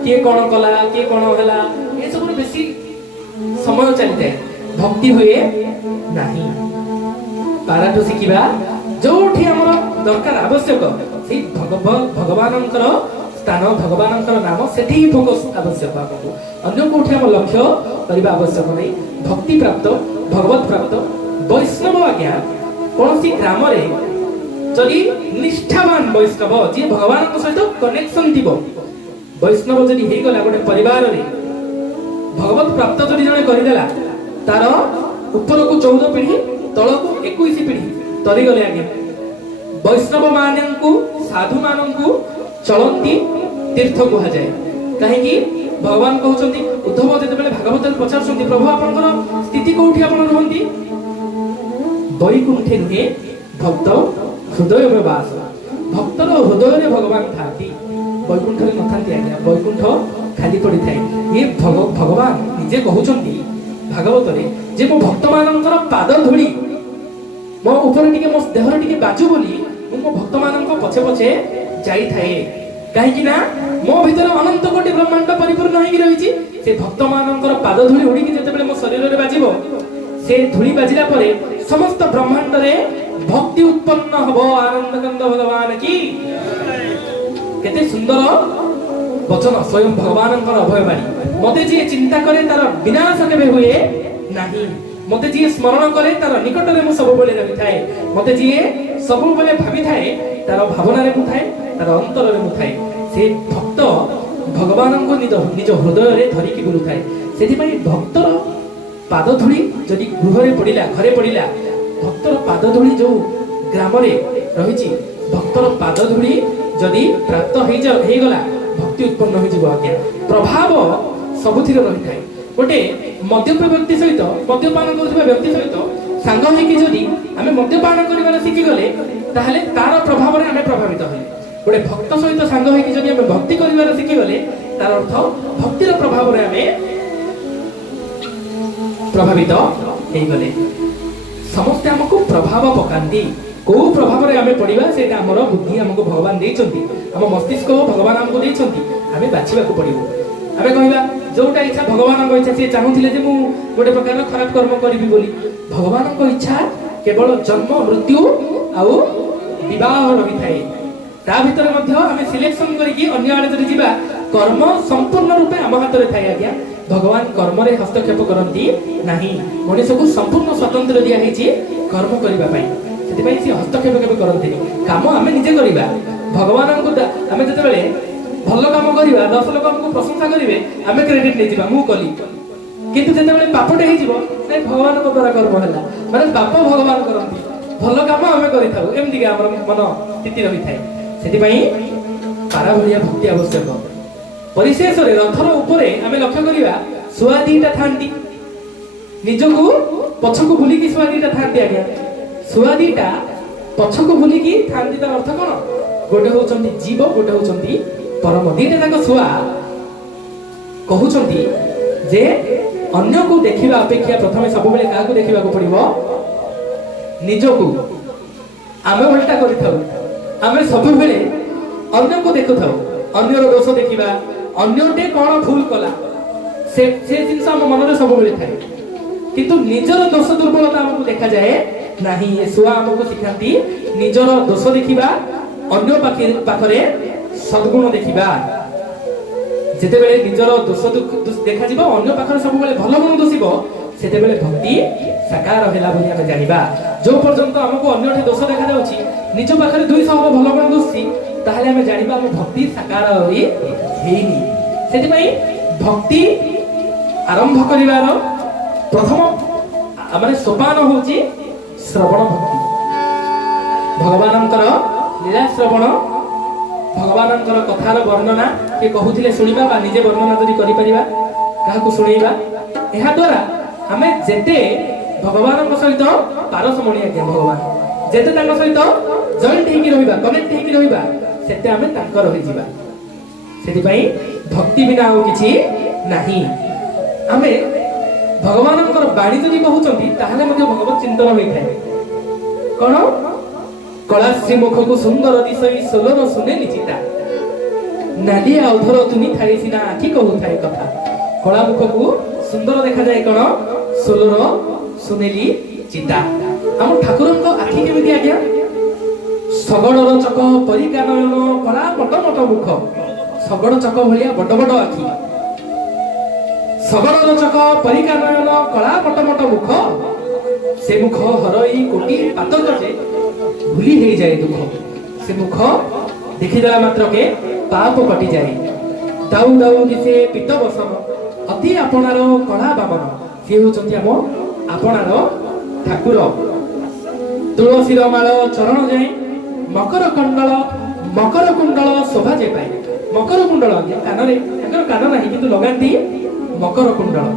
କିଏ କଣ କଲା, କିଏ କଣ ହେଲା, ଏସବୁରେ ବେଶୀ ସମୟ ଚାଲିଥାଏ, ଭକ୍ତି ହୁଏ ନାହିଁ। ପାରାଠୁ ଶିଖିବା ଯୋଉଠି ଆମର ଦରକାର ଆବଶ୍ୟକ, ସେଇ ଭଗବାନଙ୍କର ସ୍ଥାନ ଭଗବାନଙ୍କର ନାମ, ସେଠି ହିଁ ଫୋକସ୍ ଆବଶ୍ୟକ ଆମକୁ। ଅନ୍ୟ କୋଉଠି ଆମ ଲକ୍ଷ୍ୟ କରିବା ଆବଶ୍ୟକ ନାହିଁ। ଭକ୍ତି ପ୍ରାପ୍ତ ଭଗବତ ପ୍ରାପ୍ତ ବୈଷ୍ଣବ ଆଜ୍ଞା କୌଣସି ଗ୍ରାମରେ ଯଦି ନିଷ୍ଠାବାନ ବୈଷ୍ଣବ ଯିଏ ଭଗବାନଙ୍କ ସହିତ କନେକ୍ସନ ଥିବ, ବୈଷ୍ଣବ ଯଦି ହେଇଗଲା ଗୋଟେ ପରିବାରରେ, ଭଗବତ ପ୍ରାପ୍ତ ଯଦି ଜଣେ କରିଦେଲା, ତାର ଉପରକୁ 14 ପିଢି ତଳକୁ 21 ପିଢି ତରିଗଲେ ଆଜ୍ଞା। ବୈଷ୍ଣବ ମାନଙ୍କୁ ସାଧୁ ମାନଙ୍କୁ ଚଳନ୍ତି ତୀର୍ଥ କୁହାଯାଏ। କାହିଁକି? ଭଗବାନ କହୁଛନ୍ତି, ଉଦ୍ଧବ ଯେତେବେଳେ ଭାଗବତରେ ପଚାରୁଛନ୍ତି, ପ୍ରଭୁ ଆପଣଙ୍କର ସ୍ଥିତି କୋଉଠି ଆପଣ ରୁହନ୍ତି? ବୈକୁଣ୍ଠେ ନୁହେଁ, ଭକ୍ତ ହୃଦୟରେ ବାସ। ଭକ୍ତର ହୃଦୟରେ ଭଗବାନ ଥାନ୍ତି, ବୈକୁଣ୍ଠରେ ନଥାନ୍ତି ଆଜ୍ଞା। ବୈକୁଣ୍ଠ ଖାଲି ପଡିଥାଏ। ଇଏ ଭଗବାନ ନିଜେ କହୁଛନ୍ତି ଭାଗବତରେ ଯେ ମୋ ଭକ୍ତମାନଙ୍କର ପାଦ ଧୂଳି ମୋ ଉପରେ ଟିକେ, ମୋ ଦେହରେ ଟିକେ ବାଜୁ ବୋଲି ମୁଁ ମୋ ଭକ୍ତମାନଙ୍କ ପଛେ ପଛେ ଯାଇଥାଏ। କାହିଁକି ନା ମୋ ଭିତରେ ଅନନ୍ତ କୋଟି ବ୍ରହ୍ମାଣ୍ଡ ପରିପୂର୍ଣ୍ଣ ହେଇକି ରହିଛି। ସେ ଭକ୍ତମାନଙ୍କର ପାଦ ଧୂଳି ଉଡ଼ିକି ଯେତେବେଳେ ମୋ ଶରୀରରେ ବାଜିବ, ସେ ଧୂଳି ବାଜିଲା ପରେ ସମସ୍ତ ବ୍ରହ୍ମାଣ୍ଡରେ ଭକ୍ତି ଉତ୍ପନ୍ନ ହବ। ଆନନ୍ଦ କନ୍ଦ ଭଗବାନ କି। କେତେ ସୁନ୍ଦର ବଚନ ସ୍ୱୟଂ ଭଗବାନଙ୍କର ଅଭୟବାଣୀ। ମତେ ଯିଏ ଚିନ୍ତା କରେ ତାର ବିନାଶ କେବେ ହୁଏ ନାହିଁ। ମତେ ଯିଏ ସ୍ମରଣ କରେ ତାର ନିକଟରେ ମୁଁ ସବୁବେଳେ ରହିଥାଏ। ମତେ ଯିଏ ସବୁବେଳେ ଭାବିଥାଏ ତାର ଭାବନାରେ ମୁଁ ଥାଏ, ତାର ଅନ୍ତରରେ ମୁଁ ଥାଏ। ସେ ଭକ୍ତ ଭଗବାନଙ୍କୁ ନିଜ ହୃଦୟରେ ଧରିକି ବୁଲୁଥାଏ। ସେଥିପାଇଁ ଭକ୍ତର ପାଦ ଧୂଳି ଯଦି ଗୃହରେ ପଡ଼ିଲା, ଘରେ ପଡ଼ିଲା, ଭକ୍ତର ପାଦ ଧୂଳି ଯୋଉ ଗ୍ରାମରେ ରହିଛି, ଭକ୍ତର ପାଦ ଧୂଳି ଯଦି ପ୍ରାପ୍ତ ହେଇଗଲା, ଭକ୍ତି ଉତ୍ପନ୍ନ ହୋଇଯିବ ଆଜ୍ଞା। ପ୍ରଭାବ ସବୁଥିରେ ରହିଥାଏ। ଗୋଟେ ମଦ୍ୟପ ବ୍ୟକ୍ତି ସହିତ, ମଦ୍ୟପାନ କରୁଥିବା ବ୍ୟକ୍ତି ସହିତ ସାଙ୍ଗ ହେଇକି ଯଦି ଆମେ ମଦ୍ୟପାନ କରିବାର ଶିଖିଗଲେ, ତାହେଲେ ତାର ପ୍ରଭାବରେ ଆମେ ପ୍ରଭାବିତ ହେଲେ। ଗୋଟେ ଭକ୍ତ ସହିତ ସାଙ୍ଗ ହେଇକି ଯଦି ଆମେ ଭକ୍ତି କରିବାର ଶିଖିଗଲେ, ତାର ଅର୍ଥ ଭକ୍ତିର ପ୍ରଭାବରେ ଆମେ ପ୍ରଭାବିତ ହେଇଗଲେ। ସମସ୍ତେ ଆମକୁ ପ୍ରଭାବ ପକାନ୍ତି। କୋଉ ପ୍ରଭାବରେ ଆମେ ପଡିବା ସେଇଟା ଆମର ବୁଦ୍ଧି ଆମକୁ ଭଗବାନ ଦେଇଛନ୍ତି, ଆମ ମସ୍ତିଷ୍କ ଭଗବାନ ଆମକୁ ଦେଇଛନ୍ତି। ଆମେ ବାଛିବାକୁ ପଡିବ। ଆମେ କହିବା ଯୋଉଟା ଇଚ୍ଛା ଭଗବାନଙ୍କ ଇଚ୍ଛା, ସିଏ ଚାହୁଁଥିଲେ ଯେ ମୁଁ ଗୋଟେ ପ୍ରକାର ଖରାପ କର୍ମ କରିବି ବୋଲି। ଭଗବାନଙ୍କ ଇଚ୍ଛା କେବଳ ଜନ୍ମ ମୃତ୍ୟୁ ଆଉ ବିବାହ ରହିଥାଏ। ତା ଭିତରେ ମଧ୍ୟ ଆମେ ସିଲେକ୍ସନ କରିକି ଅନ୍ୟ ଆଡେ ଯଦି ଯିବା, କର୍ମ ସମ୍ପୂର୍ଣ୍ଣ ରୂପେ ଆମ ହାତରେ ଥାଏ ଆଜ୍ଞା। ଭଗବାନ କର୍ମରେ ହସ୍ତକ୍ଷେପ କରନ୍ତି ନାହିଁ। ମଣିଷକୁ ସମ୍ପୂର୍ଣ୍ଣ ସ୍ୱତନ୍ତ୍ର ଦିଆହେଇଛି କର୍ମ କରିବା ପାଇଁ। ସେଥିପାଇଁ ସେ ହସ୍ତକ୍ଷେପ କେବେ କରନ୍ତିନି। କାମ ଆମେ ନିଜେ କରିବା। ଭଗବାନଙ୍କୁ ଆମେ ଯେତେବେଳେ ଭଲ କାମ କରିବା, 10 ଲୋକ ଆମକୁ ପ୍ରଶଂସା କରିବେ, ଆମେ କ୍ରେଡିଟ ନେଇଯିବା, ମୁଁ କଲି। କିନ୍ତୁ ଯେତେବେଳେ ପାପଟେ ହେଇଯିବ, ନାଇଁ ଭଗବାନଙ୍କ ଦ୍ୱାରା କର୍ମ ହେଲା, ମାନେ ପାପ ଭଗବାନ କରନ୍ତି, ଭଲ କାମ ଆମେ କରିଥାଉ, ଏମିତିକା ଆମର ମନ ସ୍ଥିତି ରହିଥାଏ। ସେଥିପାଇଁ ପାରା ଭଳିଆ ଭକ୍ତି ଆବଶ୍ୟକ। ପରିଶେଷରେ ରଥର ଉପରେ ଆମେ ଲକ୍ଷ୍ୟ କରିବା, ଶୁଆ ଦିଟା ଥାନ୍ତି, ନିଜକୁ ପଛକୁ ବୁଲିକି ଶୁଆ ଦିଟା ଥାନ୍ତି ଆଜ୍ଞା। ଶୁଆ ଦିଟା ପଛକୁ ବୁଲିକି ଥାନ୍ତି, ତାର ଅର୍ଥ କଣ? ଗୋଟେ ହଉଛନ୍ତି ଜୀବ, ଗୋଟେ ହଉଛନ୍ତି ପରମ। ଦିଟା ଯାକ ଶୁଆ କହୁଛନ୍ତି ଯେ ଅନ୍ୟକୁ ଦେଖିବା ଅପେକ୍ଷା ପ୍ରଥମେ ସବୁବେଳେ କାହାକୁ ଦେଖିବାକୁ ପଡିବ? ନିଜକୁ। ଆମେ ଓଲଟା କରିଥାଉ, ଆମେ ସବୁବେଳେ ଅନ୍ୟକୁ ଦେଖୁଥାଉ, ଅନ୍ୟର ଦୋଷ ଦେଖିବା, ଅନ୍ୟଟେ କଣ ଭୁଲ କଲା, ସେ ଜିନିଷ ଆମ ମନରେ ସବୁବେଳେ ଥାଏ। କିନ୍ତୁ ନିଜର ଦୋଷ ଦୁର୍ବଳତା ଆମକୁ ଦେଖାଯାଏ ନାହିଁ। ଏ ଶୁଆ ଆମକୁ ଶିଖାନ୍ତି ନିଜର ଦୋଷ ଦେଖିବା, ଅନ୍ୟ ପାଖରେ ସଦ୍ଗୁଣ ଦେଖିବା। ଯେତେବେଳେ ନିଜର ଦୋଷ ଦେଖାଯିବ, ଅନ୍ୟ ପାଖରେ ସବୁବେଳେ ଭଲ ଗୁଣ ଦୋଷିବ, ସେତେବେଳେ ଭକ୍ତି ସାକାର ହେଲା ବୋଲି ଆମେ ଜାଣିବା। ଯୋଉ ପର୍ଯ୍ୟନ୍ତ ଆମକୁ ଅନ୍ୟଠି ଦୋଷ ଦେଖାଯାଉଛି, ନିଜ ପାଖରେ 200 ଭଲ ଗୁଣ ଦୋଷୀ, ତାହେଲେ ଆମେ ଜାଣିବା ଆମ ଭକ୍ତି ସାକାର ହେଇନି। ସେଥିପାଇଁ ଭକ୍ତି ଆରମ୍ଭ କରିବାର ପ୍ରଥମ ମାନେ ସୋପାନ ହଉଛି ଶ୍ରବଣ ଭକ୍ତି। ଭଗବାନଙ୍କର ଲୀଳା ଶ୍ରବଣ, ଭଗବାନଙ୍କର କଥାର ବର୍ଣ୍ଣନା କିଏ କହୁଥିଲେ ଶୁଣିବା ବା ନିଜେ ବର୍ଣ୍ଣନା ଯଦି କରିପାରିବା, କାହାକୁ ଶୁଣେଇବା। ଏହା ଦ୍ୱାରା ଆମେ ଯେତେ ଭଗବାନଙ୍କ ସହିତ ପାରସମଣି, ଆଜ୍ଞା ଭଗବାନ ଯେତେ ତାଙ୍କ ସହିତ ଜଏଣ୍ଟ ହେଇକି ରହିବା, କନେକ୍ଟ ହେଇକି ରହିବା, ସେତେ ଆମେ ତାଙ୍କର ହୋଇଯିବା। ସେଥିପାଇଁ ଭକ୍ତି ବିନା ଆଉ କିଛି ନାହିଁ। ଆମେ ଭଗବାନଙ୍କର ବାଣୀ ଯଦି କହୁଛନ୍ତି, ତାହେଲେ ମଧ୍ୟ ଭଗବତ ଚିନ୍ତନ ହୋଇଥାଏ। କଣ? କଳା ଶ୍ରୀମୁଖକୁ ସୁନ୍ଦର ଦିଶଇ ସୋଲର ଶୁନେ ନିଚିତା, ନାଲିଆ ଅଧର ତୁନି ଥାଇ ସିନା ଆଖି କହୁଥାଏ କଥା। କଳା ମୁଖକୁ ସୁନ୍ଦର ଦେଖାଯାଏ, କଣ? ସୋଲର ସୁନେଲି ଚିତା। ଆମ ଠାକୁରଙ୍କ ଆଖି କେମିତି ଆଜ୍ଞା? ଶଗଡ଼ର ଚକ ପରିକା ନୟନ, କଳା ମଟ ମଟ ମୁଖ। ଶଗଡ଼ ଚକ ଭଳିଆ ବଡ ବଡ ଆଖି, ଶଗଡ଼ର ଚକ ପରିକା ନୟନ, କଳା ମଟ ମଟ ମୁଖ। ସେ ମୁଖ ହରଇ କୋଟି ପାତକ ଯେ ଭୁଲି ହେଇଯାଏ ଦୁଃଖ। ସେ ମୁଖ ଦେଖିଦେଲା ମାତ୍ରକେ ପାପ କଟିଯାଏ। ଦାଉ ଦାଉ ଦିଶେ ପିତ ବସନ, ଅତି ଆପଣାର କଳା ବାମନ। ସିଏ ହେଉଛନ୍ତି ଆମ ଆପଣାର ଠାକୁର। ତୁଳସୀର ମାଳ ଚରଣ ଯାଏ, ମକର କୁଣ୍ଡଳ ଶୋଭା ଯେ ପାଏ। ମକର କୁଣ୍ଡଳ, କାନରେ, ତାଙ୍କର କାନ ନାହିଁ କିନ୍ତୁ ଲଗାନ୍ତି ମକର କୁଣ୍ଡଳ।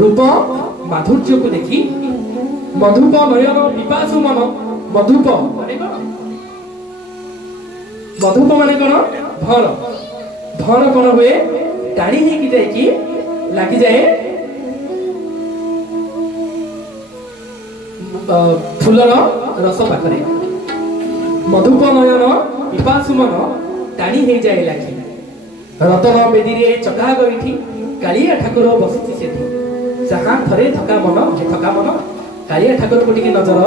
ରୂପ ମାଧୁର୍ଯ୍ୟକୁ ଦେଖି ମଧୁପ ନୟନ ପିପାସୁ ମନ। ମଧୁପ ମାନେ କଣ? ମଧୁପ ମାନେ କଣ? ଭର। ଭର କଣ ହୁଏ? ଟାଣି ହେଇକି ଯାଇକି ଲାଗିଯାଏ ଫୁଲର ରସ ପାଖରେ। ମଧୁପ ନୟନ ପିପାସୁ ମନ, ଟାଣି ହେଇଯାଏ ଲାଖି। ରତନ ବେଦୀରେ ଚକା ଗଇଠି, କାଳିଆ ଠାକୁର ବସିଛି ସେଠି। ଯାହା ଥରେ ଥକା ମନ, କାଳିଆ ଠାକୁରକୁ ଟିକେ ନଜର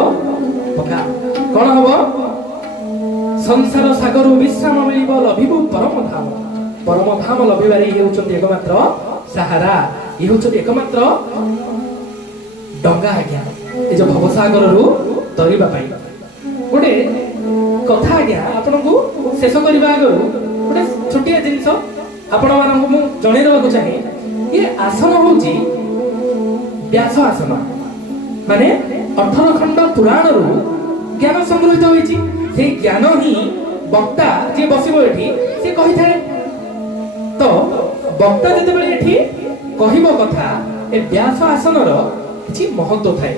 ପକା। କଣ ହବ? ସଂସାର ସାଗର ବିଶ୍ରାମ ମିଳିବ, ଲଭିବୁ ପରମ ଧାମ। ପରମ ଧାମ ଲଭିବାରେ ଇଏ ହେଉଛନ୍ତି ଏକମାତ୍ର ସାହାରା, ଇଏ ହେଉଛନ୍ତି ଏକମାତ୍ର ଡଙ୍ଗା ଆଜ୍ଞା, ଏ ଯୋଉ ଭବସାଗରରୁ ତରିବା ପାଇଁ। ଗୋଟେ କଥା ଆଜ୍ଞା ଆପଣଙ୍କୁ ଶେଷ କରିବା ଆଗରୁ ଗୋଟେ ଛୋଟିଆ ଜିନିଷ ଆପଣ ମାନଙ୍କୁ ମୁଁ ଜଣେଇ ଦେବାକୁ ଚାହେଁ। ଇଏ ଆସନ ହଉଛି ବ୍ୟାସ ଆସନ, ମାନେ 18 ଖଣ୍ଡ ପୁରାଣରୁ ଜ୍ଞାନ ସଂଗୃହୀତ ହୋଇଛି। ସେଇ ଜ୍ଞାନ ହିଁ ବକ୍ତା ଯିଏ ବସିବ ଏଠି ସେ କହିଥାଏ। ତ ବକ୍ତା ଯେତେବେଳେ ଏଠି କହିବ କଥା, ଏ ବ୍ୟାସ ଆସନର କିଛି ମହତ୍ଵ ଥାଏ।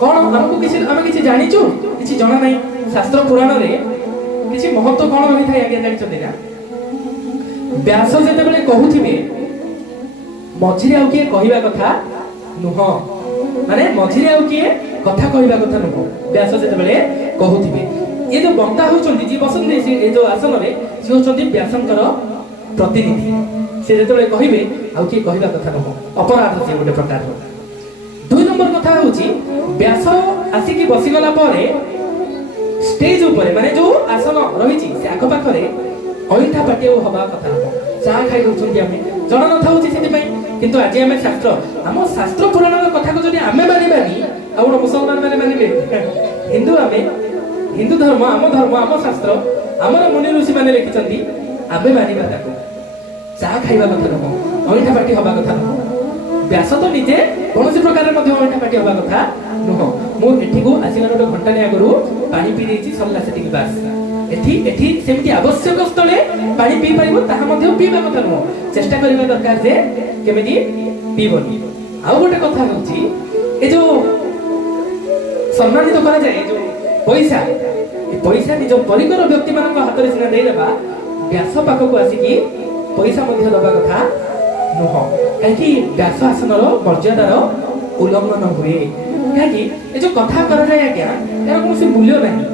କଣ ଆମକୁ ଆମେ କିଛି ଜାଣିଛୁ? କିଛି ଜଣା ନାହିଁ। ଶାସ୍ତ୍ର ପୁରାଣରେ କିଛି ମହତ୍ଵ କଣ ରହିଥାଏ ଆଜ୍ଞା ଜାଣିଛନ୍ତି ନା? ବ୍ୟାସ ଯେତେବେଳେ କହୁଥିବେ, ମଝିରେ ଆଉ କିଏ କହିବା କଥା ନୁହଁ, ମାନେ ମଝିରେ ଆଉ କିଏ କଥା କହିବା କଥା ନୁହଁ। ବ୍ୟାସ ଯେତେବେଳେ କହୁଥିବେ, ଏ ଯୋଉ ବକ୍ତା ହଉଛନ୍ତି, ଯିଏ ବସନ୍ତି ଏ ଯୋଉ ଆସନରେ, ସେ ହଉଛନ୍ତି ବ୍ୟାସଙ୍କର ପ୍ରତିନିଧି। ସେ ଯେତେବେଳେ କହିବେ ଆଉ କିଏ କହିବା କଥା ନୁହଁ, ଅପରାଧ ସେ ଗୋଟେ ପ୍ରକାର। 2 ନମ୍ବର କଥା ହଉଛି, ବ୍ୟାସ ଆସିକି ବସିଗଲା ପରେ ଷ୍ଟେଜ ଉପରେ, ମାନେ ଯୋଉ ଆସନ ରହିଛି ସେ ଆଖପାଖରେ ଅଇଁଠା ପାଟି ଆଉ ହବା କଥା ନୁହଁ। ଚାହା ଖାଇ ଦଉଛନ୍ତି, ଆମେ ଜଣା ନଥାଉଛି ସେଥିପାଇଁ। କିନ୍ତୁ ଆଜି ଆମେ ଆମ ଶାସ୍ତ୍ର ପୁରାଣର କଥାକୁ ଯଦି ଆମେ ମାନିବାନି, ଆଉ ଗୋଟେ ମୁସଲମାନ ମାନେ ମାନିବେ? ଆମେ ହିନ୍ଦୁ ଧର୍ମ, ଆମ ଶାସ୍ତ୍ର, ଆମର ମୁନି ଋଷି ମାନେ ଲେଖିଛନ୍ତି, ଆମେ ମାନିବା ତାକୁ। ଚାହା ଖାଇବା କଥା ନୁହଁ, ଅଇଁଠା ପାଟି ହବା କଥା ନୁହଁ। ବ୍ୟାସ ତ ନିଜେ କୌଣସି ପ୍ରକାରରେ ମଧ୍ୟ ଅଇଁଠା ପାଟି ହବା କଥା ନୁହଁ। ମୁଁ ଏଠିକୁ ଆସିବାର ଗୋଟେ ଘଣ୍ଟାରେ ଆଗରୁ ପାଣି ପିଇ ଦେଇଛି, ସରିଲା ସେଠିକି ବାସ୍। ଏଠି ସେମିତି ଆବଶ୍ୟକ ସ୍ଥଳେ ପାଣି ପିଇ ପାରିବ, ତାହା ମଧ୍ୟ ପିଇବା କଥା ନୁହଁ। ଚେଷ୍ଟା କରିବା ଦରକାର ଯେ କେମିତି ପିଇବନି। ଆଉ ଗୋଟେ କଥା ହଉଛି, ଏ ଯୋଉ ସମ୍ମାନିତ କରାଯାଏ ଯୋଉ ପଇସା, ଏ ପଇସା ନିଜ ପରିକର ବ୍ୟକ୍ତି ମାନଙ୍କ ହାତରେ ସିନା ଦେଇଦେବା, ବ୍ୟାସ ପାଖକୁ ଆସିକି ପଇସା ମଧ୍ୟ ଦେବା କଥା ନୁହଁ। କାହିଁକି? ବ୍ୟାସ ଆସନର ମର୍ଯ୍ୟାଦାର ଉଲ୍ଲଂଘନ ହୁଏ। କାହିଁକି? ଏ ଯୋଉ କଥା କରାଯାଏ ଆଜ୍ଞା, ଏହାର କୌଣସି ମୂଲ୍ୟ ନାହିଁ,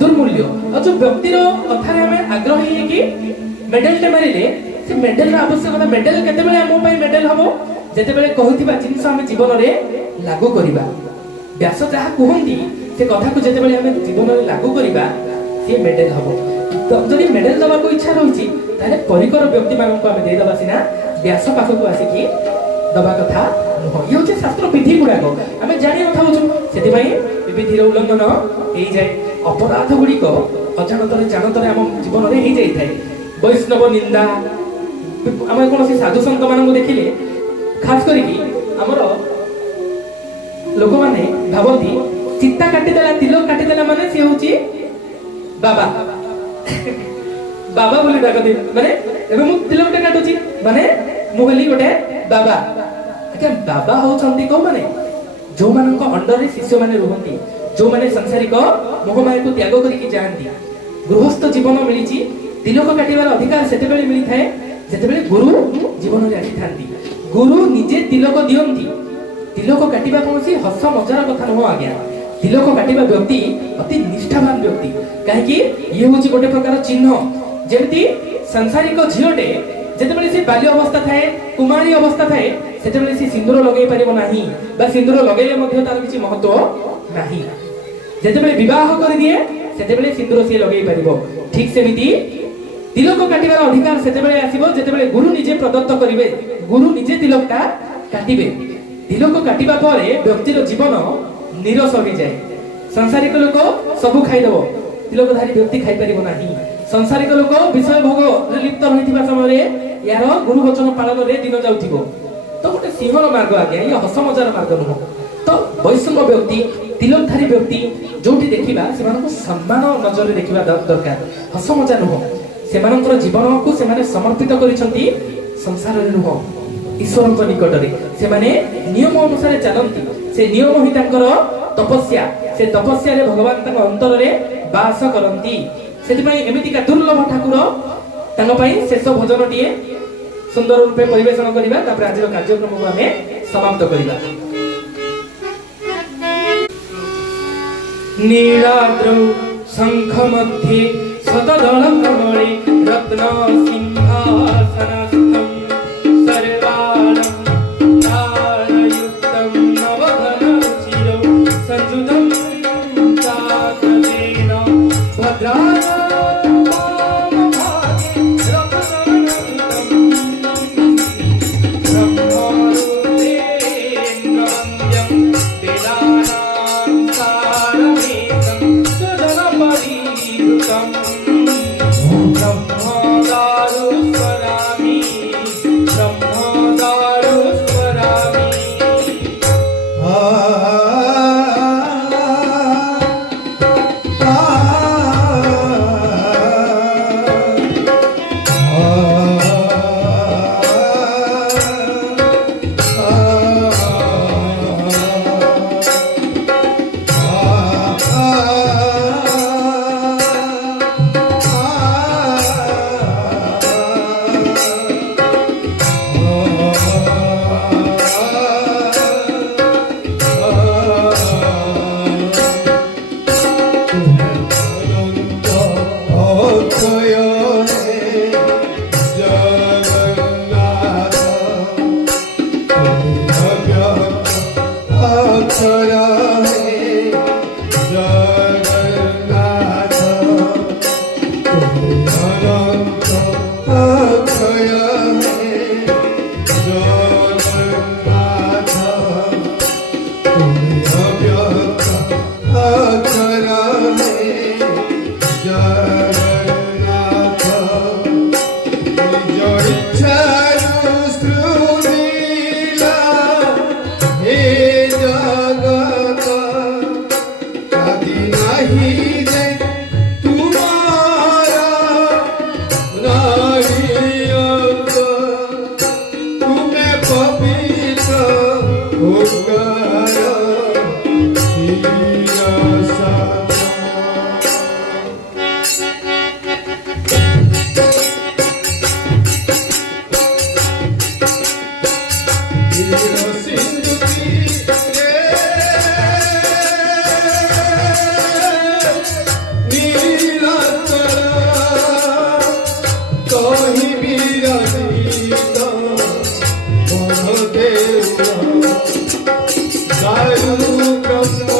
ଦୁର୍ମୂଲ୍ୟ। ଆଉ ଯୋଉ ବ୍ୟକ୍ତିର କଥାରେ ଆମେ ଆଗ୍ରହୀ ହେଇକି ମେଡେଲଟେ ମାରିଲେ, ସେ ମେଡେଲର ଆବଶ୍ୟକତା, ମେଡେଲ କେତେବେଳେ ଆମ ପାଇଁ ମେଡେଲ ହବ? ଯେତେବେଳେ କହିଥିବା ଜିନିଷ ଆମେ ଜୀବନରେ ଲାଗୁ କରିବା। व्यास जहाँ कहती से कथा को जिते आम जीवन में लागू करवा सी मेडेल हम तो जब मेडेल दवा को इच्छा रही परिकर व्यक्ति मान आम देदेबा सीना व्यास पाखक आसिकी दबा कथा नुह ये हूँ शास्त्र विधि गुड़ाक आम जाणी था से विधिर उल्लंघन हो जाए अपराध गुड़िक अजाणत जानत आम जीवन में हो जाए वैष्णव निंदा आम कौन साधु सत मान देखिले खास करके आमर लोक मैंने भावती चिता काटिदेला तिलक काटिदेला माने सी हूँ बाबा बाबा बोली डाकती माने एबे मु तिलकटा काटुची माने मु हेली गोटे बाबा आज्ञा बाबा होचंती को माने जो मानक अंडर रे शिष्य माने रहंती जो माने सांसारिक मोहमाया को त्याग करिक जांती गृहस्थ जीवन मिलिची तिलक काटिबार अधिकार सेते बेले मिली थाए जेते बेले गुरु जीवन रे आसी थांती गुरु निजे तिलक दियंती तिलक काटिबा कोनसी हस मजार कथा नुह आज्ञा तिलक काटिबा व्यक्ति अति निष्ठावान व्यक्ति काहेकि ये होची गोटे प्रकार चिन्ह जेमती सांसारिक झियोटे जेतेबेले से बाल्य अवस्था थाए कुमारी अवस्था थाए सेतेबेले से सिंदूर लगेई परिबो नाही बा सिंदूर लगेले मध्ये तार किछि महत्व नाही जेतेबेले विवाह कर दिए सेतेबेले सिंदूर से लगेई परिबो ठीक सेमिति तिलक काटिबार अधिकार सेतेबेले आसीबो जेतेबेले गुरु निजे प्रदत्त करिवे गुरु निजे तिलकटा काटिबे तिलक काटिबा परे व्यक्तिर जीवन निरस हो जाए सांसारिक लोक सब खाइदेव तिलकधारी व्यक्ति खाई परिबो नाही सांसारिक लोक विषय भोग रे लिप्त रहिथिबा समय यार गुरु वचन पालन रे दिन जाउथिबो तो गोटे सिंहर मार्ग आज्ञा ये हस मजार मार्ग नुह तो वैष्णव व्यक्ति तिलकधारी व्यक्ति जोठी देखिबा सेमानकु सम्मान नजर रे देखिबा दरकार हस मजा नुह सेमानकर जीवन को सेमाने समर्पित करिसंती संसार रे नुह ईश्वर निकट रे सेमाने नियम अनुसार चलंती से नियम ही तांकर तपस्या से तपस्या रे भगवान तांक अंतर रे वास करंती सेतिपई एमितिका दुर्लभ ठाकुर तांग पई शेष भजन टिए सुंदर रूपे परिवेषण करिबा तापर आज कार्यक्रम को हमें समाप्त करिबा नीलाद्रौ शंख मध्ये शतदल कमले रत्न सिंहासनस्थं सर्वाणं तारयुक्तं नवघनरुचिरौ संयुतं चाकलेन भद्राय Daru Brahma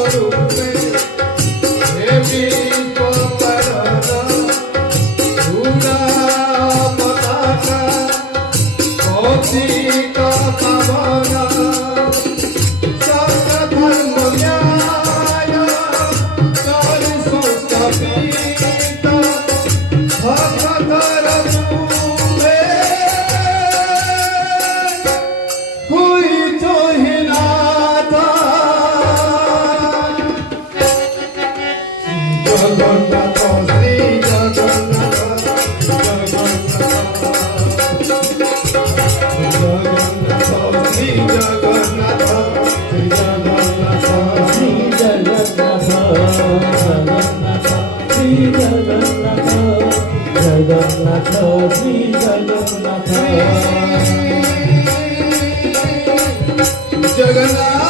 জগন্নাথ শ্রী জগন্নাথ জগন্নাথ